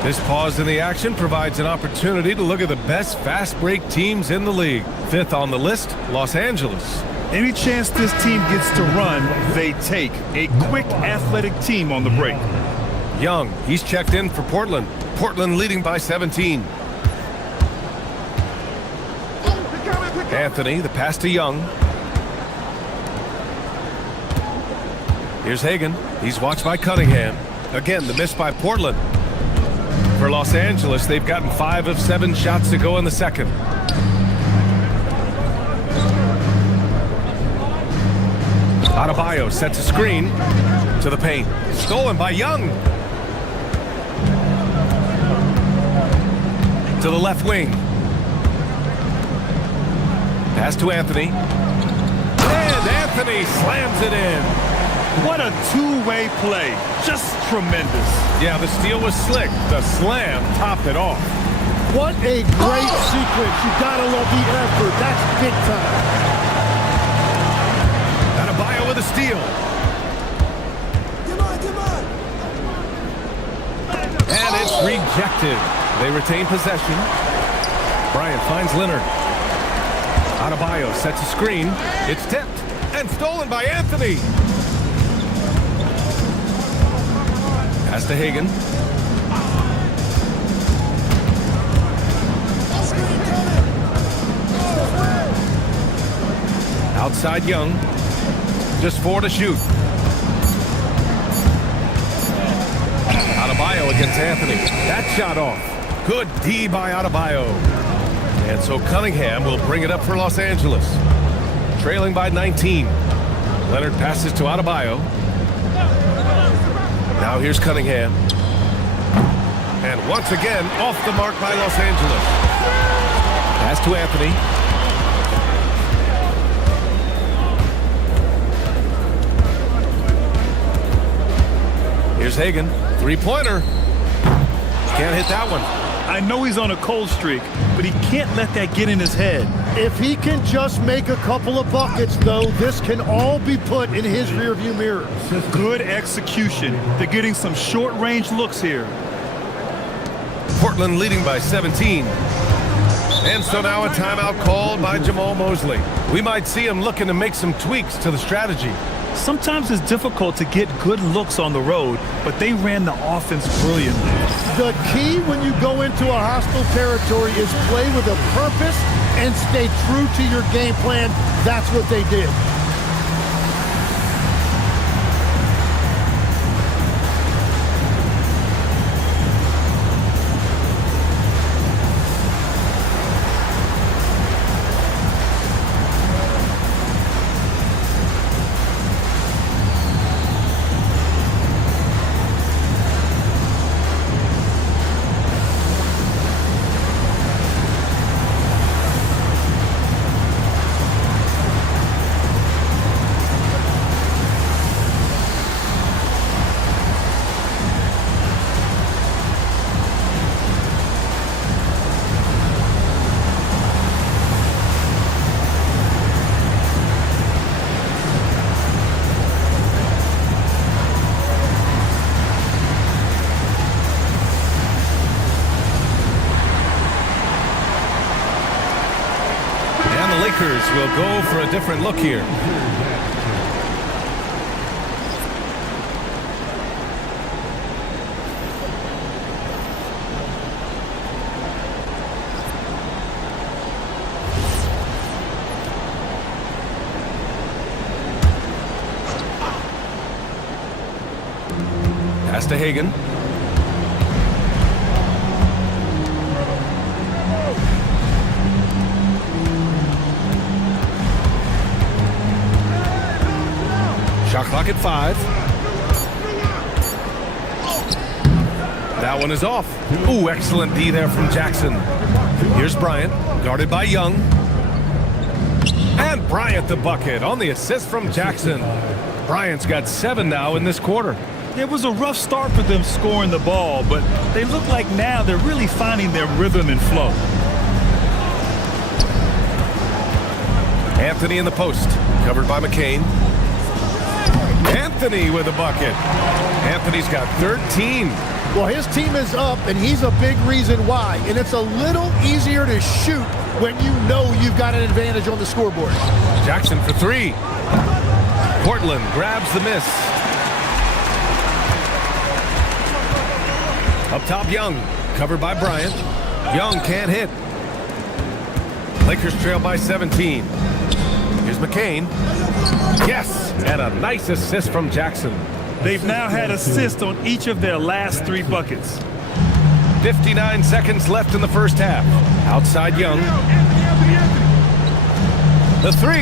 This pause in the action provides an opportunity to look at the best fast break teams in the league. 5th on the list, Los Angeles. Any chance this team gets to run, they take. A quick, athletic team on the break. Young, he's checked in for Portland. Portland leading by 17. Anthony, the pass to Young. Here's Hagan. He's watched by Cunningham. Again, the miss by Portland. For Los Angeles, they've gotten 5 of 7 shots to go in the second. Adebayo sets a screen to the paint. Stolen by Young. To the left wing. Pass to Anthony. And Anthony slams it in. What a two-way play. Just tremendous. Yeah, the steal was slick. The slam topped it off. What a great sequence. You gotta love the effort. That's big time. Adebayo with a steal. And it's rejected. They retain possession. Bryant finds Leonard. Adebayo sets a screen. It's tipped and stolen by Anthony. Pass to Hagan. Outside Young. Just 4 to shoot. Adebayo against Anthony. That shot off. Good D by Adebayo. And so Cunningham will bring it up for Los Angeles. Trailing by 19. Leonard passes to Adebayo. Now here's Cunningham. And once again, off the mark by Los Angeles. Pass to Anthony. Here's Hagan. Three-pointer. Can't hit that one. I know he's on a cold streak, but he can't let that get in his head. If he can just make a couple of buckets, though, this can all be put in his rearview mirror. Good execution. They're getting some short-range looks here. Portland leading by 17. And so now a timeout called by Jamal Mosley. We might see him looking to make some tweaks to the strategy. Sometimes it's difficult to get good looks on the road, but they ran the offense brilliantly. The key when you go into a hostile territory is play with a purpose and stay true to your game plan. That's what they did. Lakers will go for a different look here. Pass to Hagan. Shot clock at 5. That one is off. Ooh, excellent D there from Jackson. Here's Bryant, guarded by Young. And Bryant the bucket on the assist from Jackson. Bryant's got 7 now in this quarter. It was a rough start for them scoring the ball, but they look like now they're really finding their rhythm and flow. Anthony in the post, covered by McCain. Anthony with a bucket. Anthony's got 13. Well, his team is up, and he's a big reason why. And it's a little easier to shoot when you know you've got an advantage on the scoreboard. Jackson for 3. Portland grabs the miss. Up top, Young, covered by Bryant. Young can't hit. Lakers trail by 17. Here's McCain. Yes, and a nice assist from Jackson. They've now had assists on each of their last 3 buckets. 59 seconds left in the first half. Outside Young. The 3.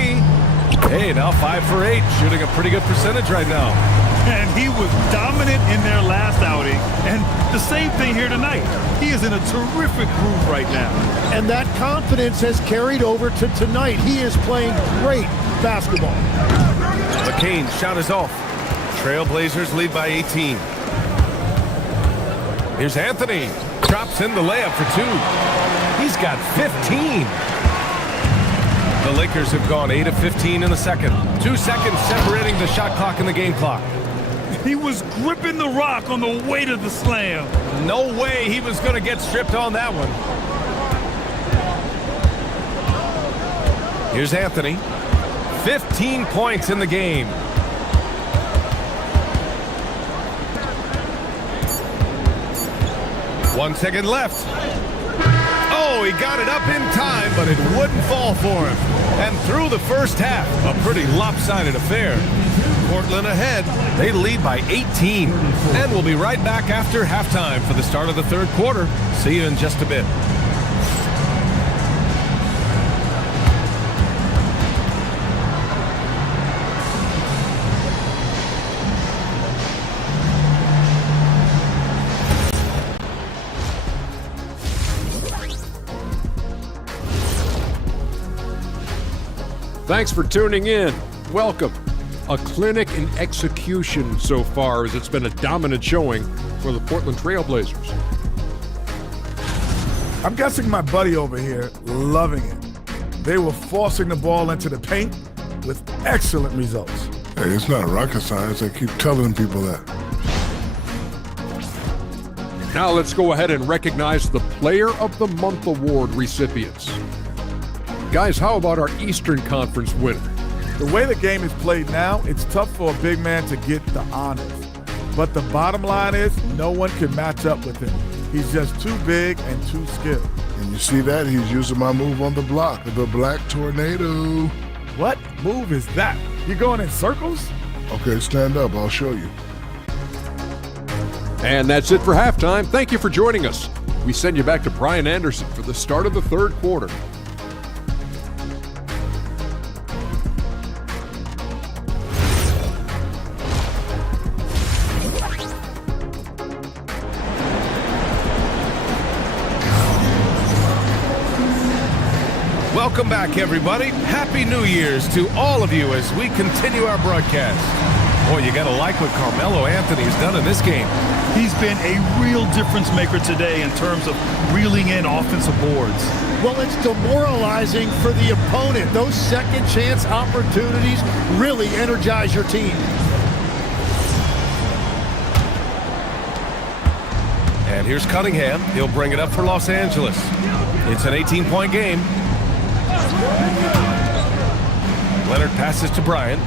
Hey, now 5 for 8, shooting a pretty good percentage right now. And he was dominant in their last outing. And the same thing here tonight. He is in a terrific groove right now. And that confidence has carried over to tonight. He is playing great basketball. McCain shot is off. Trailblazers lead by 18. Here's Anthony. Drops in the layup for 2. He's got 15. The Lakers have gone 8 of 15 in the second. 2 seconds separating the shot clock and the game clock. He was gripping the rock on the way to the slam. No way he was going to get stripped on that one. Here's Anthony. 15 points in the game. One second left. Oh, he got it up in time, but it wouldn't fall for him. And through the first half, a pretty lopsided affair. Portland ahead. They lead by 18. And we'll be right back after halftime for the start of the third quarter. See you in just a bit. Thanks for tuning in. Welcome. a clinic in execution so far, as it's been a dominant showing for the Portland Trail Blazers. I'm guessing my buddy over here loving it. They were forcing the ball into the paint with excellent results. Hey, it's not rocket science. I keep telling people that. Now let's go ahead and recognize the Player of the Month Award recipients. Guys, how about our Eastern Conference winner? The way the game is played now, it's tough for a big man to get the honors. But the bottom line is, no one can match up with him. He's just too big and too skilled. And you see that? He's using my move on the block, the Black Tornado. What move is that? You going in circles? Okay, stand up. I'll show you. And that's it for halftime. Thank you for joining us. We send you back to Brian Anderson for the start of the third quarter. Welcome back, everybody. Happy New Year's to all of you as we continue our broadcast. Boy, you got to like what Carmelo Anthony's done in this game. He's been a real difference maker today in terms of reeling in offensive boards. Well, it's demoralizing for the opponent. Those second chance opportunities really energize your team. And here's Cunningham. He'll bring it up for Los Angeles. It's an 18-point game. Leonard passes to Bryant.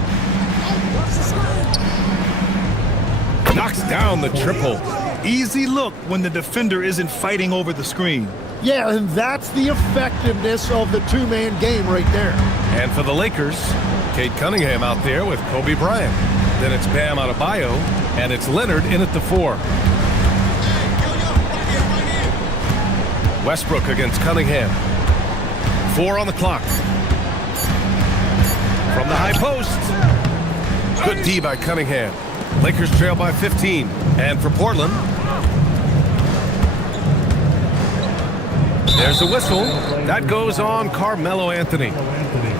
Knocks down the triple. Easy look when the defender isn't fighting over the screen. Yeah, and that's the effectiveness of the two-man game right there. And for the Lakers, Cade Cunningham out there with Kobe Bryant. Then it's Bam Adebayo, and it's Leonard in at the 4. Westbrook against Cunningham. 4 on the clock. From the high post. Good D by Cunningham. Lakers trail by 15. And for Portland, there's a whistle. That goes on Carmelo Anthony.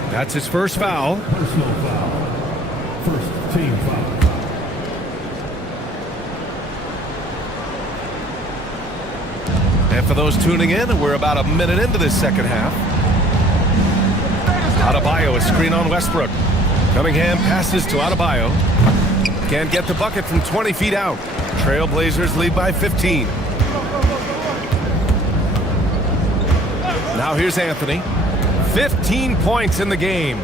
That's his first foul. Personal foul. First team foul. And for those tuning in, we're about a minute into this second half. Adebayo is screen on Westbrook. Cunningham passes to Adebayo. Can't get the bucket from 20 feet out. Trailblazers lead by 15. Now here's Anthony. 15 points in the game.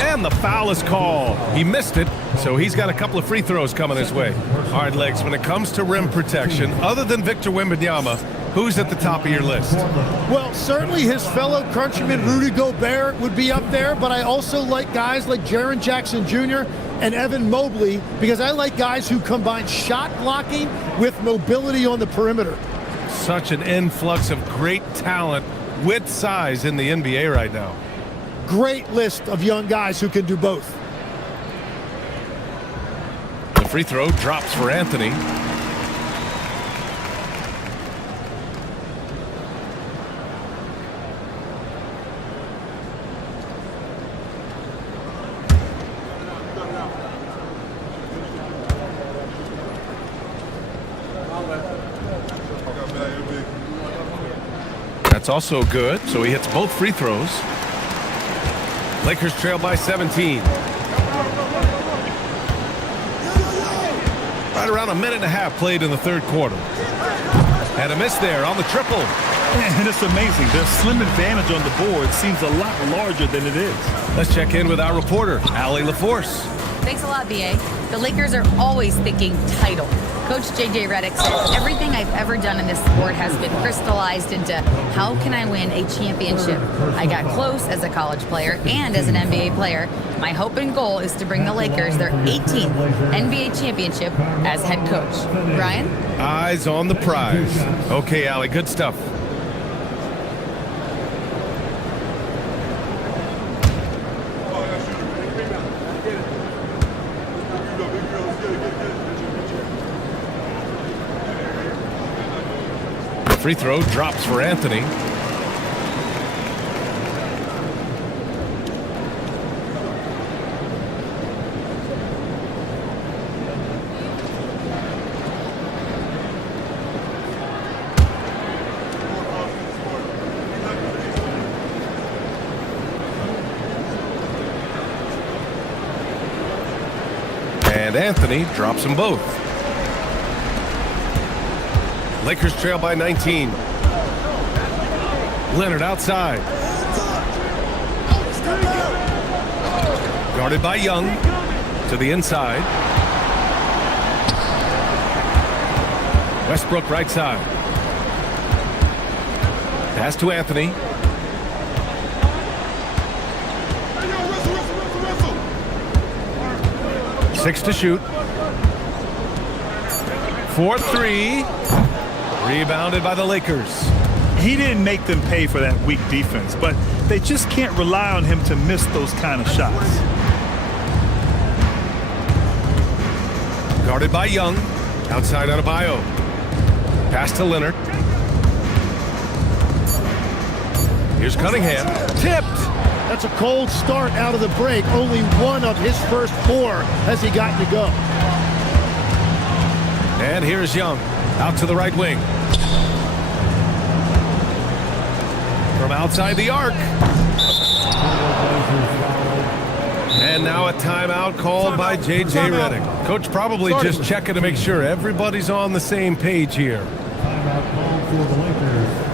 And the foul is called. He missed it, so he's got a couple of free throws coming his way. All right, Legs, when it comes to rim protection, other than Victor Wembanyama, who's at the top of your list? Well, certainly his fellow countryman Rudy Gobert would be up there, but I also like guys like Jaren Jackson Jr. and Evan Mobley because I like guys who combine shot blocking with mobility on the perimeter. Such an influx of great talent with size in the NBA right now. Great list of young guys who can do both. The free throw drops for Anthony. That's also good, so he hits both free throws. Lakers trail by 17. Right around a minute and a half played in the third quarter. And a miss there on the triple. And it's amazing. Their slim advantage on the board seems a lot larger than it is. Let's check in with our reporter, Allie LaForce. Thanks a lot, BA. The Lakers are always thinking title. Coach JJ Redick says everything I've ever done in this sport has been crystallized into how can I win a championship. I got close as a college player and as an NBA player. My hope and goal is to bring the Lakers their 18th NBA championship as head coach. Brian? Eyes on the prize. Okay, Allie, good stuff. Free throw drops for Anthony. And Anthony drops them both. Lakers trail by 19. Leonard outside. Guarded by Young. To the inside. Westbrook right side. Pass to Anthony. Six to shoot. 4-3. Rebounded by the Lakers. He didn't make them pay for that weak defense, but they just can't rely on him to miss those kind of shots. Guarded by Young. Outside Adebayo. Pass to Leonard. Here's Cunningham. Tipped. That's a cold start out of the break. Only one of his first 4 has he gotten to go. And here's Young. Out to the right wing. From outside the arc. And now a timeout called by J.J. Redick. Coach probably just checking to make sure everybody's on the same page here. Timeout called for the Lakers.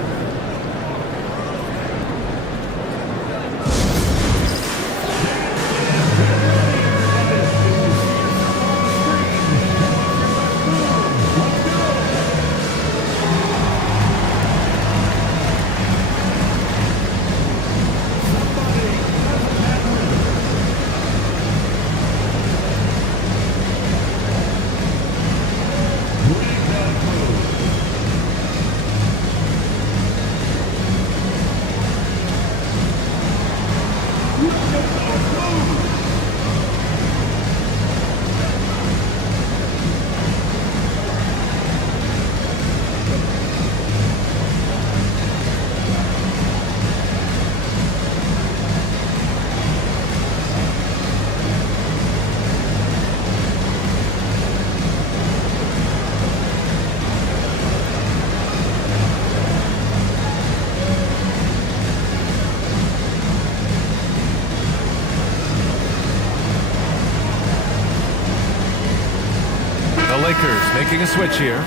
Lakers making a switch here.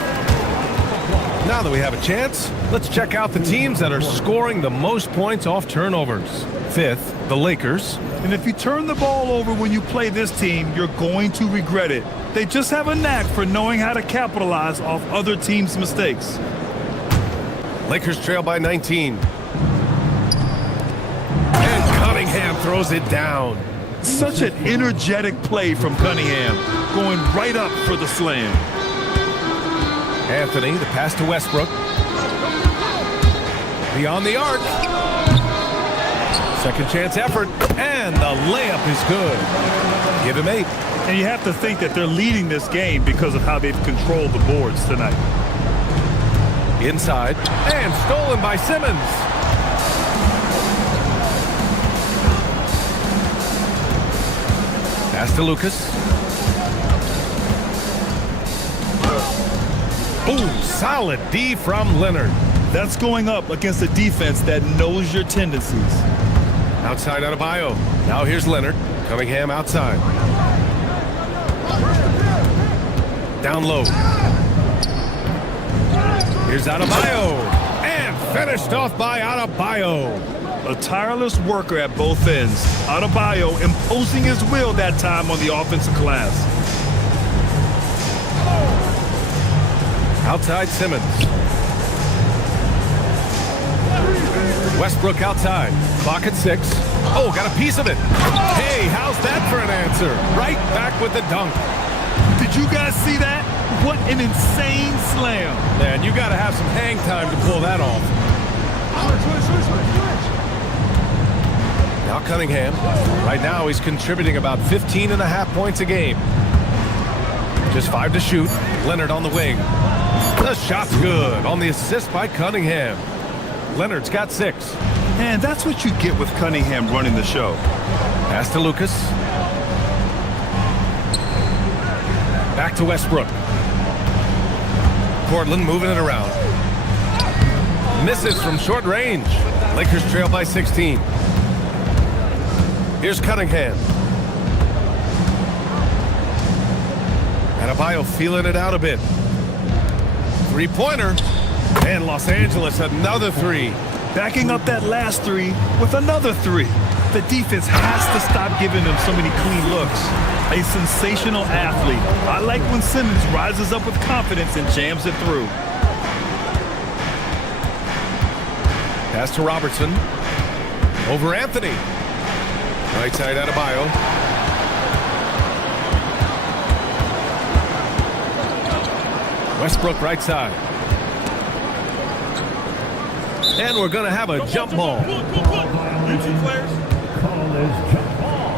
Now that we have a chance, let's check out the teams that are scoring the most points off turnovers. 5th, the Lakers. And if you turn the ball over when you play this team, you're going to regret it. They just have a knack for knowing how to capitalize off other teams' mistakes. Lakers trail by 19. And Cunningham throws it down. Such an energetic play from Cunningham, going right up for the slam. Anthony, the pass to Westbrook. Beyond the arc. Second chance effort, and the layup is good. Give him 8. And you have to think that they're leading this game because of how they've controlled the boards tonight. Inside, and stolen by Simmons. Pass to Lucas. Ooh, solid D from Leonard. That's going up against a defense that knows your tendencies. Outside Adebayo. Now here's Leonard. Cunningham outside. Down low. Here's Adebayo. And finished off by Adebayo. A tireless worker at both ends. Adebayo imposing his will that time on the offensive glass. Outside Simmons. Westbrook outside. Clock at 6. Oh, got a piece of it. Hey, how's that for an answer? Right back with the dunk. Did you guys see that? What an insane slam. Man, you got to have some hang time to pull that off. Now Cunningham. Right now he's contributing about 15.5 points a game. Just 5 to shoot. Leonard on the wing. The shot's good on the assist by Cunningham. Leonard's got 6. And that's what you get with Cunningham running the show. Pass to Lucas. Back to Westbrook. Portland moving it around. Misses from short range. Lakers trail by 16. Here's Cunningham. Adebayo feeling it out a bit. Three-pointer. And Los Angeles, another three. Backing up that last three with another three. The defense has to stop giving them so many clean looks. A sensational athlete. I like when Simmons rises up with confidence and jams it through. Pass to Robertson. Over Anthony. Right side Adebayo. Westbrook right side. And we're going to have a jump ball. You two players. Call is jump ball.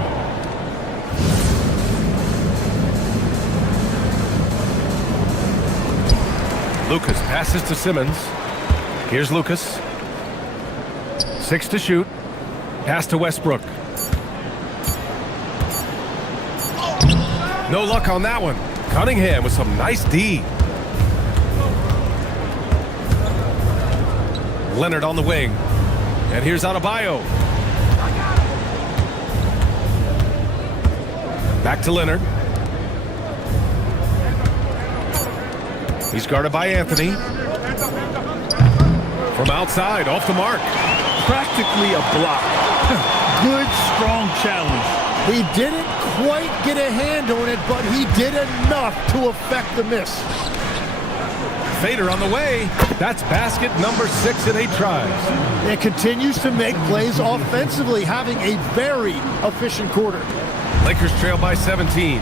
Lucas passes to Simmons. Here's Lucas. 6 to shoot. Pass to Westbrook. No luck on that one. Cunningham with some nice D. Leonard on the wing. And here's Adebayo. Back to Leonard. He's guarded by Anthony. From outside, off the mark. Practically a block. Good, strong challenge. He didn't quite get a hand on it, but he did enough to affect the miss. Fader on the way. That's basket number 6 in 8 tries. It continues to make plays offensively, having a very efficient quarter. Lakers trail by 17.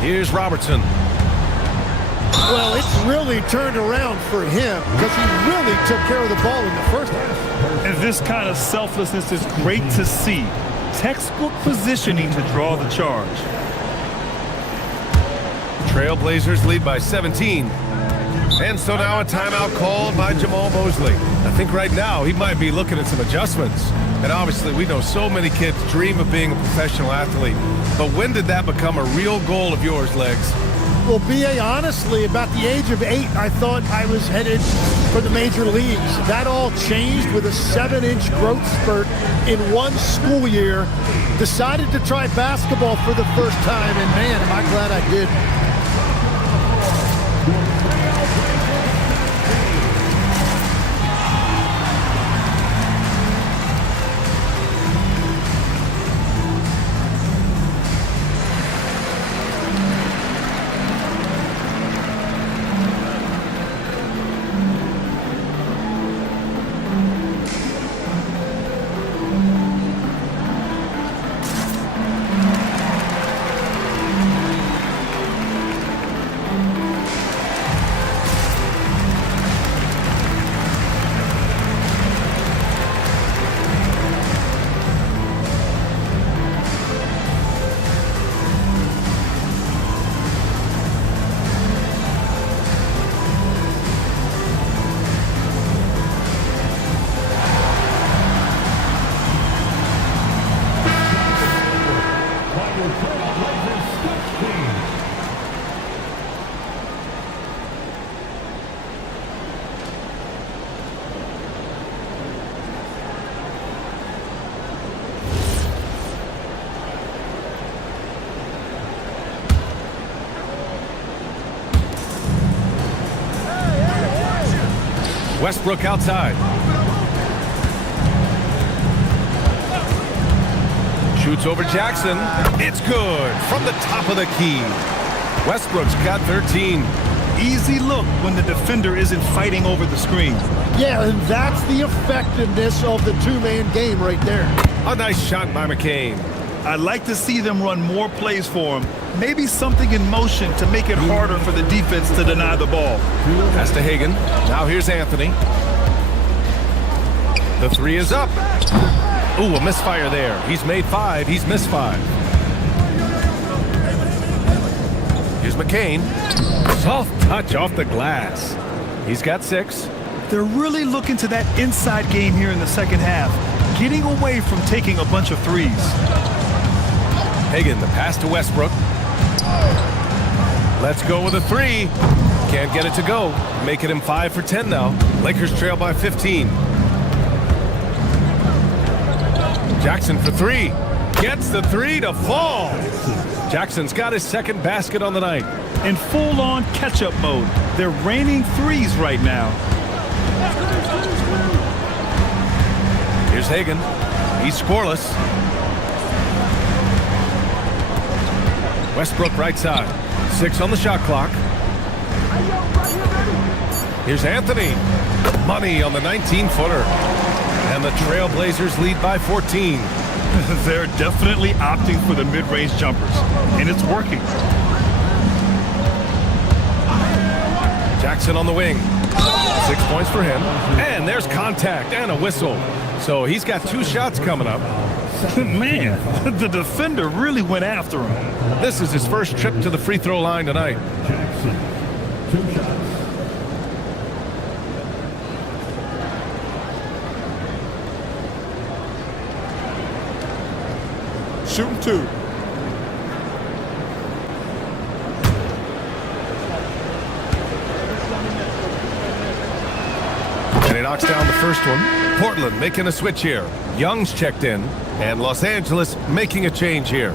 Here's Robertson. Well, it's really turned around for him because he really took care of the ball in the first half. And this kind of selflessness is great to see. Textbook positioning to draw the charge. Trailblazers lead by 17. And so now a timeout called by Jamal Mosley. I think right now he might be looking at some adjustments. And obviously we know so many kids dream of being a professional athlete. But when did that become a real goal of yours, Legs? Well, B.A., honestly, about the age of 8, I thought I was headed for the major leagues. That all changed with a 7-inch growth spurt in one school year. Decided to try basketball for the first time, and man, am I glad I did. Westbrook outside. Shoots over Jackson. It's good from the top of the key. Westbrook's got 13. Easy look when the defender isn't fighting over the screen. Yeah, and that's the effectiveness of the two-man game right there. A nice shot by McCain. I'd like to see them run more plays for him. Maybe something in motion to make it harder for the defense to deny the ball. Pass to Hagan. Now here's Anthony. The three is up. Ooh, a misfire there. He's made 5. He's missed 5. Here's McCain. Soft touch off the glass. He's got 6. They're really looking to that inside game here in the second half, getting away from taking a bunch of threes. Hagan, the pass to Westbrook. Let's go with a 3. Can't get it to go. Making him 5 for 10 now. Lakers trail by 15. Jackson for 3. Gets the three to fall. Jackson's got his second basket on the night. In full-on catch-up mode. They're raining threes right now. Here's Hagan. He's scoreless. Westbrook right side. 6 on the shot clock. Here's Anthony. Money on the 19-footer. And the Trailblazers lead by 14. They're definitely opting for the mid-range jumpers, and it's working. Jackson on the wing. 6 points for him. And there's contact and a whistle. So he's got 2 shots coming up. Man, the defender really went after him. This is his first trip to the free throw line tonight. Jackson, 2 shots. Shooting 2. And he knocks down the first one. Portland making a switch here. Young's checked in. And Los Angeles making a change here.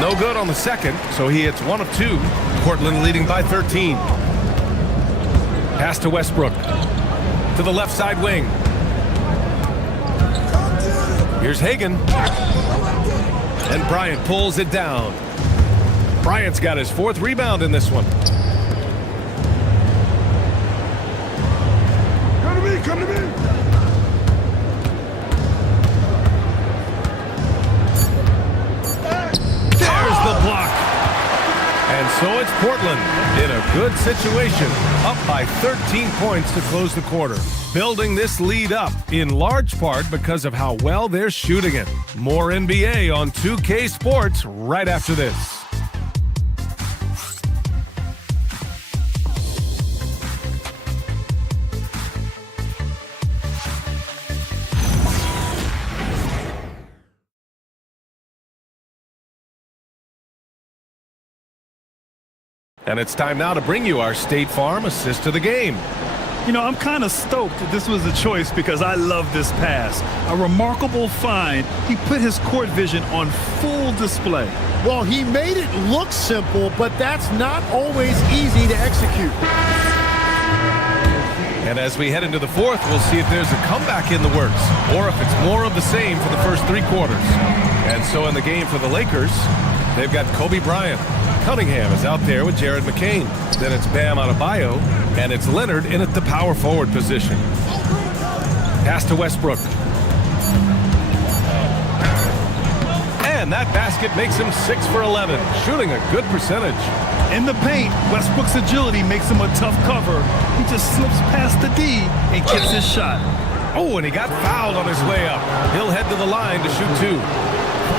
No good on the second, so he hits 1 of 2. Portland leading by 13. Pass to Westbrook. To the left side wing. Here's Hagan. And Bryant pulls it down. Bryant's got his 4th rebound in this one. Come to me, come to me. There's the block. And so it's Portland in a good situation, up by 13 points to close the quarter. Building this lead up in large part because of how well they're shooting it. More NBA on 2K Sports right after this. And it's time now to bring you our State Farm assist of the game. You know, I'm kind of stoked that this was the choice because I love this pass. A remarkable find. He put his court vision on full display. Well, he made it look simple, but that's not always easy to execute. And as we head into the 4th, we'll see if there's a comeback in the works or if it's more of the same for the first 3 quarters. And so in the game for the Lakers, they've got Kobe Bryant. Cunningham is out there with Jared McCain. Then it's Bam Adebayo, and it's Leonard in at the power forward position. Pass to Westbrook. And that basket makes him 6 for 11, shooting a good percentage. In the paint, Westbrook's agility makes him a tough cover. He just slips past the D and gets his shot. Oh, and he got fouled on his way up. He'll head to the line to shoot 2.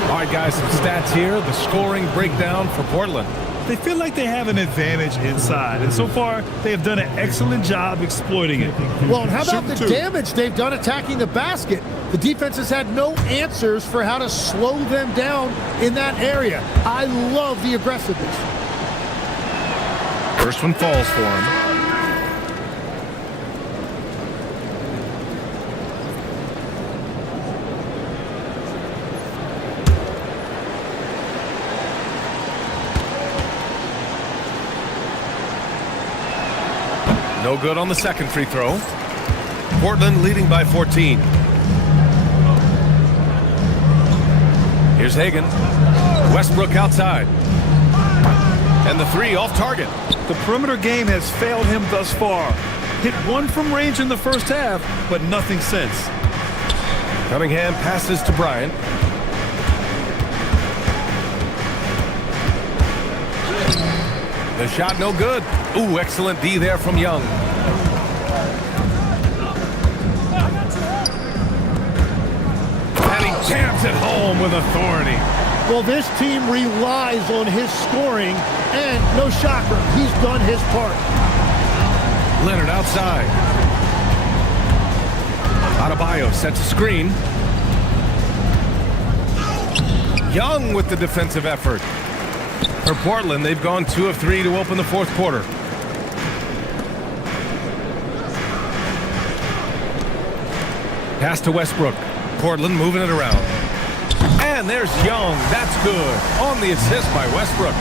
All right, guys, some stats here. The scoring breakdown for Portland. They feel like they have an advantage inside, and so far they have done an excellent job exploiting it. Well, and how about the damage they've done attacking the basket? The defense has had no answers for how to slow them down in that area. I love the aggressiveness. First one falls for him. No good on the second free throw. Portland leading by 14. Here's Hagan. Westbrook outside. And the 3 off target. The perimeter game has failed him thus far. Hit 1 from range in the first half, but nothing since. Cunningham passes to Bryant. The shot no good. Ooh, excellent D there from Young. And he jams it home with authority. Well, this team relies on his scoring, and no shocker, he's done his part. Leonard outside. Adebayo sets a screen. Young with the defensive effort. For Portland, they've gone 2 of 3 to open the fourth quarter. Pass to Westbrook. Portland moving it around. And there's Young. That's good. On the assist by Westbrook.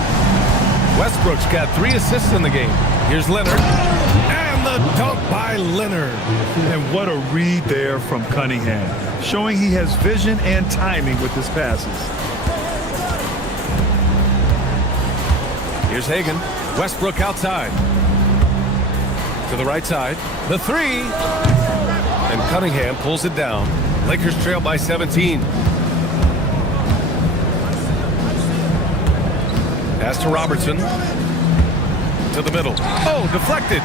Westbrook's got 3 assists in the game. Here's Leonard. And the dunk by Leonard. And what a read there from Cunningham, showing he has vision and timing with his passes. Here's Hagan. Westbrook outside. To the right side. The 3. And Cunningham pulls it down. Lakers trail by 17. Pass to Robertson. To the middle. Oh, deflected.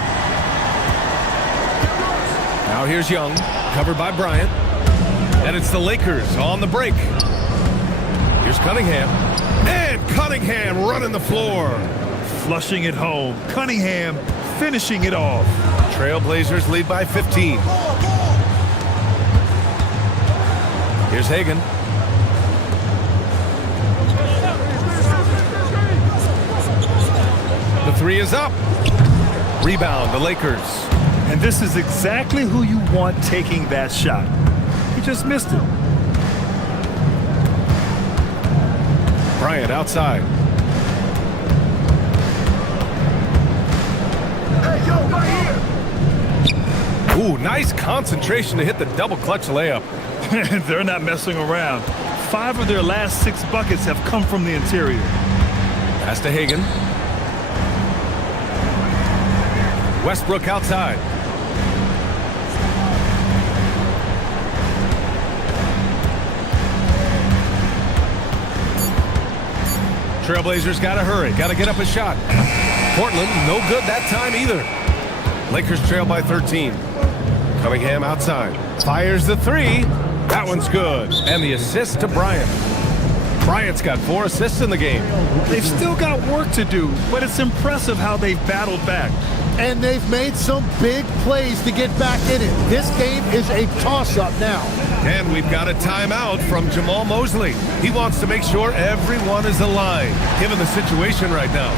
Now here's Young. Covered by Bryant. And it's the Lakers on the break. Here's Cunningham. And Cunningham running the floor. Flushing it home. Cunningham finishing it off. Trailblazers lead by 15. Here's Hagan. The 3 is up. Rebound, the Lakers. And this is exactly who you want taking that shot. He just missed it. Bryant outside. Hey, yo, right here. Ooh, nice concentration to hit the double clutch layup. They're not messing around. 5 of their last 6 buckets have come from the interior. Pass to Hagan. Westbrook outside. Trailblazers got to hurry. Got to get up a shot. Portland, no good that time either. Lakers trail by 13. Cunningham outside. Fires the 3. That one's good. And the assist to Bryant. Bryant's got 4 assists in the game. They've still got work to do, but it's impressive how they've battled back. And they've made some big plays to get back in it. This game is a toss-up now. And we've got a timeout from Jamal Mosley. He wants to make sure everyone is aligned, given the situation right now.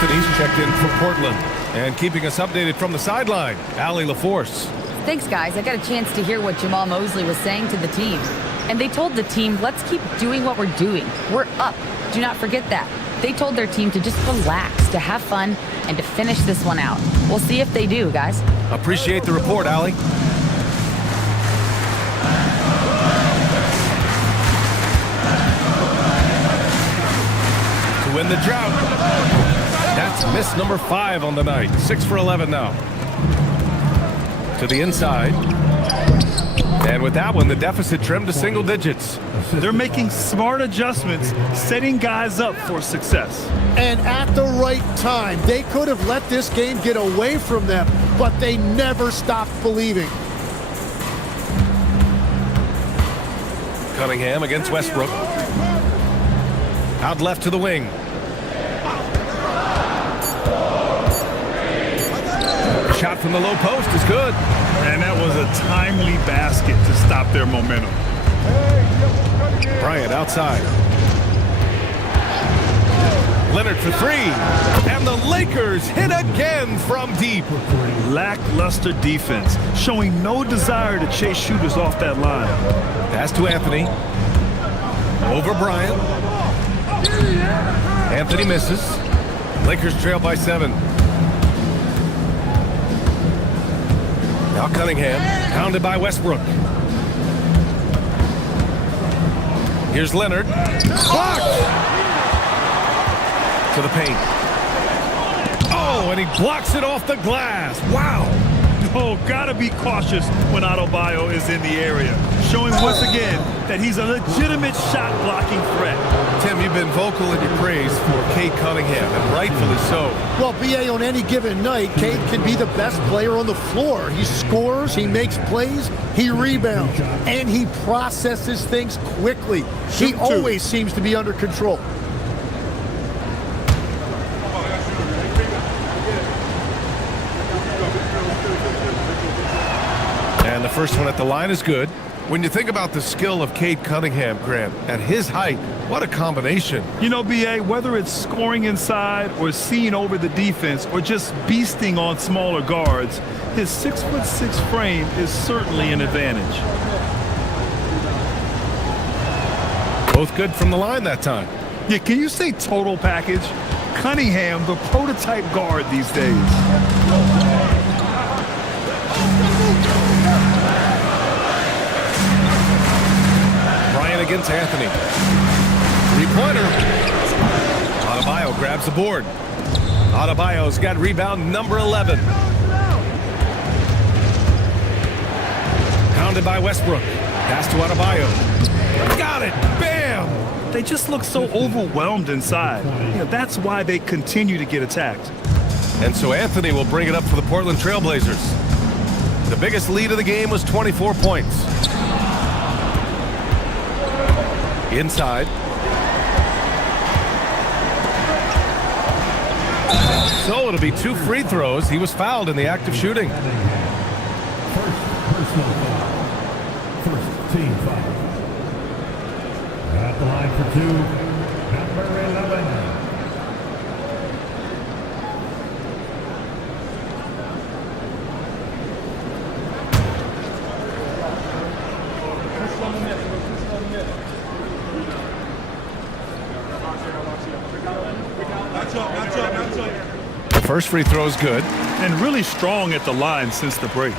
Anthony's checked in for Portland. And keeping us updated from the sideline, LaLVsPor. Thanks, guys. I got a chance to hear what Jamal Mosley was saying to the team. And they told the team, let's keep doing what we're doing. We're up. Do not forget that. They told their team to just relax, to have fun, and to finish this one out. We'll see if they do, guys. Appreciate the report, Allie. To win the drought. That's miss number 5 on the night. 6 for 11 now. To the inside. And with that one, the deficit trimmed to single digits. They're making smart adjustments, setting guys up for success. And at the right time, they could have let this game get away from them, but they never stopped believing. Cunningham against Westbrook. Out left to the wing. Shot from the low post is good. And that was a timely basket to stop their momentum. Bryant outside. Leonard for 3. And the Lakers hit again from deep. Lackluster defense, showing no desire to chase shooters off that line. Pass to Anthony. Over Bryant. Anthony misses. Lakers trail by 7. Now Cunningham, pounded by Westbrook. Here's Leonard. Blocked! To the paint. Oh, and he blocks it off the glass. Wow. Oh, gotta be cautious when Adebayo is in the area, showing once again that he's a legitimate shot-blocking threat. Tim, you've been vocal in your praise for Cade Cunningham, and rightfully so. Well, BA, on any given night, Cade can be the best player on the floor. He scores, he makes plays, he rebounds, and he processes things quickly. He always seems to be under control. And the first one at the line is good. When you think about the skill of Cade Cunningham, Grant, at his height, what a combination. You know, BA, whether it's scoring inside or seeing over the defense or just beasting on smaller guards, his 6'6" frame is certainly an advantage. Both good from the line that time. Yeah, can you say total package? Cunningham, the prototype guard these days. Against Anthony. Three-pointer. Adebayo grabs the board. Adebayo's got rebound number 11. Pounded by Westbrook. Pass to Adebayo. Got it. Bam! They just look so overwhelmed inside. You know, that's why they continue to get attacked. And so Anthony will bring it up for the Portland Trailblazers. The biggest lead of the game was 24 points. Inside. So it'll be 2 free throws. He was fouled in the act of shooting. Personal foul. First team foul. At the line for 2, number 11. The first free throw is good. And really strong at the line since the break.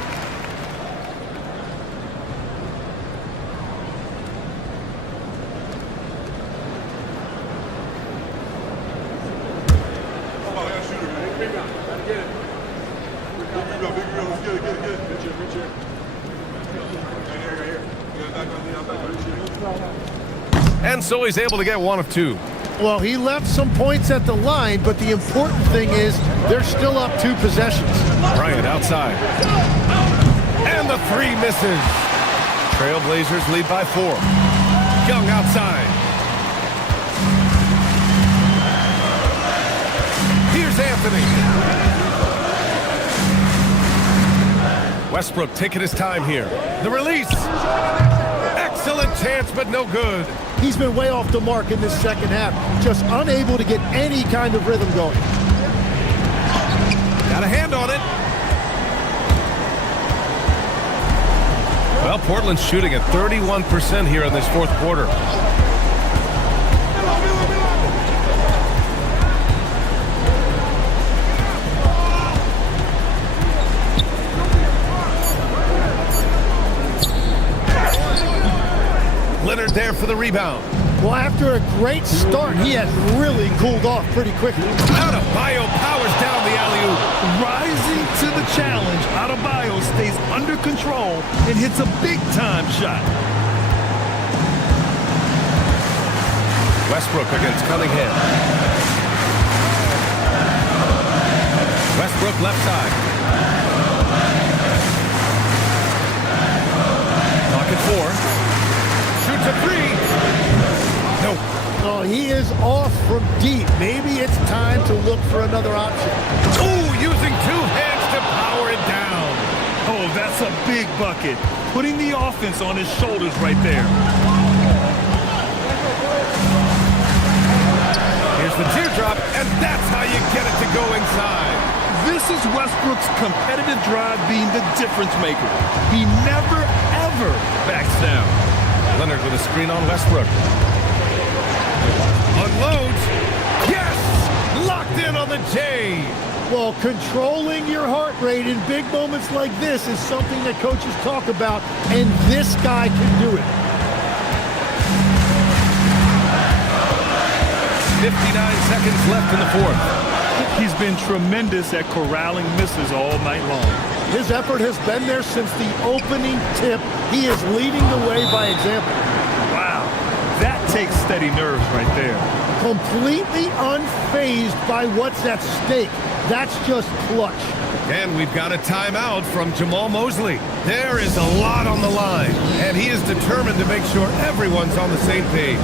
And so he's able to get 1 of 2. Well, he left some points at the line, but the important thing is they're still up 2 possessions. Bryant outside. And the 3 misses. Trailblazers lead by 4. Young outside. Here's Anthony. Westbrook taking his time here. The release. Excellent chance, but no good. He's been way off the mark in this second half, just unable to get any kind of rhythm going. Got a hand on it. Well, Portland's shooting at 31% here in this 4th quarter. Leonard there for the rebound. Well, after a great start, he has really cooled off pretty quickly. Adebayo powers down the alley-oop. Rising to the challenge, Adebayo stays under control and hits a big-time shot. Westbrook against Cunningham. Westbrook left side. Clock at 4. Shoots a 3. No. Oh, he is off from deep. Maybe it's time to look for another option. Ooh, using 2 hands to power it down. Oh, that's a big bucket. Putting the offense on his shoulders right there. Here's the teardrop, and that's how you get it to go inside. This is Westbrook's competitive drive being the difference maker. He never, ever backs down. Leonard with a screen on Westbrook. Unloads. Yes! Locked in on the J. Well, controlling your heart rate in big moments like this is something that coaches talk about, and this guy can do it. 59 seconds left in the fourth. He's been tremendous at corralling misses all night long. His effort has been there since the opening tip. He is leading the way by example. Wow, that takes steady nerves right there. Completely unfazed by what's at stake. That's just clutch. And we've got a timeout from Jamal Mosley. There is a lot on the line, and he is determined to make sure everyone's on the same page.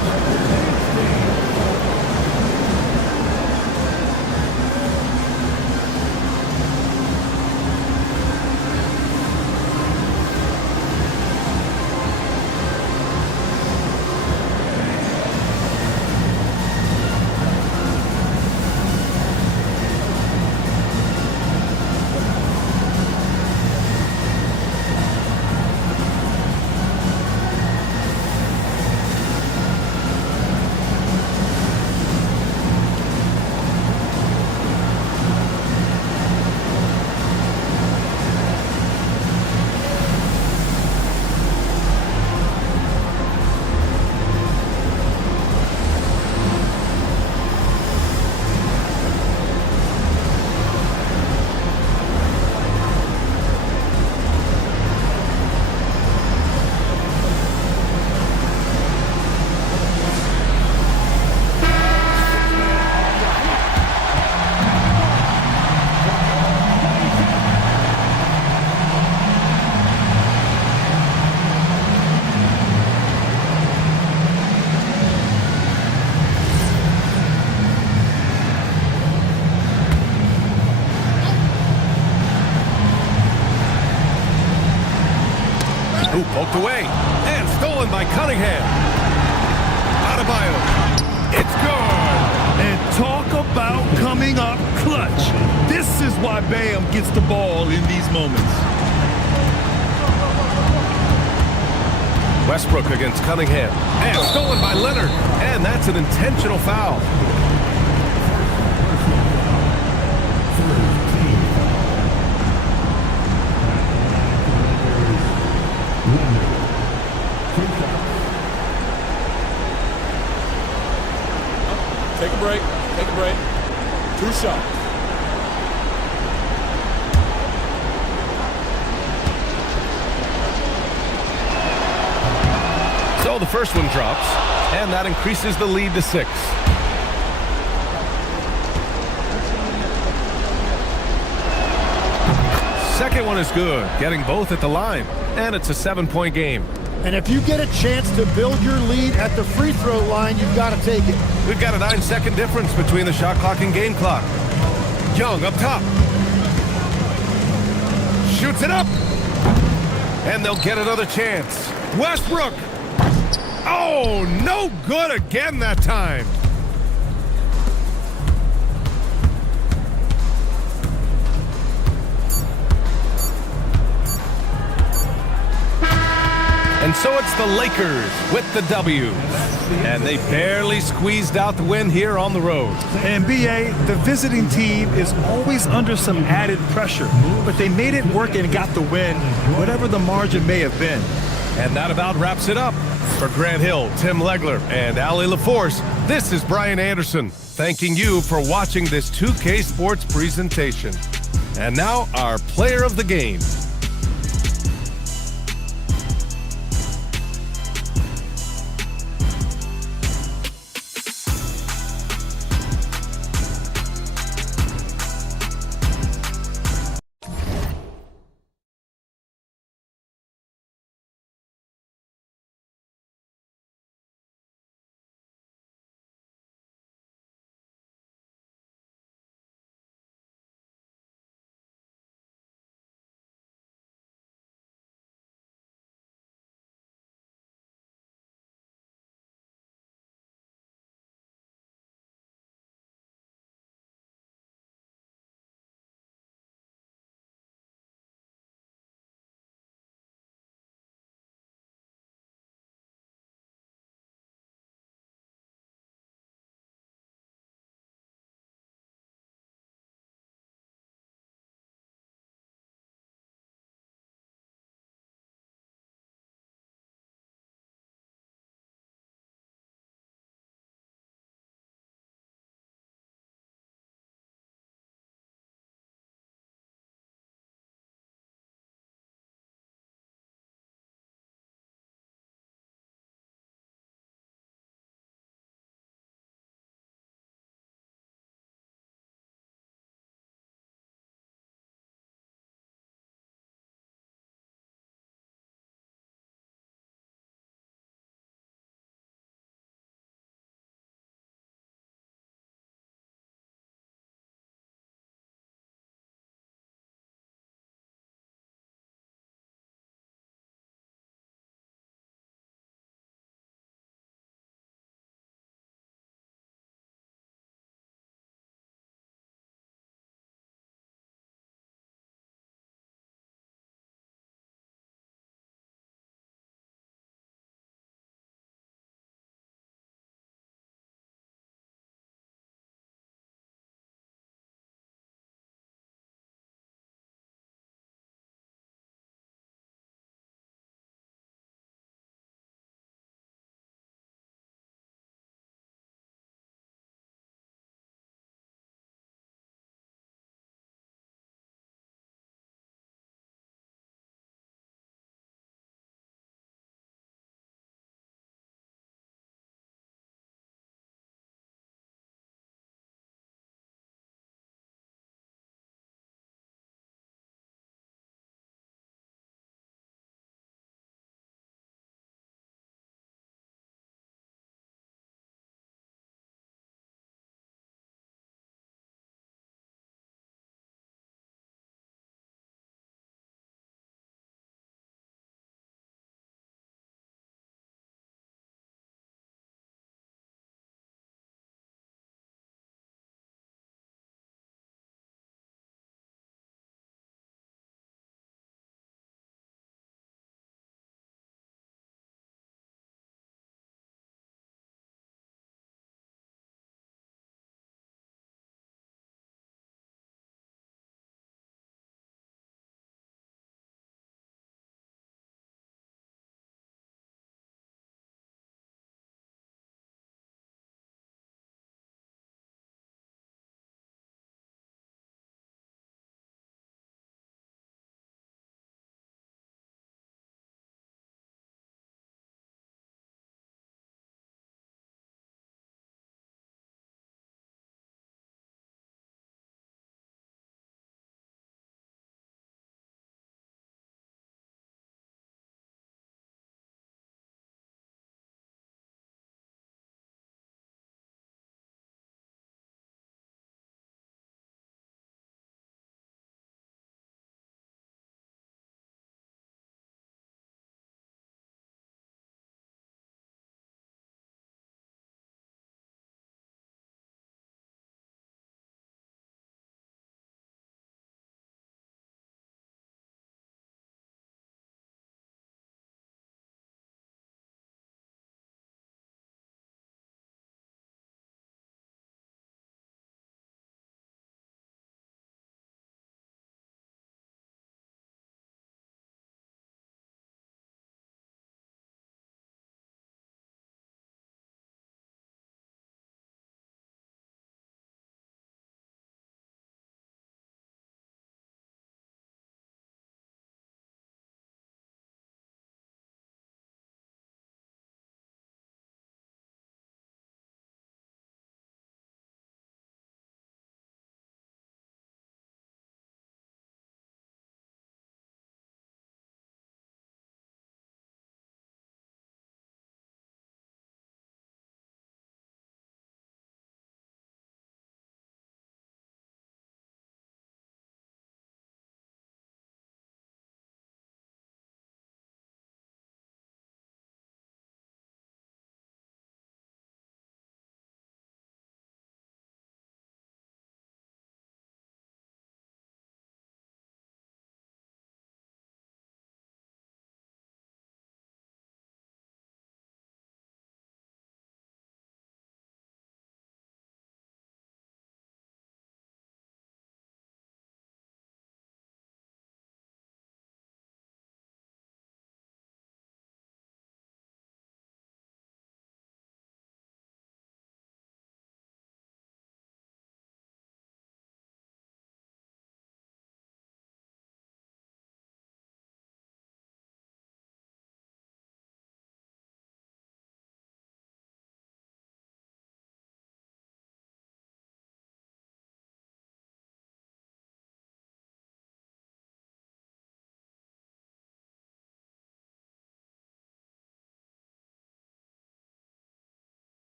Who poked away and stolen by Cunningham. Adebayo. It's good. And talk about coming up clutch. This is why Bam gets the ball in these moments. Westbrook against Cunningham. And stolen by Leonard. And that's an intentional foul. Take a break. Take a break. 2 shots. So the first one drops, and that increases the lead to 6. Second one is good, getting both at the line, and it's a 7-point game. And if you get a chance to build your lead at the free throw line, you've got to take it. We've got a 9-second difference between the shot clock and game clock. Young up top. Shoots it up. And they'll get another chance. Westbrook. Oh, no good again that time. And so it's the Lakers with the W. And they barely squeezed out the win here on the road. And BA, the visiting team is always under some added pressure, but they made it work and got the win, whatever the margin may have been. And that about wraps it up. For Grant Hill, Tim Legler, and LaLVsPor, this is Brian Anderson, thanking you for watching this 2K Sports presentation. And now, our player of the game.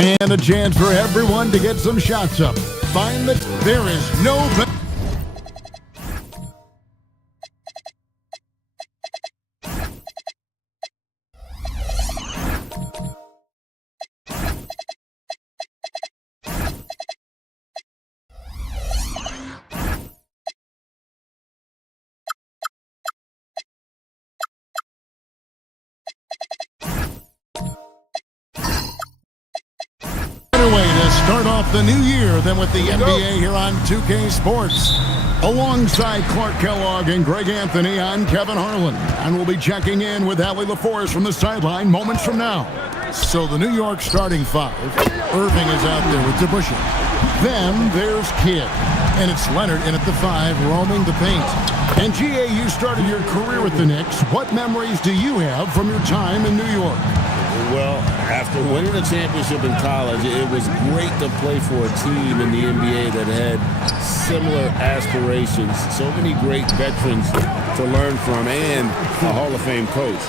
And a chance for everyone to get some shots up. Find the... There is no... way to start off the new year than with the NBA here on 2K Sports. Alongside Clark Kellogg and Greg Anthony, I'm Kevin Harlan. And we'll be checking in with LaLVsPor from the sideline moments from now. So the New York starting five. Irving is out there with DeBusschere. Then there's Kidd. And it's Leonard in at the five, roaming the paint. And GA, you started your career with the Knicks. What memories do you have from your time in New York? Well, after winning a championship in college, it was great to play for a team in the NBA that had similar aspirations. So many great veterans to learn from and a Hall of Fame coach.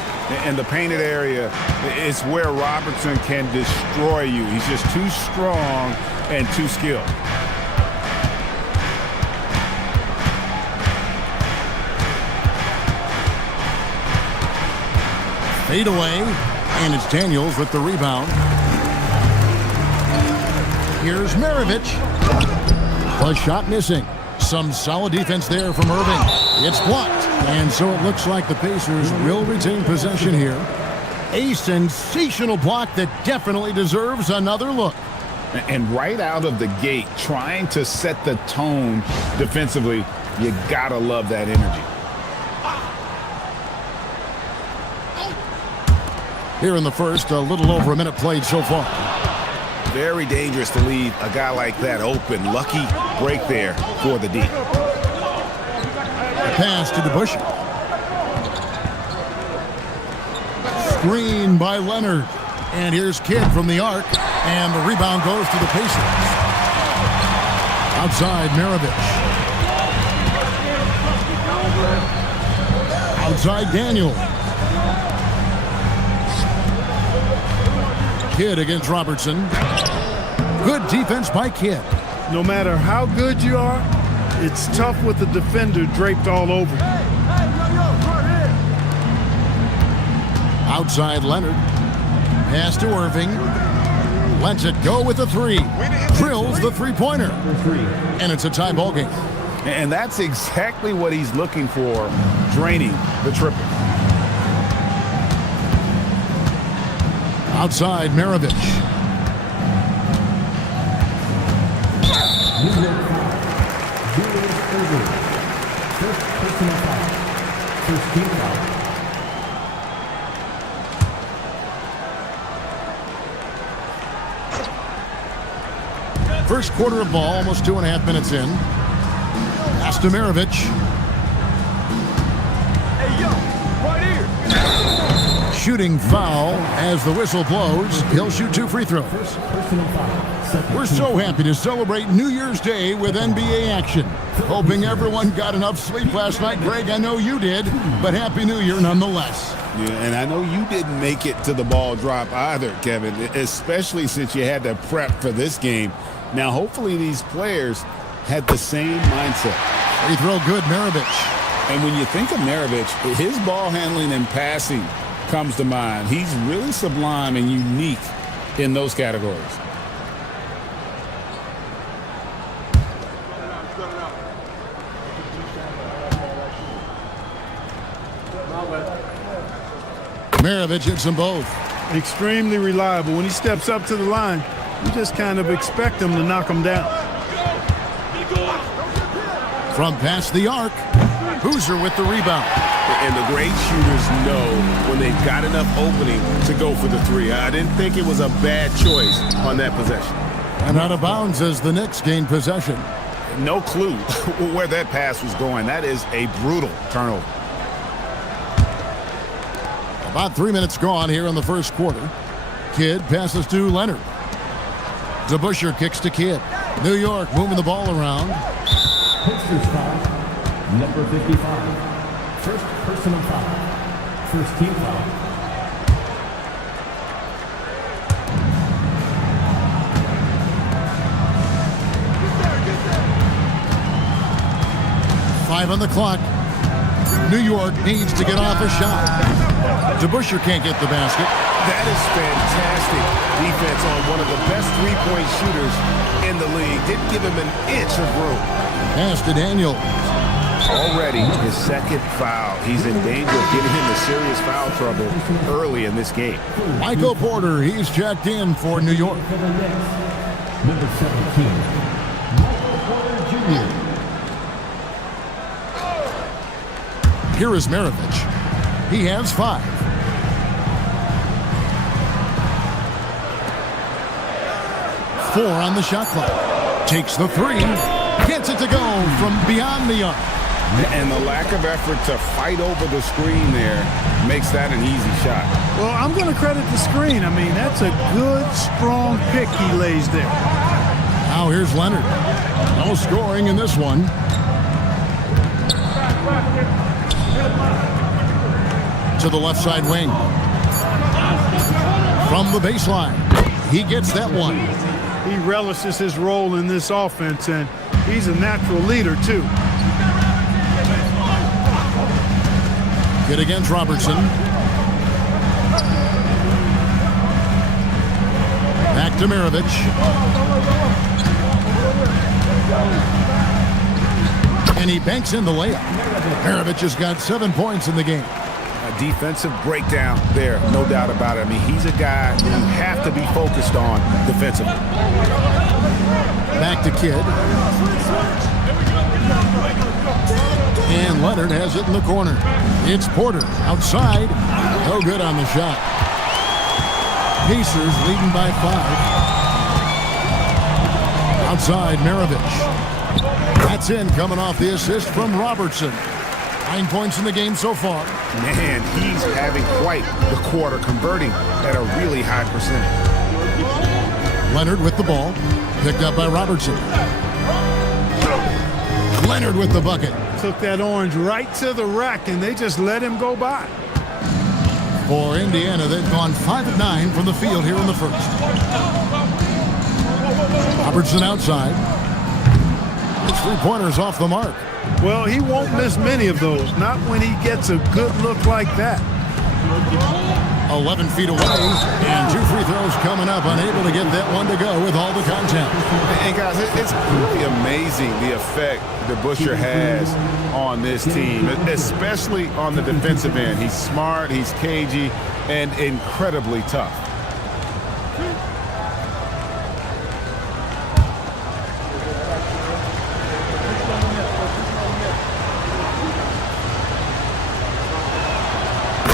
And the painted area is where Robertson can destroy you. He's just too strong and too skilled. Fade away. And it's Daniels with the rebound. Here's Maravich. A shot missing. Some solid defense there from Irving. It's blocked. And so it looks like the Pacers will retain possession here. A sensational block that definitely deserves another look. And right out of the gate, trying to set the tone defensively, you gotta love that energy. Here in the first, a little over a minute played so far. Very dangerous to leave a guy like that open. Lucky break there for the D. Pass to DeBusschere. Screen by Leonard. And here's Kidd from the arc. And the rebound goes to the Pacers. Outside, Maravich. Outside, Daniel. Kidd against Robertson. Good defense by Kidd. No matter how good you are, it's tough with the defender draped all over you. Outside Leonard. Pass to Irving. Lets it go with the three. Drills the three-pointer. And it's a tie ball game. And that's exactly what he's looking for, draining the triple. Outside, Maravich. First personal foul. First team foul. First quarter of ball, almost 2.5 minutes in. Pass to Maravich. Hey, yo, right here. Shooting foul as the whistle blows. He'll shoot 2 free throws. First personal foul. We're so happy to celebrate New Year's Day with NBA action. Hoping everyone got enough sleep last night. Greg, I know you did, but Happy New Year nonetheless. Yeah, and I know you didn't make it to the ball drop either, Kevin, especially since you had to prep for this game. Now, hopefully these players had the same mindset. Free throw good, Maravich. And when you think of Maravich, his ball handling and passing comes to mind. He's really sublime and unique in those categories. Maravich hits them both. Extremely reliable. When he steps up to the line, you just kind of expect him to knock him down. From past the arc, Boozer with the rebound. And the great shooters know when they've got enough opening to go for the three. I didn't think it was a bad choice on that possession. And out of bounds as the Knicks gain possession. No clue where that pass was going. That is a brutal turnover. About 3 minutes gone here in the first quarter. Kidd passes to Leonard. DeBusschere kicks to Kidd. New York moving the ball around. Pacers foul. Number 55. First personal foul. First team foul. 5 on the clock. New York needs to get off a shot. DeBusschere can't get the basket. That is fantastic defense on one of the best three-point shooters in the league. Didn't give him an inch of room. Pass to Daniel. Already his second foul. He's in danger of getting into serious foul trouble early in this game. Michael Porter, he's checked in for New York. Number 17, Michael Porter Jr. Here is Maravich. He has 5. Four on the shot clock. Takes the 3. Gets it to go from beyond the arc. And the lack of effort to fight over the screen there makes that an easy shot. Well, I'm going to credit the screen. I mean, that's a good, strong pick he lays there. Now here's Leonard. No scoring in this one. To the left side wing. From the baseline. He gets that one. He relishes his role in this offense, and he's a natural leader, too. Hit against Robertson. Back to Maravich. And he banks in the layup. Maravich has got 7 points in the game. A defensive breakdown there, no doubt about it. I mean, he's a guy you have to be focused on defensively. Back to Kidd. And Leonard has it in the corner. It's Porter outside. No good on the shot. Pacers leading by 5. Outside, Maravich. That's in, coming off the assist from Robertson. 9 points in the game so far. Man, he's having quite the quarter, converting at a really high percentage. Leonard with the ball. Picked up by Robertson. Leonard with the bucket. Took that orange right to the rack, and they just let him go by. For Indiana, they've gone 5 of 9 from the field here in the first. Robertson outside. His 3-pointers off the mark. Well, he won't miss many of those, not when he gets a good look like that. 11 feet away, and 2 free throws coming up, unable to get that one to go with all the contact. And guys, it's really amazing the effect DeBusschere has on this team, especially on the defensive end. He's smart, he's cagey, and incredibly tough.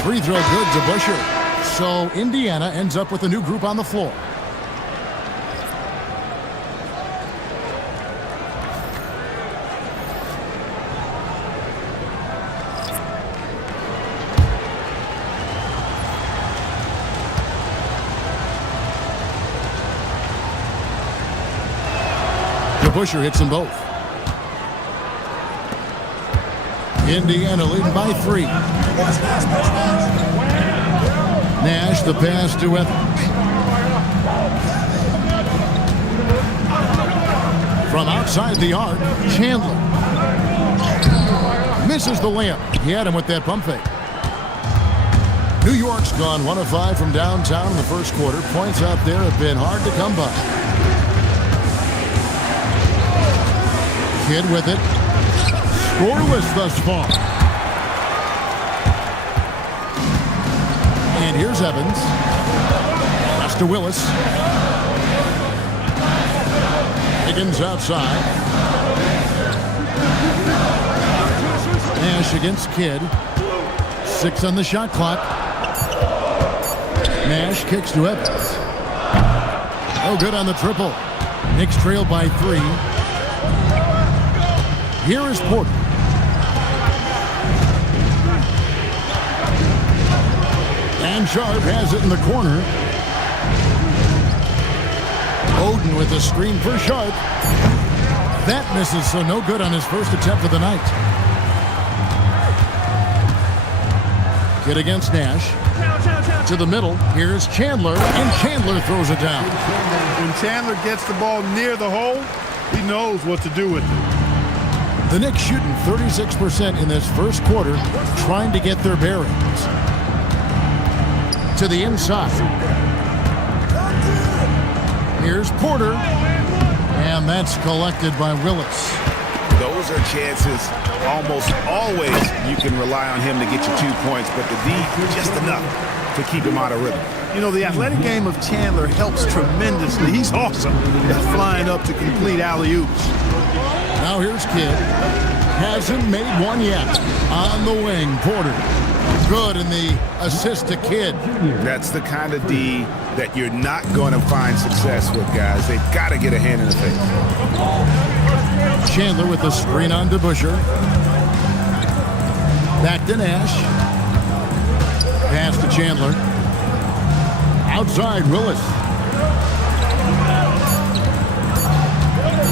Free throw good to DeBusschere. So Indiana ends up with a new group on the floor. DeBusschere hits them both. Indiana leading by 3. Nash, the pass to Evans. From outside the arc, Chandler. Misses the layup. He had him with that pump fake. New York's gone 1 of 5 from downtown in the first quarter. Points out there have been hard to come by. Kidd with it. Scoreless thus far. And here's Evans. Pass to Willis. Higgins outside. Nash against Kidd. 6 on the shot clock. Nash kicks to Evans. No good on the triple. Knicks trail by 3. Here is Porter. And Sharp has it in the corner. Oden with a screen for Sharp. That misses, so no good on his first attempt of the night. Kidd against Nash. To the middle. Here's Chandler, and Chandler throws it down. When Chandler gets the ball near the hole, he knows what to do with it. The Knicks shooting 36% in this first quarter, trying to get their bearings. To the inside. Here's Porter. And that's collected by Willis. Those are chances almost always you can rely on him to get you 2 points, but the D just enough to keep him out of rhythm. You know, the athletic game of Chandler helps tremendously. He's awesome at flying up to complete alley-oops. Now here's Kidd. Hasn't made one yet. On the wing, Porter. Good in the assist to Kidd. That's the kind of D that you're not going to find success with, guys. They've got to get a hand in the face. Chandler with the screen on to Busher. Back to Nash. Pass to Chandler. Outside, Willis.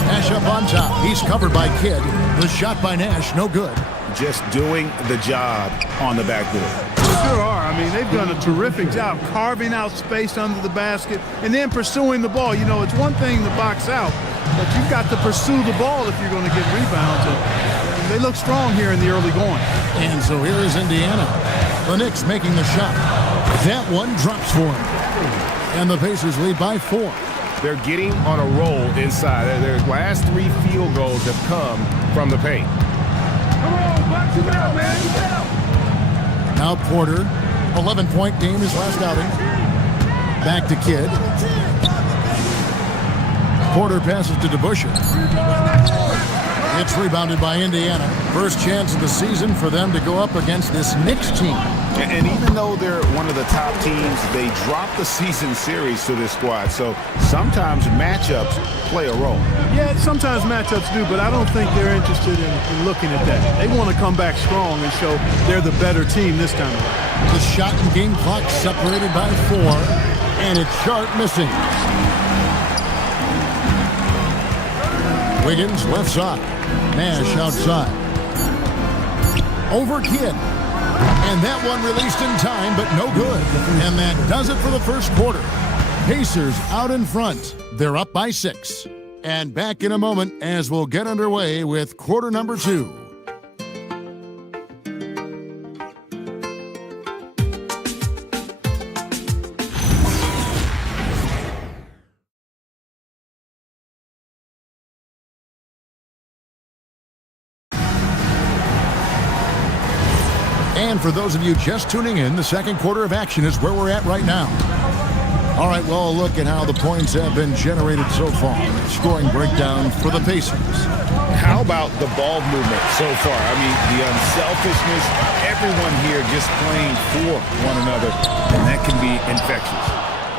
Nash up on top. He's covered by Kidd. The shot by Nash, no good. Just doing the job on the backboard. Sure are. I mean, they've done a terrific job carving out space under the basket and then pursuing the ball. You know, it's one thing to box out, but you've got to pursue the ball if you're going to get rebounds. And they look strong here in the early going. And so here is Indiana. The Knicks making the shot. That one drops for him. And the Pacers lead by 4. They're getting on a roll inside. Their last 3 field goals have come from the paint. Now Porter, 11-point game his last outing. Back to Kidd. Porter passes to DeBusschere. It's rebounded by Indiana. First chance of the season for them to go up against this Knicks team. And even though they're one of the top teams, they dropped the season series to this squad. So sometimes matchups play a role. Yeah, sometimes matchups do, but I don't think they're interested in looking at that. They want to come back strong and show they're the better team this time around. The shot and game clock separated by 4, and it's Sharp missing. Wiggins left side. Nash outside. Over Kidd. And that one released in time, but no good. And that does it for the first quarter. Pacers out in front. They're up by 6. And back in a moment as we'll get underway with quarter number 2. And for those of you just tuning in, the second quarter of action is where we're at right now. All right, well, look at how the points have been generated so far. Scoring breakdown for the Pacers. How about the ball movement so far? I mean, the unselfishness, everyone here just playing for one another, and that can be infectious.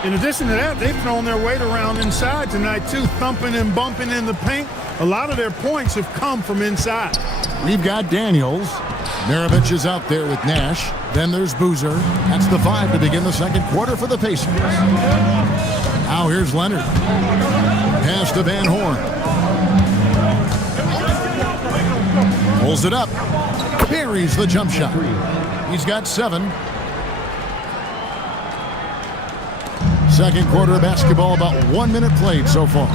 In addition to that, they've thrown their weight around inside tonight, too, thumping and bumping in the paint. A lot of their points have come from inside. We've got Daniels. Maravich is out there with Nash. Then there's Boozer. That's the 5 to begin the second quarter for the Pacers. Now here's Leonard. Pass to Van Horn. Pulls it up. Buries the jump shot. He's got 7. Second quarter of basketball, about 1 minute played so far.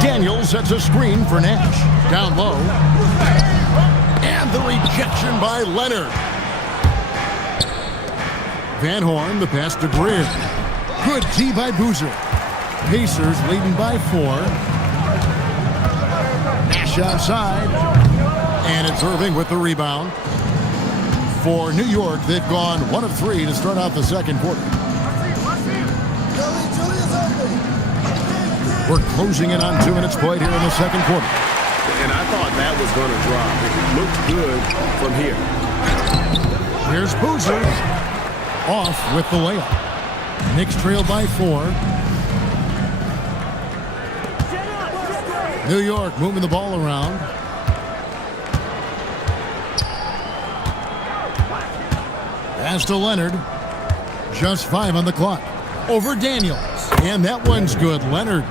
Daniels sets a screen for Nash. Down low. And the rejection by Leonard. Van Horn, the pass to Greer. Good tee by Boozer. Pacers leading by 4. Nash outside. And it's Irving with the rebound. For New York, they've gone 1 of 3 to start out the second quarter. We're closing in on 2 minutes played here in the second quarter. And I thought that was going to drop. It looked good from here. Here's Boozer. Off with the layup. Knicks trail by 4. New York moving the ball around. Pass to Leonard. Just 5 on the clock. Over Daniels. And that one's good. Leonard.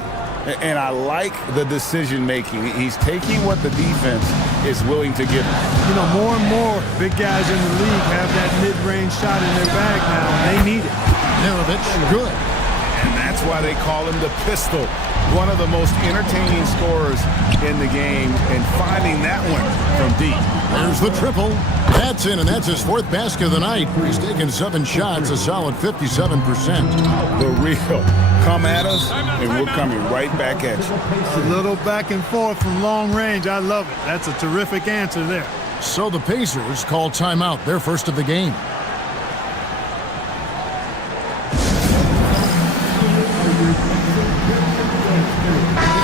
And I like the decision-making. He's taking what the defense is willing to give him. You know, more and more big guys in the league have that mid-range shot in their bag now, and they need it. Maravich, good. And that's why they call him the Pistol. One of the most entertaining scorers in the game, and finding that one from deep. There's the triple. That's in, and that's his 4th basket of the night. He's taken 7 shots, a solid 57%. The real. Come at us, and we're coming right back at you. A little back and forth from long range. I love it. That's a terrific answer there. So the Pacers call timeout, their first of the game.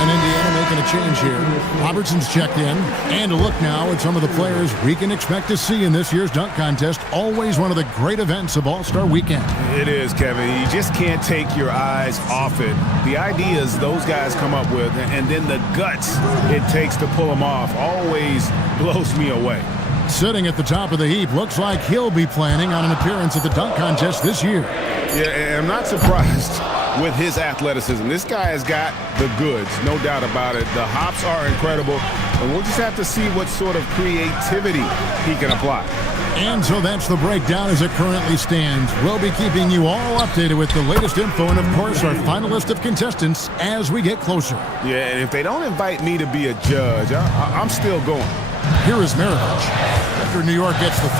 And Indiana making a change here. Robertson's checked in. And a look now at some of the players we can expect to see in this year's dunk contest. Always one of the great events of All-Star Weekend. It is, Kevin. You just can't take your eyes off it. The ideas those guys come up with, and then the guts it takes to pull them off, always blows me away. Sitting at the top of the heap, looks like he'll be planning on an appearance at the dunk contest this year. Yeah, and I'm not surprised with his athleticism. This guy has got the goods, no doubt about it. The hops are incredible, and we'll just have to see what sort of creativity he can apply. And so that's the breakdown as it currently stands. We'll be keeping you all updated with the latest info and, of course, our final list of contestants as we get closer. Yeah, and if they don't invite me to be a judge, I'm still going. Here is Maravich. After New York gets the 3.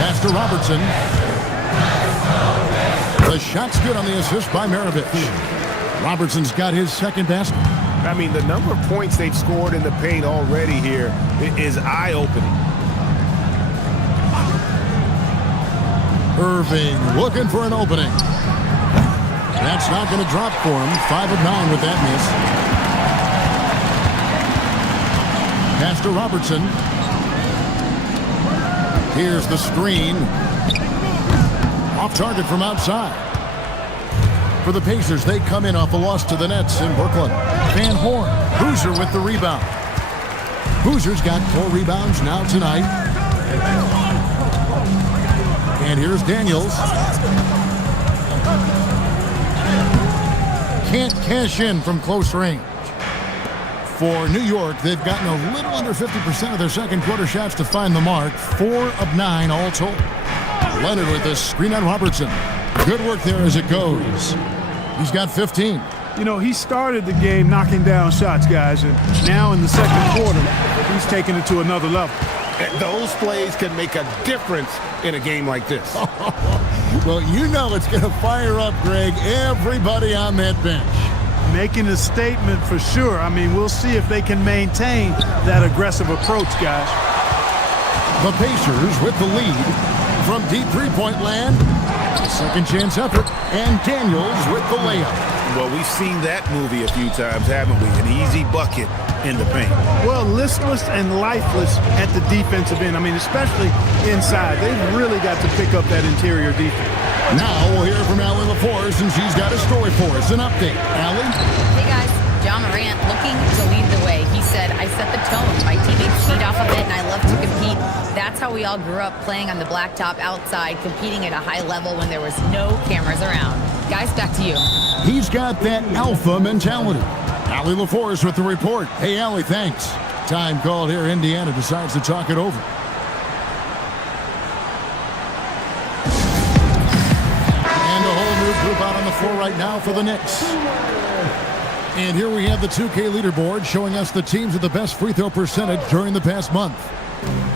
Pass to Robertson. The shot's good on the assist by Maravich. Robertson's got his 2nd basket. I mean, the number of points they've scored in the paint already here is eye-opening. Irving looking for an opening. That's not going to drop for him. 5 of 9 with that miss. Pass to Robertson. Here's the screen. Off target from outside. For the Pacers, they come in off a loss to the Nets in Brooklyn. Van Horn, Boozer with the rebound. Boozer's got 4 rebounds now tonight. And here's Daniels. Can't cash in from close range. For New York, they've gotten a little under 50% of their second quarter shots to find the mark. 4 of 9 all told. Leonard with a screen on Robertson. Good work there as it goes. He's got 15. You know, he started the game knocking down shots, guys, and now in the second quarter, he's taking it to another level. Those plays can make a difference in a game like this. Well, you know it's going to fire up, Greg, everybody on that bench. Making a statement for sure. I mean, we'll see if they can maintain that aggressive approach, guys. The Pacers with the lead. From deep three-point land, second chance effort, and Daniels with the layup. Well, we've seen that movie a few times, haven't we? An easy bucket in the paint. Well, listless and lifeless at the defensive end. I mean, especially inside. They've really got to pick up that interior defense. Now we'll hear from LaLVsPor since she's got a story for us. An update. Allie? Hey, guys. John Morant looking to lead the way. He said, I set the tone. My teammates feed off of it, and I love to compete. That's how we all grew up, playing on the blacktop outside, competing at a high level when there was no cameras around. Guys, back to you. He's got that alpha mentality. LaLVsPor is with the report. Hey, Allie, thanks. Time called here. Indiana decides to talk it over. And a whole new group out on the floor right now for the Knicks. And here we have the 2K leaderboard showing us the teams with the best free throw percentage during the past month.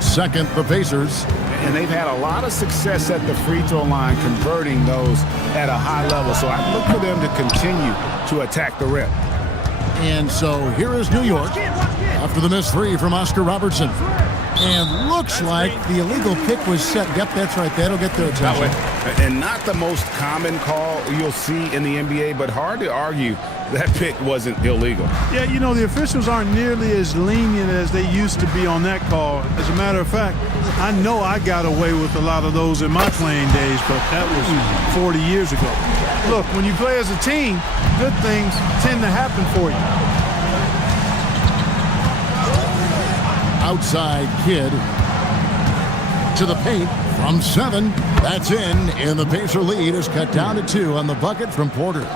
Second, the Pacers. And they've had a lot of success at the free throw line, converting those at a high level. So I look for them to continue to attack the rim. And so here is New York after the missed 3 from Oscar Robertson. And looks like the illegal pick was set. Yep, that's right. That'll get their attention. And not the most common call you'll see in the NBA, but hard to argue that pick wasn't illegal. Yeah, you know, the officials aren't nearly as lenient as they used to be on that call. As a matter of fact, I know I got away with a lot of those in my playing days, but that was 40 years ago. Look, when you play as a team, good things tend to happen for you. Outside Kid to the paint from 7. That's in, and the Pacer lead is cut down to 2 on the bucket from Porter.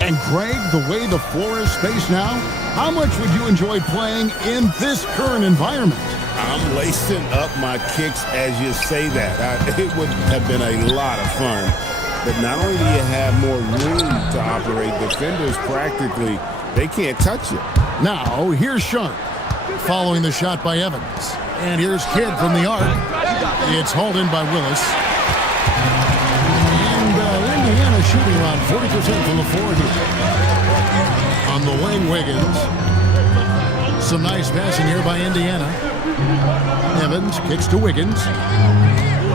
And Greg, the way the floor is spaced now, how much would you enjoy playing in this current environment? I'm lacing up my kicks as you say that. It would have been a lot of fun. But not only do you have more room to operate, defenders practically, they can't touch you. Now, here's Sharp following the shot by Evans. And here's Kidd from the arc. It's hauled in by Willis. And Indiana shooting around 40% from the floor here. On the wing, Wiggins. Some nice passing here by Indiana. Evans kicks to Wiggins.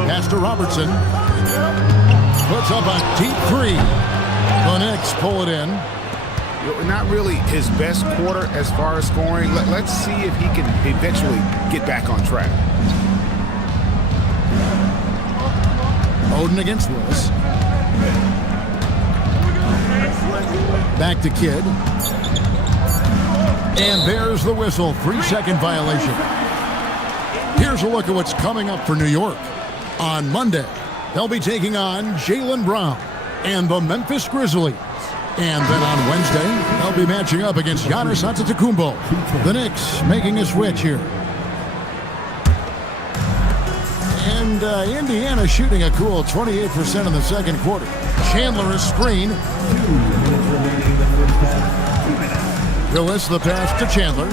Pass to Robertson. Puts up a deep three. The Knicks pull it in. Not really his best quarter as far as scoring. Let's see if he can eventually get back on track. Oden against Willis. Back to Kidd. And there's the whistle. 3-second violation. Here's a look at what's coming up for New York. On Monday, they'll be taking on Jaylen Brown and the Memphis Grizzlies. And then on Wednesday, they'll be matching up against Giannis Antetokounmpo. The Knicks making a switch here. And Indiana shooting a cool 28% in the second quarter. Chandler is screen. Willis the pass to Chandler.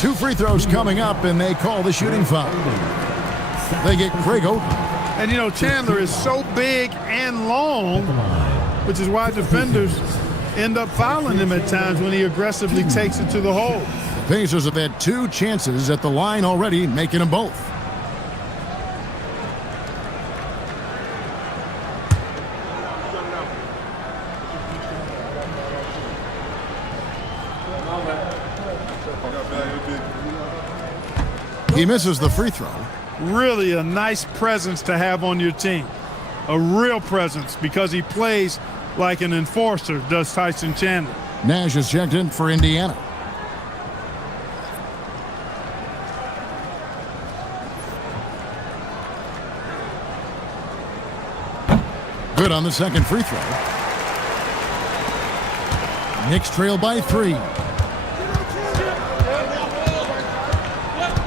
2 free throws coming up, and they call the shooting foul. They get Craig Oden. And, you know, Chandler is so big and long, which is why defenders end up fouling him at times when he aggressively takes it to the hole. The Pacers have had 2 chances at the line already, making them both. He misses the free throw. Really a nice presence to have on your team. A real presence, because he plays like an enforcer, does Tyson Chandler. Nash is checked in for Indiana. Good on the second free throw. Knicks trail by 3.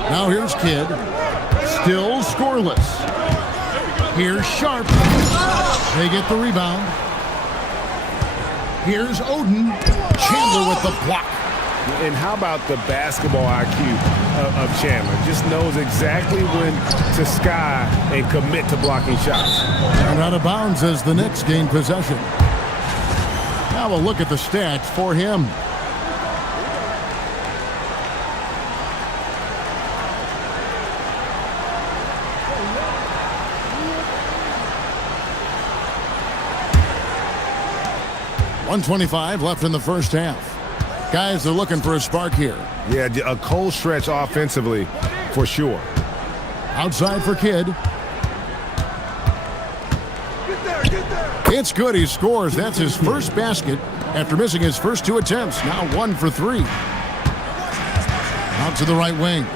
Now here's Kidd. Still scoreless. Here's Sharp. They get the rebound. Here's Oden. Chandler with the block. And how about the basketball IQ of Chandler? Just knows exactly when to sky and commit to blocking shots. And out of bounds as the Knicks gain possession. Now a look at the stats for him. .125 left in the first half. Guys are looking for a spark here. Yeah, a cold stretch offensively for sure. Outside for Kidd. It's good. He scores. That's his first basket after missing his first 2 attempts. Now 1 for 3. Out to the right wing.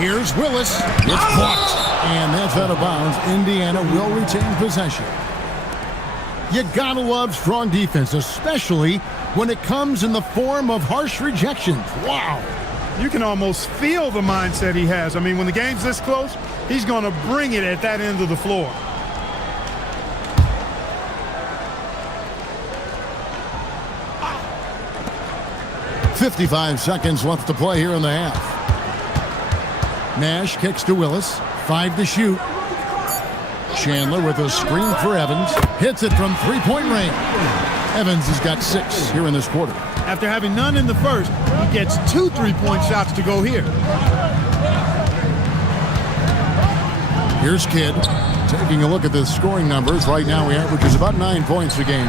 Here's Willis. It's blocked. And that's out of bounds. Indiana will retain possession. You gotta love strong defense, especially when it comes in the form of harsh rejections. Wow. You can almost feel the mindset he has. I mean, when the game's this close, he's going to bring it at that end of the floor. .55 seconds left to play here in the half. Nash kicks to Willis. 5 to shoot. Chandler with a screen for Evans. Hits it from 3-point range. Evans has got 6 here in this quarter. After having none in the first, he gets 2 3-point shots to go here. Here's Kidd. Taking a look at the scoring numbers. Right now he averages about 9 points a game.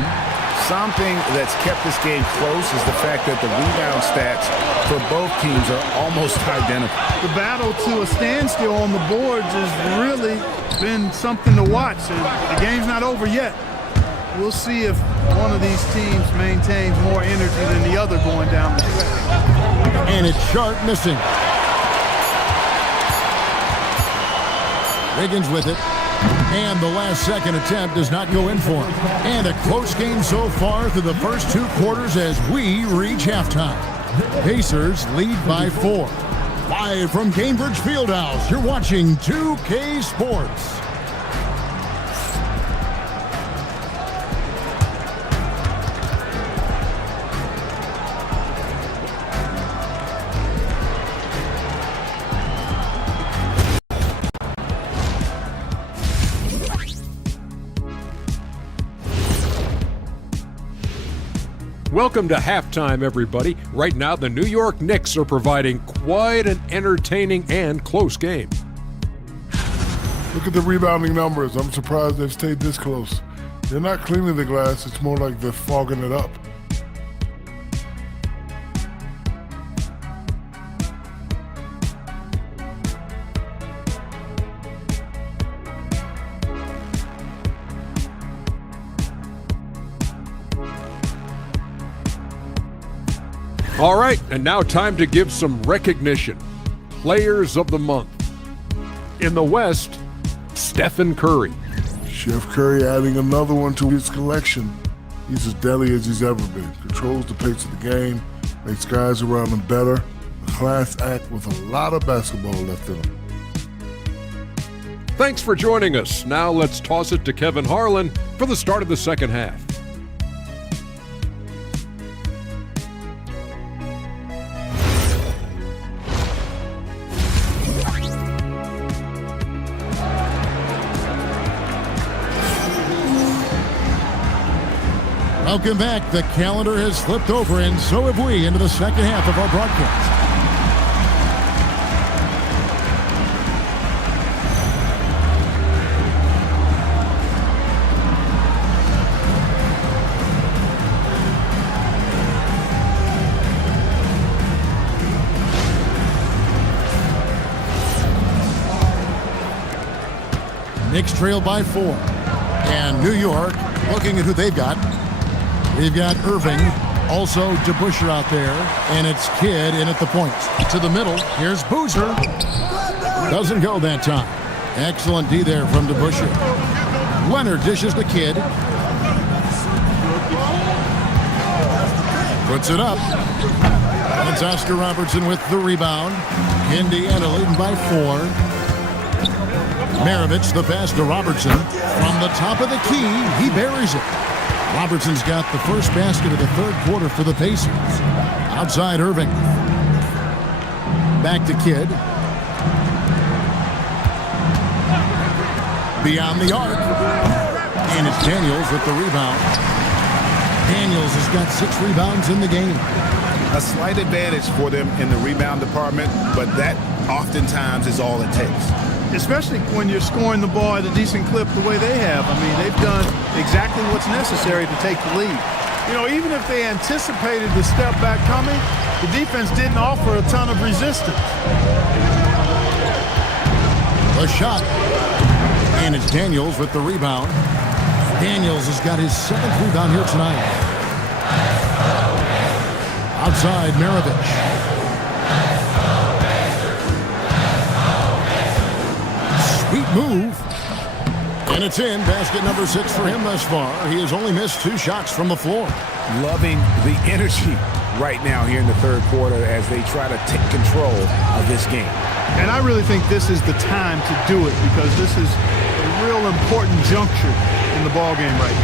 Something that's kept this game close is the fact that the rebound stats for both teams are almost identical. The battle to a standstill on the boards has really been something to watch. The game's not over yet. We'll see if one of these teams maintains more energy than the other going down the stretch. And it's Sharp missing. Wiggins with it. And the last second attempt does not go in for him. And a close game so far through the first 2 quarters as we reach halftime. Pacers lead by 4. Live from Cambridge Fieldhouse, you're watching 2K Sports. Welcome to halftime, everybody. Right now, the New York Knicks are providing quite an entertaining and close game. Look at the rebounding numbers. I'm surprised they've stayed this close. They're not cleaning the glass. It's more like they're fogging it up. All right, and now time to give some recognition. Players of the Month. In the West, Stephen Curry. Chef Curry adding another one to his collection. He's as deadly as he's ever been. Controls the pace of the game, makes guys around him better. A class act with a lot of basketball left in him. Thanks for joining us. Now let's toss it to Kevin Harlan for the start of the second half. Welcome back. The calendar has flipped over, and so have we, into the second half of our broadcast. Knicks trail by 4. And New York, looking at who they've got. We've got Irving, also DeBusschere out there, and it's Kidd in at the point. To the middle, here's Boozer. Doesn't go that time. Excellent D there from DeBusschere. Leonard dishes to Kidd. Puts it up. And it's Oscar Robertson with the rebound. Indiana leading by 4. Maravich, the pass to Robertson. From the top of the key, he buries it. Robertson's got the first basket of the third quarter for the Pacers. Outside Irving. Back to Kidd. Beyond the arc. And it's Daniels with the rebound. Daniels has got 6 rebounds in the game. A slight advantage for them in the rebound department, but that oftentimes is all it takes. Especially when you're scoring the ball at a decent clip the way they have. I mean, they've done exactly what's necessary to take the lead. You know, even if they anticipated the step back coming, the defense didn't offer a ton of resistance. A shot. And it's Daniels with the rebound. Daniels has got his 7th rebound here tonight. Outside, Maravich. Sweet move. And it's in. Basket number 6 for him thus far. He has only missed 2 shots from the floor. Loving the energy right now here in the third quarter as they try to take control of this game. And I really think this is the time to do it because this is a real important juncture in the ballgame right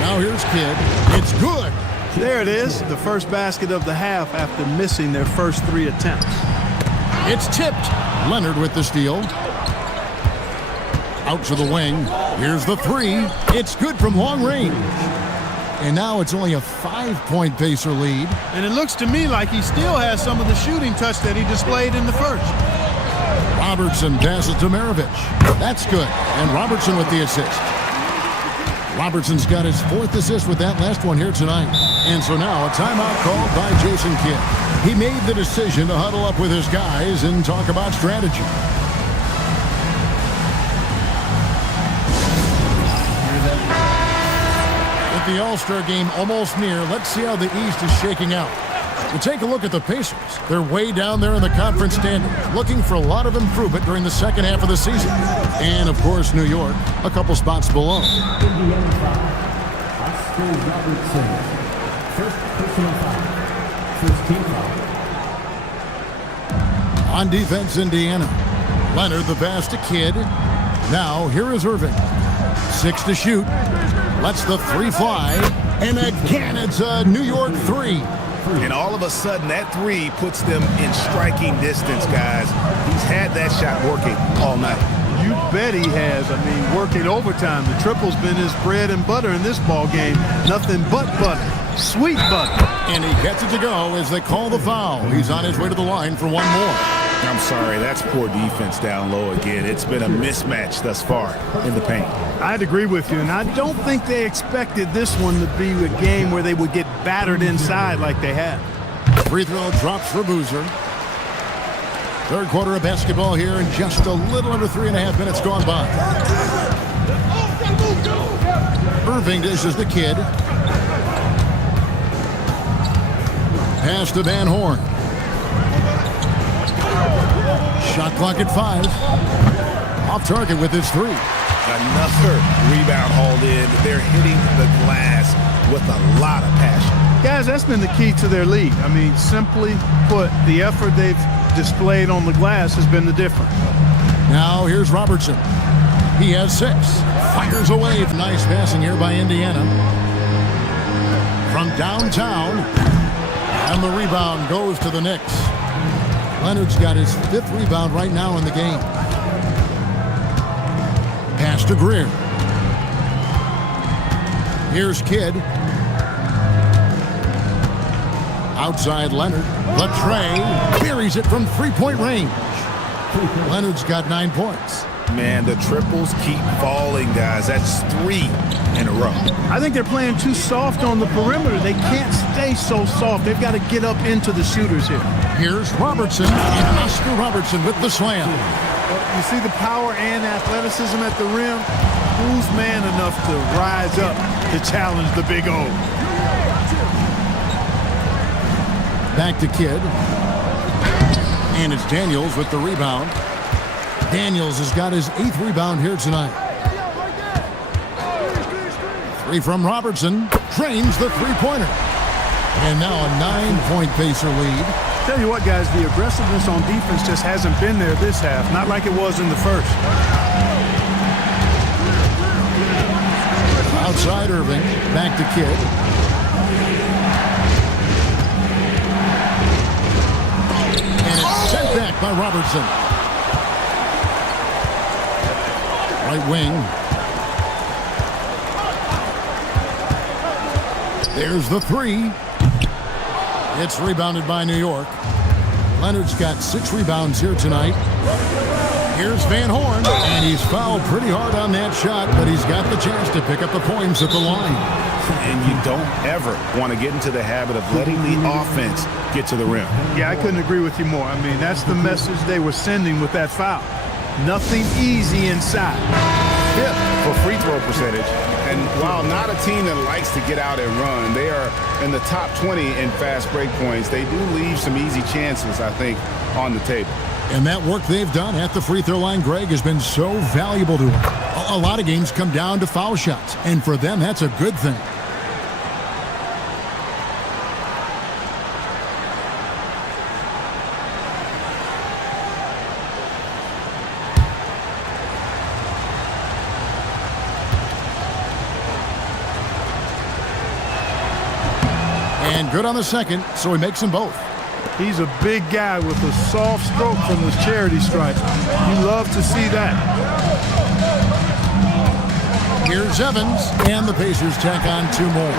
now. Now here's Kidd. It's good. There it is. The first basket of the half after missing their first 3 attempts. It's tipped. Leonard with the steal. Out to the wing. Here's the 3. It's good from long range. And now it's only a 5-point Pacer lead. And it looks to me like he still has some of the shooting touch that he displayed in the first. Robertson passes to Maravich. That's good. And Robertson with the assist. Robertson's got his 4th assist with that last one here tonight. And so now a timeout called by Jason Kidd. He made the decision to huddle up with his guys and talk about strategy. With the All-Star game almost near, let's see how the East is shaking out. We'll take a look at the Pacers. They're way down there in the conference standings, looking for a lot of improvement during the second half of the season. And, of course, New York, a couple spots below. Indiana foul. Oscar Robertson. First personal foul. First team foul. On defense, Indiana. Leonard, the pass to Kidd. Now, here is Irving. 6 to shoot. Lets the 3 fly. And again, it's a New York 3. And all of a sudden, that 3 puts them in striking distance, guys. He's had that shot working all night. You bet he has. I mean, working overtime. The triple's been his bread and butter in this ball game. Nothing but butter. Sweet bucket. And he gets it to go as they call the foul. He's on his way to the line for one more. I'm sorry, that's poor defense down low again. It's been a mismatch thus far in the paint. I'd agree with you, and I don't think they expected this one to be a game where they would get battered inside like they had. Free throw drops for Boozer. Third quarter of basketball here, and just a little under 3.5 minutes gone by. Irving dishes the kid. Pass to Van Horn. Shot clock at 5. Off target with his 3. Another rebound hauled in. They're hitting the glass with a lot of passion. Guys, that's been the key to their lead. I mean, simply put, the effort they've displayed on the glass has been the difference. Now here's Robertson. He has 6. Fires away. Nice passing here by Indiana. From downtown. And the rebound goes to the Knicks. Leonard's got his 5th rebound right now in the game. Pass to Greer. Here's Kidd. Outside Leonard. The tray. Buries it from 3-point range. Leonard's got 9 points. Man, the triples keep falling, guys. That's 3 in a row. I think they're playing too soft on the perimeter. They can't stay so soft. They've got to get up into the shooters here. Here's Robertson, and Oscar Robertson with the slam. You see the power and athleticism at the rim. Who's man enough to rise up to challenge the big O? Back to Kidd. And it's Daniels with the rebound. Daniels has got his 8th rebound here tonight. 3 from Robertson. Drains the 3-pointer. And now a 9-point Pacer lead. Tell you what, guys, the aggressiveness on defense just hasn't been there this half. Not like it was in the first. Outside Irving. Back to Kidd. And it's sent back by Robertson. Right wing. There's the 3. It's rebounded by New York. Leonard's got 6 rebounds here tonight. Here's Van Horn, and he's fouled pretty hard on that shot, but he's got the chance to pick up the points at the line. And you don't ever want to get into the habit of letting the offense get to the rim. Yeah, I couldn't agree with you more. I mean, that's the message they were sending with that foul. Nothing easy inside. 5th for free throw percentage. And while not a team that likes to get out and run, they are in the top 20 in fast break points. They do leave some easy chances, I think, on the table. And that work they've done at the free throw line, Greg, has been so valuable to them. A lot of games come down to foul shots, and for them, that's a good thing. And good on the second, so he makes them both. He's a big guy with a soft stroke from the charity stripe. You love to see that. Here's Evans, and the Pacers tack on 2 more.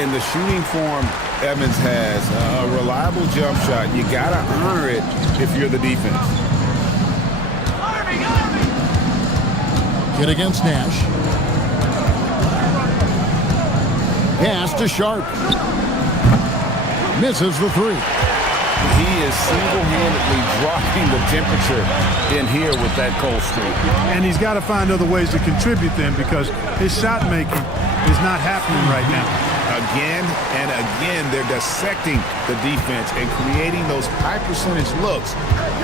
In the shooting form Evans has, a reliable jump shot. You got to honor it if you're the defense. Hit against Nash. Pass to Sharp. Misses the 3. He is single-handedly dropping the temperature in here with that cold streak. And he's got to find other ways to contribute then, because his shot making is not happening right now. Again and again, they're dissecting the defense and creating those high percentage looks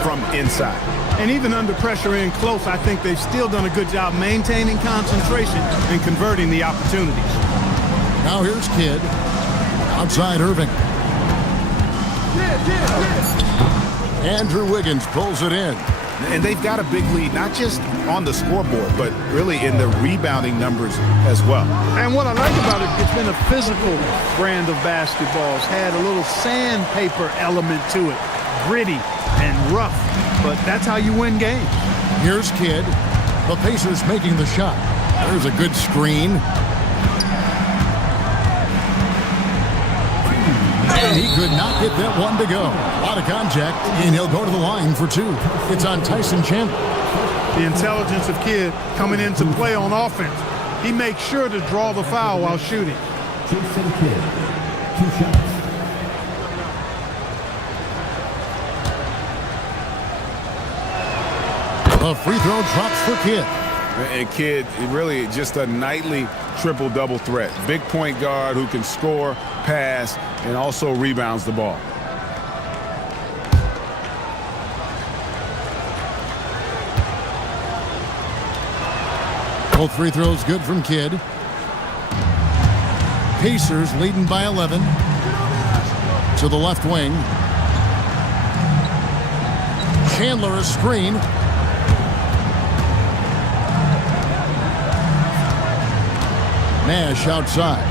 from inside. And even under pressure in close, I think they've still done a good job maintaining concentration and converting the opportunities. Now here's Kidd. Outside Irving. Andrew Wiggins pulls it in. And they've got a big lead, not just on the scoreboard, but really in the rebounding numbers as well. And what I like about it, it's been a physical brand of basketball. It's had a little sandpaper element to it. Gritty and rough, but that's how you win games. Here's Kidd. The Pacers making the shot. There's a good screen. And he could not get that one to go. A lot of contact, and he'll go to the line for 2. It's on Tyson Chandler. The intelligence of Kidd coming into play on offense. He makes sure to draw the foul while shooting. Jason Kidd, 2 shots. A free throw drops for Kidd. And Kidd, really just a nightly triple-double threat. Big point guard who can score, pass, and also rebounds the ball. Both free throws good from Kidd. Pacers leading by 11. To the left wing. Chandler a screen. Nash outside.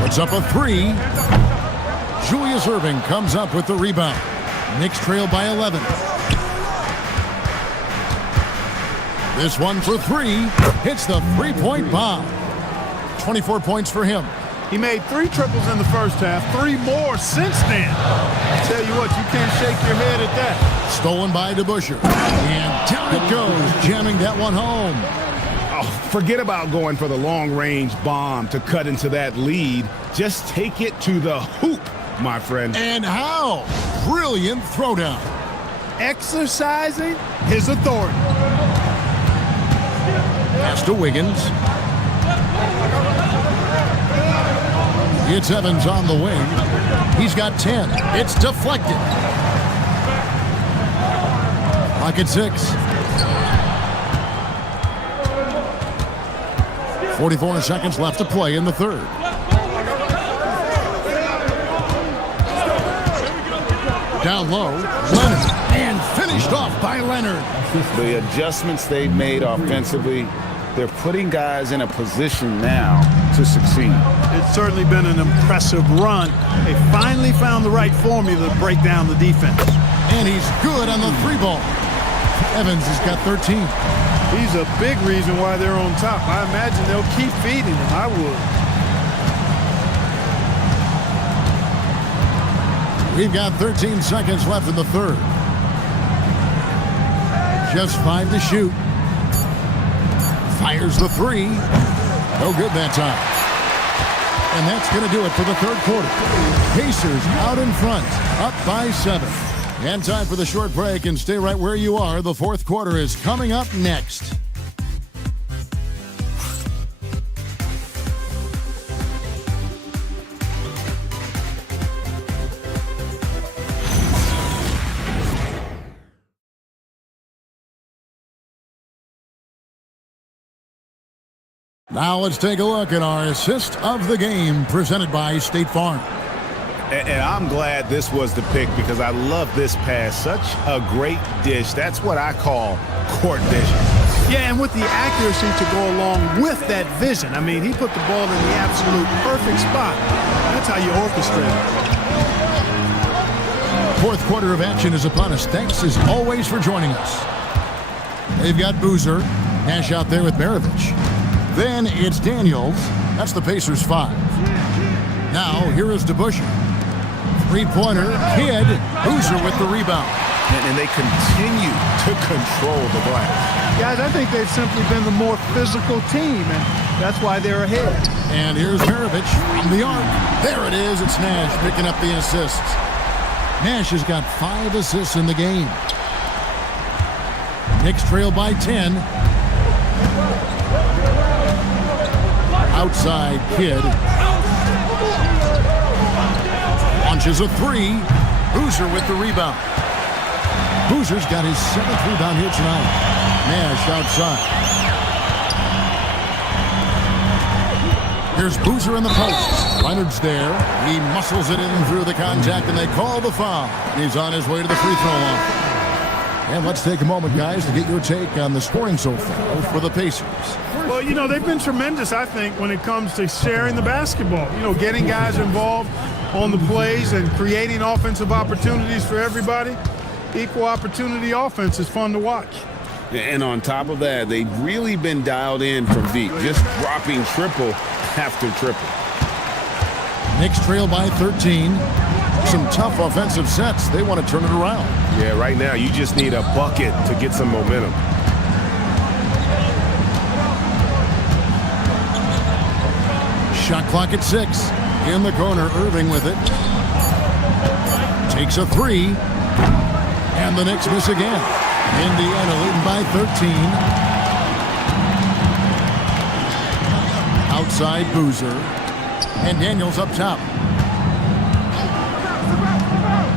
Puts up a 3. Julius Erving comes up with the rebound. Knicks trail by 11. This one for 3. Hits the 3-point bomb. 24 points for him. He made 3 triples in the first half, 3 more since then. I tell you what, you can't shake your head at that. Stolen by DeBusschere. And down it goes, jamming that one home. Oh, forget about going for the long-range bomb to cut into that lead. Just take it to the hoop, my friend. And how? Brilliant throwdown. Exercising his authority. Pass to Wiggins. It's Evans on the wing. He's got 10. It's deflected. Clock at 6. 44 seconds left to play in the third. Down low, Leonard, and finished off by Leonard. The adjustments they've made offensively, they're putting guys in a position now to succeed. It's certainly been an impressive run. They finally found the right formula to break down the defense. And he's good on the 3-ball. Evans has got 13. He's a big reason why they're on top. I imagine they'll keep feeding him. I would. We've got 13 seconds left in the third. Just 5 to shoot. Fires the 3. No good that time. And that's going to do it for the third quarter. Pacers out in front, up by 7. And time for the short break, and stay right where you are. The fourth quarter is coming up next. Now let's take a look at our assist of the game presented by State Farm. And I'm glad this was the pick because I love this pass. Such a great dish. That's what I call court vision. Yeah, and with the accuracy to go along with that vision. I mean, he put the ball in the absolute perfect spot. That's how you orchestrate it. Fourth quarter of action is upon us. Thanks as always for joining us. They've got Boozer. Nash out there with Maravich. Then it's Daniels. That's the Pacers 5. Now here is DeBusschere. Three-pointer, Kidd, Boozer with the rebound. And they continue to control the glass. Guys, I think they've simply been the more physical team, and that's why they're ahead. And here's Maravich from the arc. There it is. It's Nash picking up the assists. Nash has got 5 assists in the game. Knicks trail by 10. Outside, Kidd. Launches a 3. Boozer with the rebound. Boozer's got his 7th rebound here tonight. Nash outside. Here's Boozer in the post. Leonard's there. He muscles it in through the contact, and they call the foul. He's on his way to the free throw line. And let's take a moment, guys, to get your take on the scoring so far for the Pacers. Well, you know, they've been tremendous, I think, when it comes to sharing the basketball. You know, getting guys involved on the plays and creating offensive opportunities for everybody. Equal opportunity offense is fun to watch. And on top of that, they've really been dialed in from deep, just dropping triple after triple. Knicks trail by 13. Some tough offensive sets. They want to turn it around. Yeah, right now you just need a bucket to get some momentum. Shot clock at 6. In the corner, Irving with it. Takes a 3. And the Knicks miss again. Indiana leading by 13. Outside Boozer. And Daniels up top.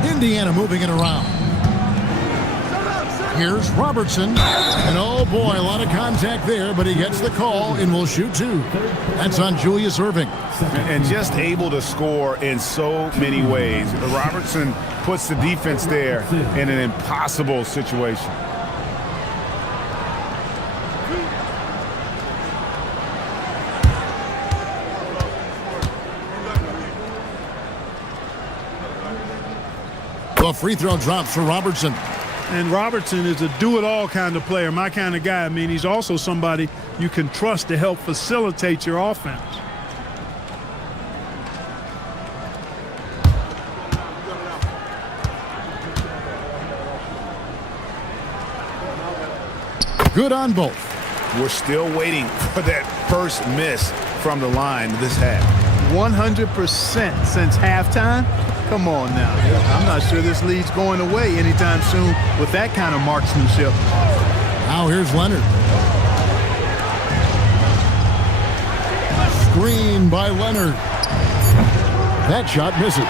Indiana moving it around. Here's Robertson. And oh boy, a lot of contact there, but he gets the call and will shoot 2. That's on Julius Irving. And just able to score in so many ways. Robertson puts the defense there in an impossible situation. The free throw drops for Robertson. And Robertson is a do-it-all kind of player, my kind of guy. I mean, he's also somebody you can trust to help facilitate your offense. Good on both. We're still waiting for that first miss from the line this half. 100% since halftime? Come on now. I'm not sure this lead's going away anytime soon with that kind of marksmanship. Now here's Leonard. Screen by Leonard. That shot misses.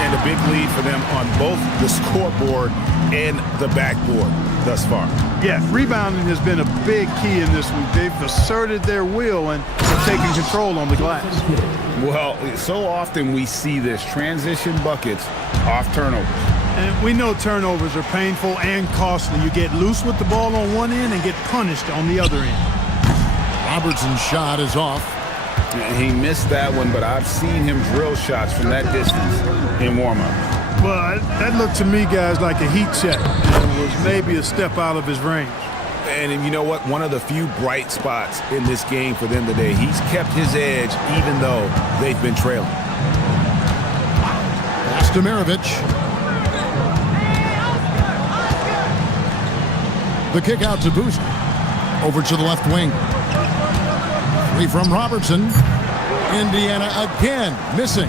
And a big lead for them on both the scoreboard and the backboard thus far. Yeah, rebounding has been a big key in this week. They've asserted their will and have taken control on the glass. Well, so often we see this, transition buckets off turnovers. And we know turnovers are painful and costly. You get loose with the ball on one end and get punished on the other end. Robertson's shot is off. He missed that one, but I've seen him drill shots from that distance in warm-up. Well, that looked to me, guys, like a heat check. It was maybe a step out of his range. And you know what? One of the few bright spots in this game for them today. He's kept his edge even though they've been trailing. Pass to Maravich. The kick out to Boozer. Over to the left wing. Three from Robertson. Indiana again missing.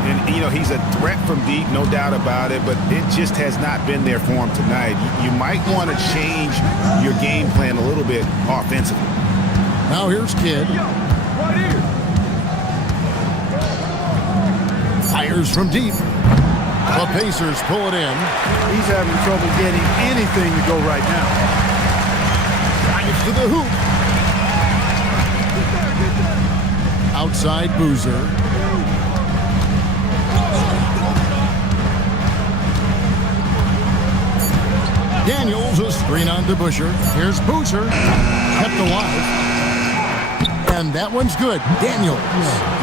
And, you know, he's a threat from deep, no doubt about it, but it just has not been there for him tonight. You might want to change your game plan a little bit offensively. Now here's Kidd. Fires from deep. The Pacers pull it in. He's having trouble getting anything to go right now. Drives to the hoop. Outside Boozer. Daniels, a screen on to Busher. Here's Boozer. Kept alive. And that one's good. Daniels.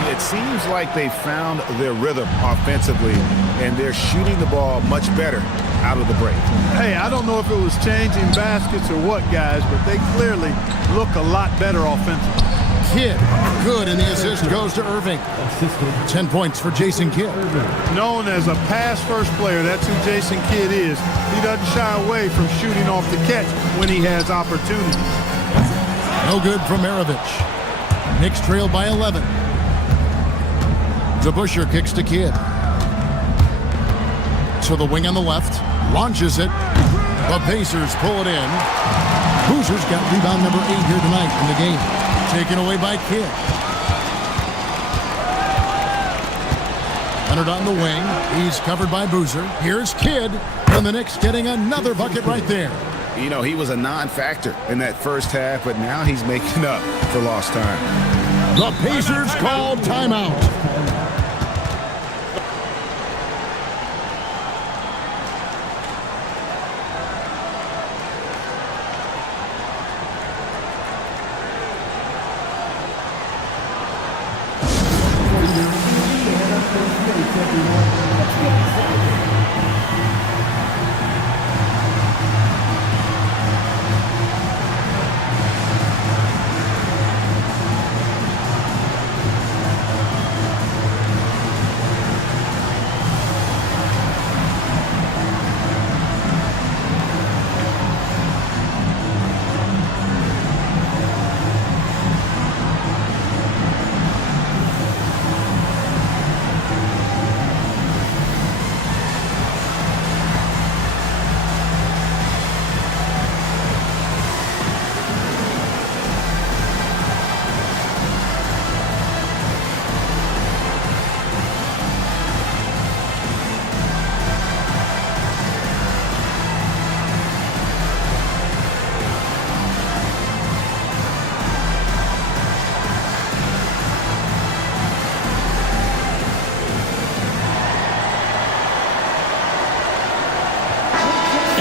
It seems like they found their rhythm offensively, and they're shooting the ball much better out of the break. Hey, I don't know if it was changing baskets or what, guys, but they clearly look a lot better offensively. Kidd, good, and the assist goes to Irving. 10 points for Jason Kidd. Known as a pass-first player, that's who Jason Kidd is. He doesn't shy away from shooting off the catch when he has opportunity. No good from Maravich. Knicks trail by 11. DeBusschere kicks to Kidd. To the wing on the left. Launches it. The Pacers pull it in. Boozer's got rebound number 8 here tonight in the game. Taken away by Kidd. Leonard on the wing. He's covered by Boozer. Here's Kidd. And the Knicks getting another bucket right there. You know, he was a non-factor in that first half, but now he's making up for lost time. The Pacers call timeout.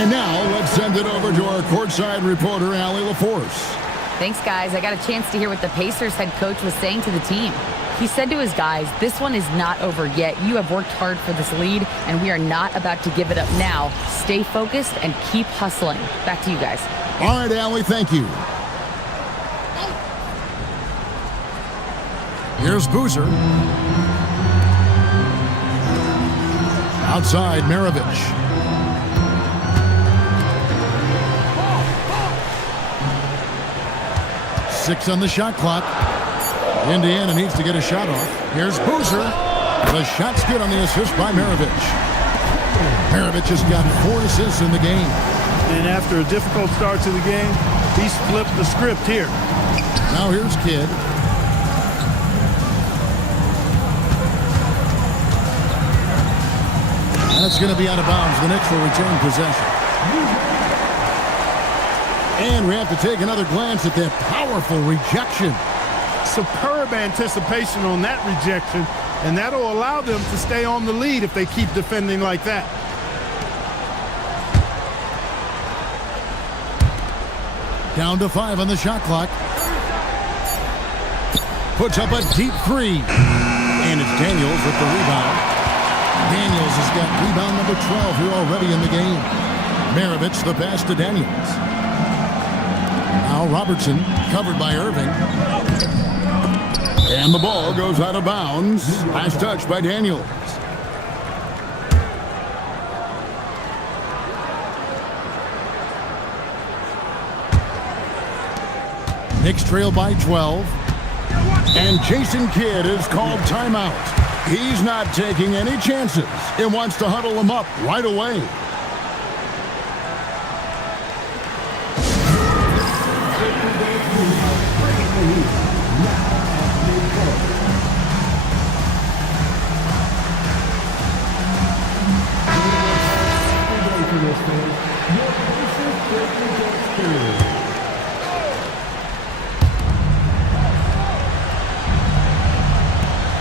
And now let's send it over to our courtside reporter, LaLVsPor. Thanks, guys. I got a chance to hear what the Pacers head coach was saying to the team. He said to his guys, this one is not over yet. You have worked hard for this lead, and we are not about to give it up now. Stay focused and keep hustling. Back to you guys. All right, Allie, thank you. Here's Boozer. Outside, Maravich. Six on the shot clock. Indiana needs to get a shot off. Here's Boozer. The shot's good on the assist by Maravich. Maravich has got 4 assists in the game. And after a difficult start to the game, he's flipped the script here. Now here's Kidd. That's going to be out of bounds. The Knicks will return possession. And we have to take another glance at that powerful rejection. Superb anticipation on that rejection, and that'll allow them to stay on the lead if they keep defending like that. Down to 5 on the shot clock. Puts up a deep 3. And it's Daniels with the rebound. Daniels has got rebound number 12 here already in the game. Maravich the pass to Daniels. Now Robertson covered by Irving. And the ball goes out of bounds. Last touch by Daniels. Knicks trail by 12. And Jason Kidd is called timeout. He's not taking any chances. He wants to huddle them up right away.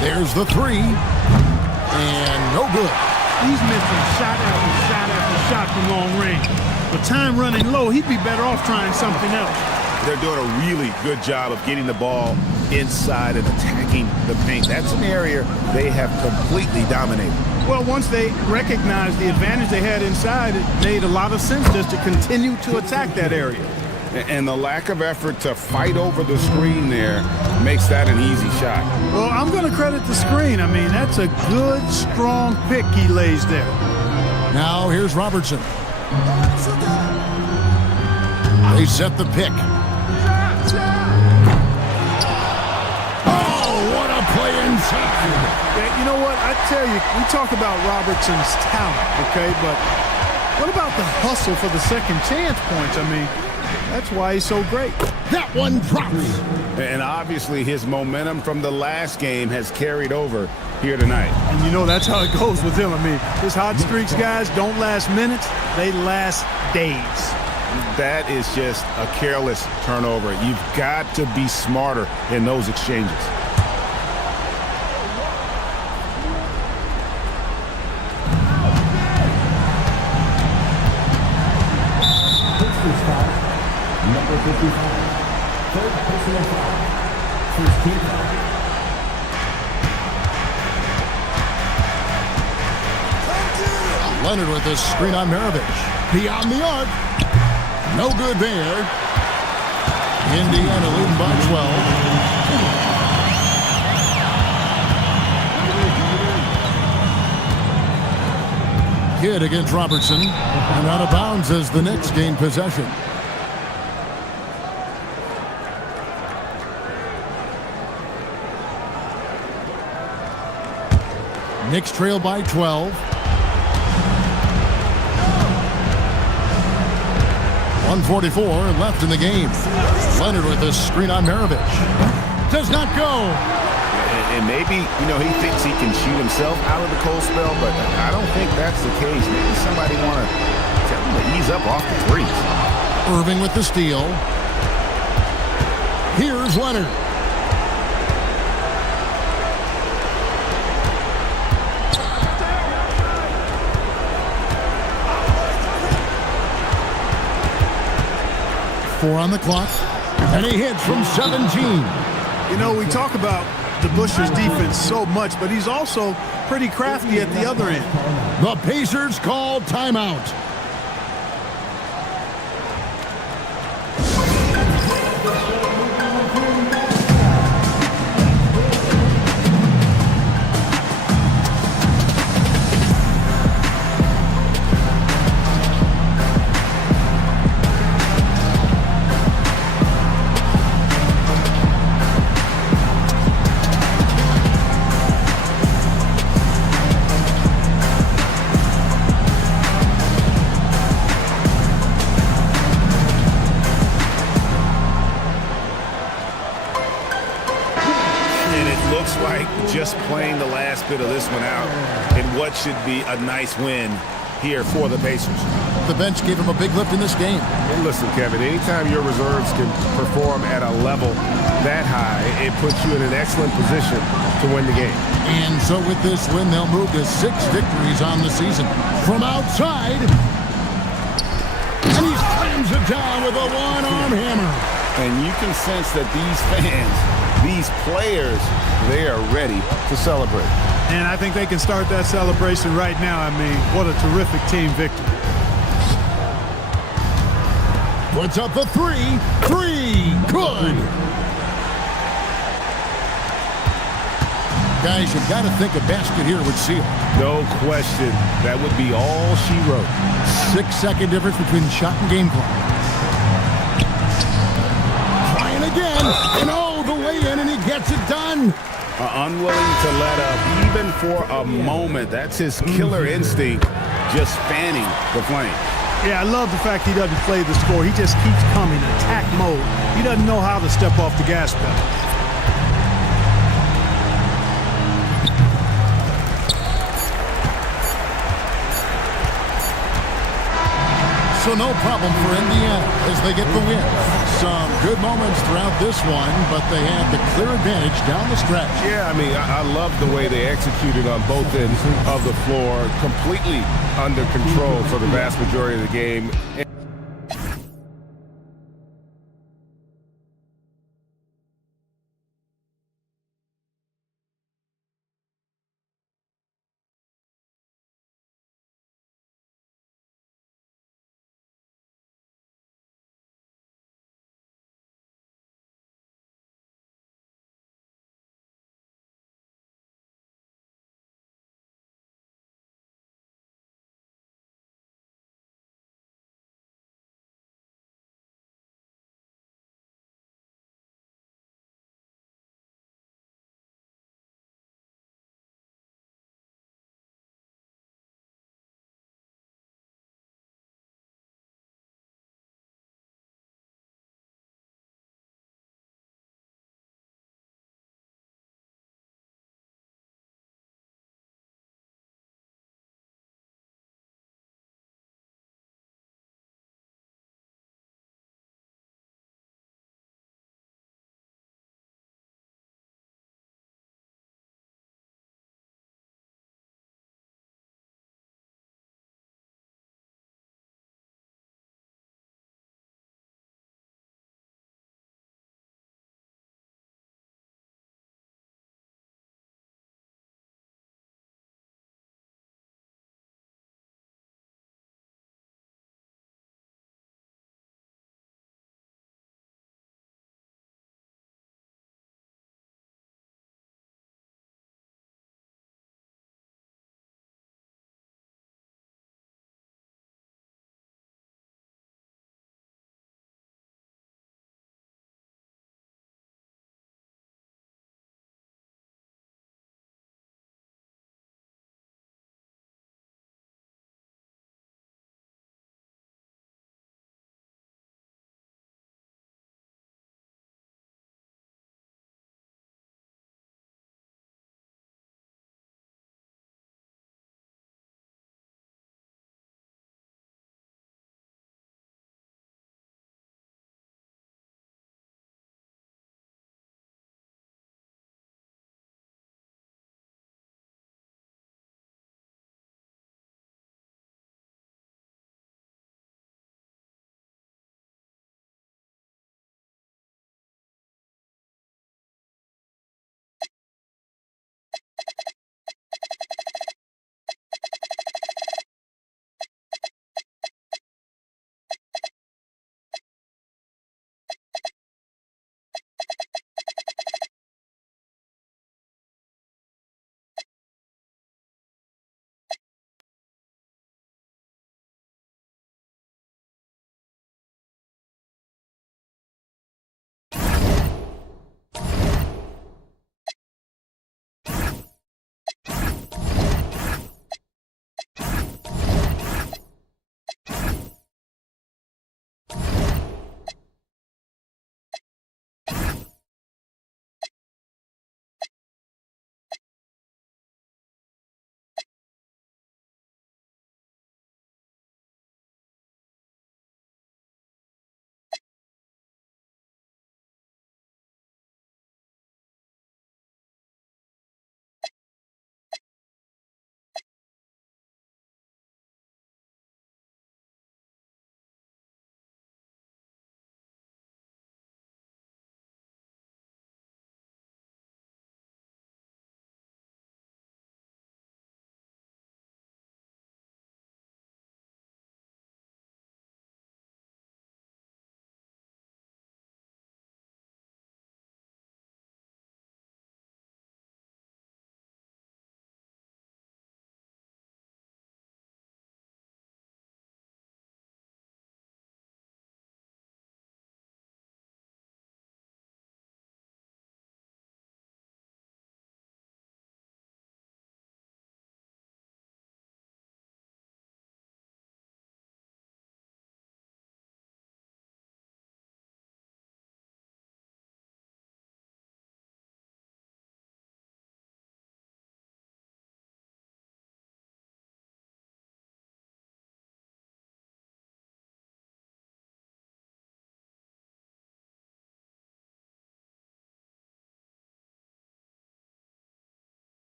There's the 3. And no good. He's missing shot after shot after shot from long range. With time running low, he'd be better off trying something else. They're doing a really good job of getting the ball inside and attacking the paint. That's an area they have completely dominated. Well, once they recognized the advantage they had inside, it made a lot of sense just to continue to attack that area. And the lack of effort to fight over the screen there makes that an easy shot. Well, I'm going to credit the screen. I mean, that's a good, strong pick he lays there. Now here's Robertson. They set the pick. Oh, what a play inside. Yeah, you know what? I tell you, we talk about Robertson's talent, okay? But what about the hustle for the second chance points? I mean, that's why he's so great. That one drops. And obviously his momentum from the last game has carried over here tonight. And you know that's how it goes with him. I mean, his hot streaks, guys, don't last minutes. They last days. That is just a careless turnover. You've got to be smarter in those exchanges. Number 55, third personal foul, first team foul. Leonard with the screen on Maravich. Beyond the arc. No good there. Indiana leading by 12. Kidd against Robertson. And out of bounds as the Knicks gain possession. Knicks trail by 12. 1:44 left in the game. Leonard with a screen on Maravich. Does not go. And maybe, you know, he thinks he can shoot himself out of the cold spell, but I don't think that's the case. Maybe somebody want to tell him to ease up off the threes. Irving with the steal. Here's Leonard. 4 on the clock. And he hits from 17. You know, we talk about the Bushers defense so much, but he's also pretty crafty at the other end. The Pacers call timeout. Just playing the last bit of this one out in what should be a nice win here for the Pacers. The bench gave him a big lift in this game. And listen, Kevin, anytime your reserves can perform at a level that high, it puts you in an excellent position to win the game. And so with this win, they'll move to 6 victories on the season. From outside, and he slams it down with a one-arm hammer. And you can sense that these fans, these players, they are ready to celebrate. And I think they can start that celebration right now. I mean, what a terrific team victory. Puts up the 3. Good. Guys, you've got to think a basket here would seal. No question. That would be all she wrote. 6-second difference between shot and game clock. Trying again. And the way in, and he gets it done. Unwilling to let up even for a moment. That's his killer instinct, just fanning the flame. Yeah, I love the fact he doesn't play the score. He just keeps coming, attack mode. He doesn't know how to step off the gas pedal. So no problem for Indiana as they get the win. Some good moments throughout this one, but they had the clear advantage down the stretch. Yeah, I mean, I love the way they executed on both ends of the floor, completely under control for the vast majority of the game.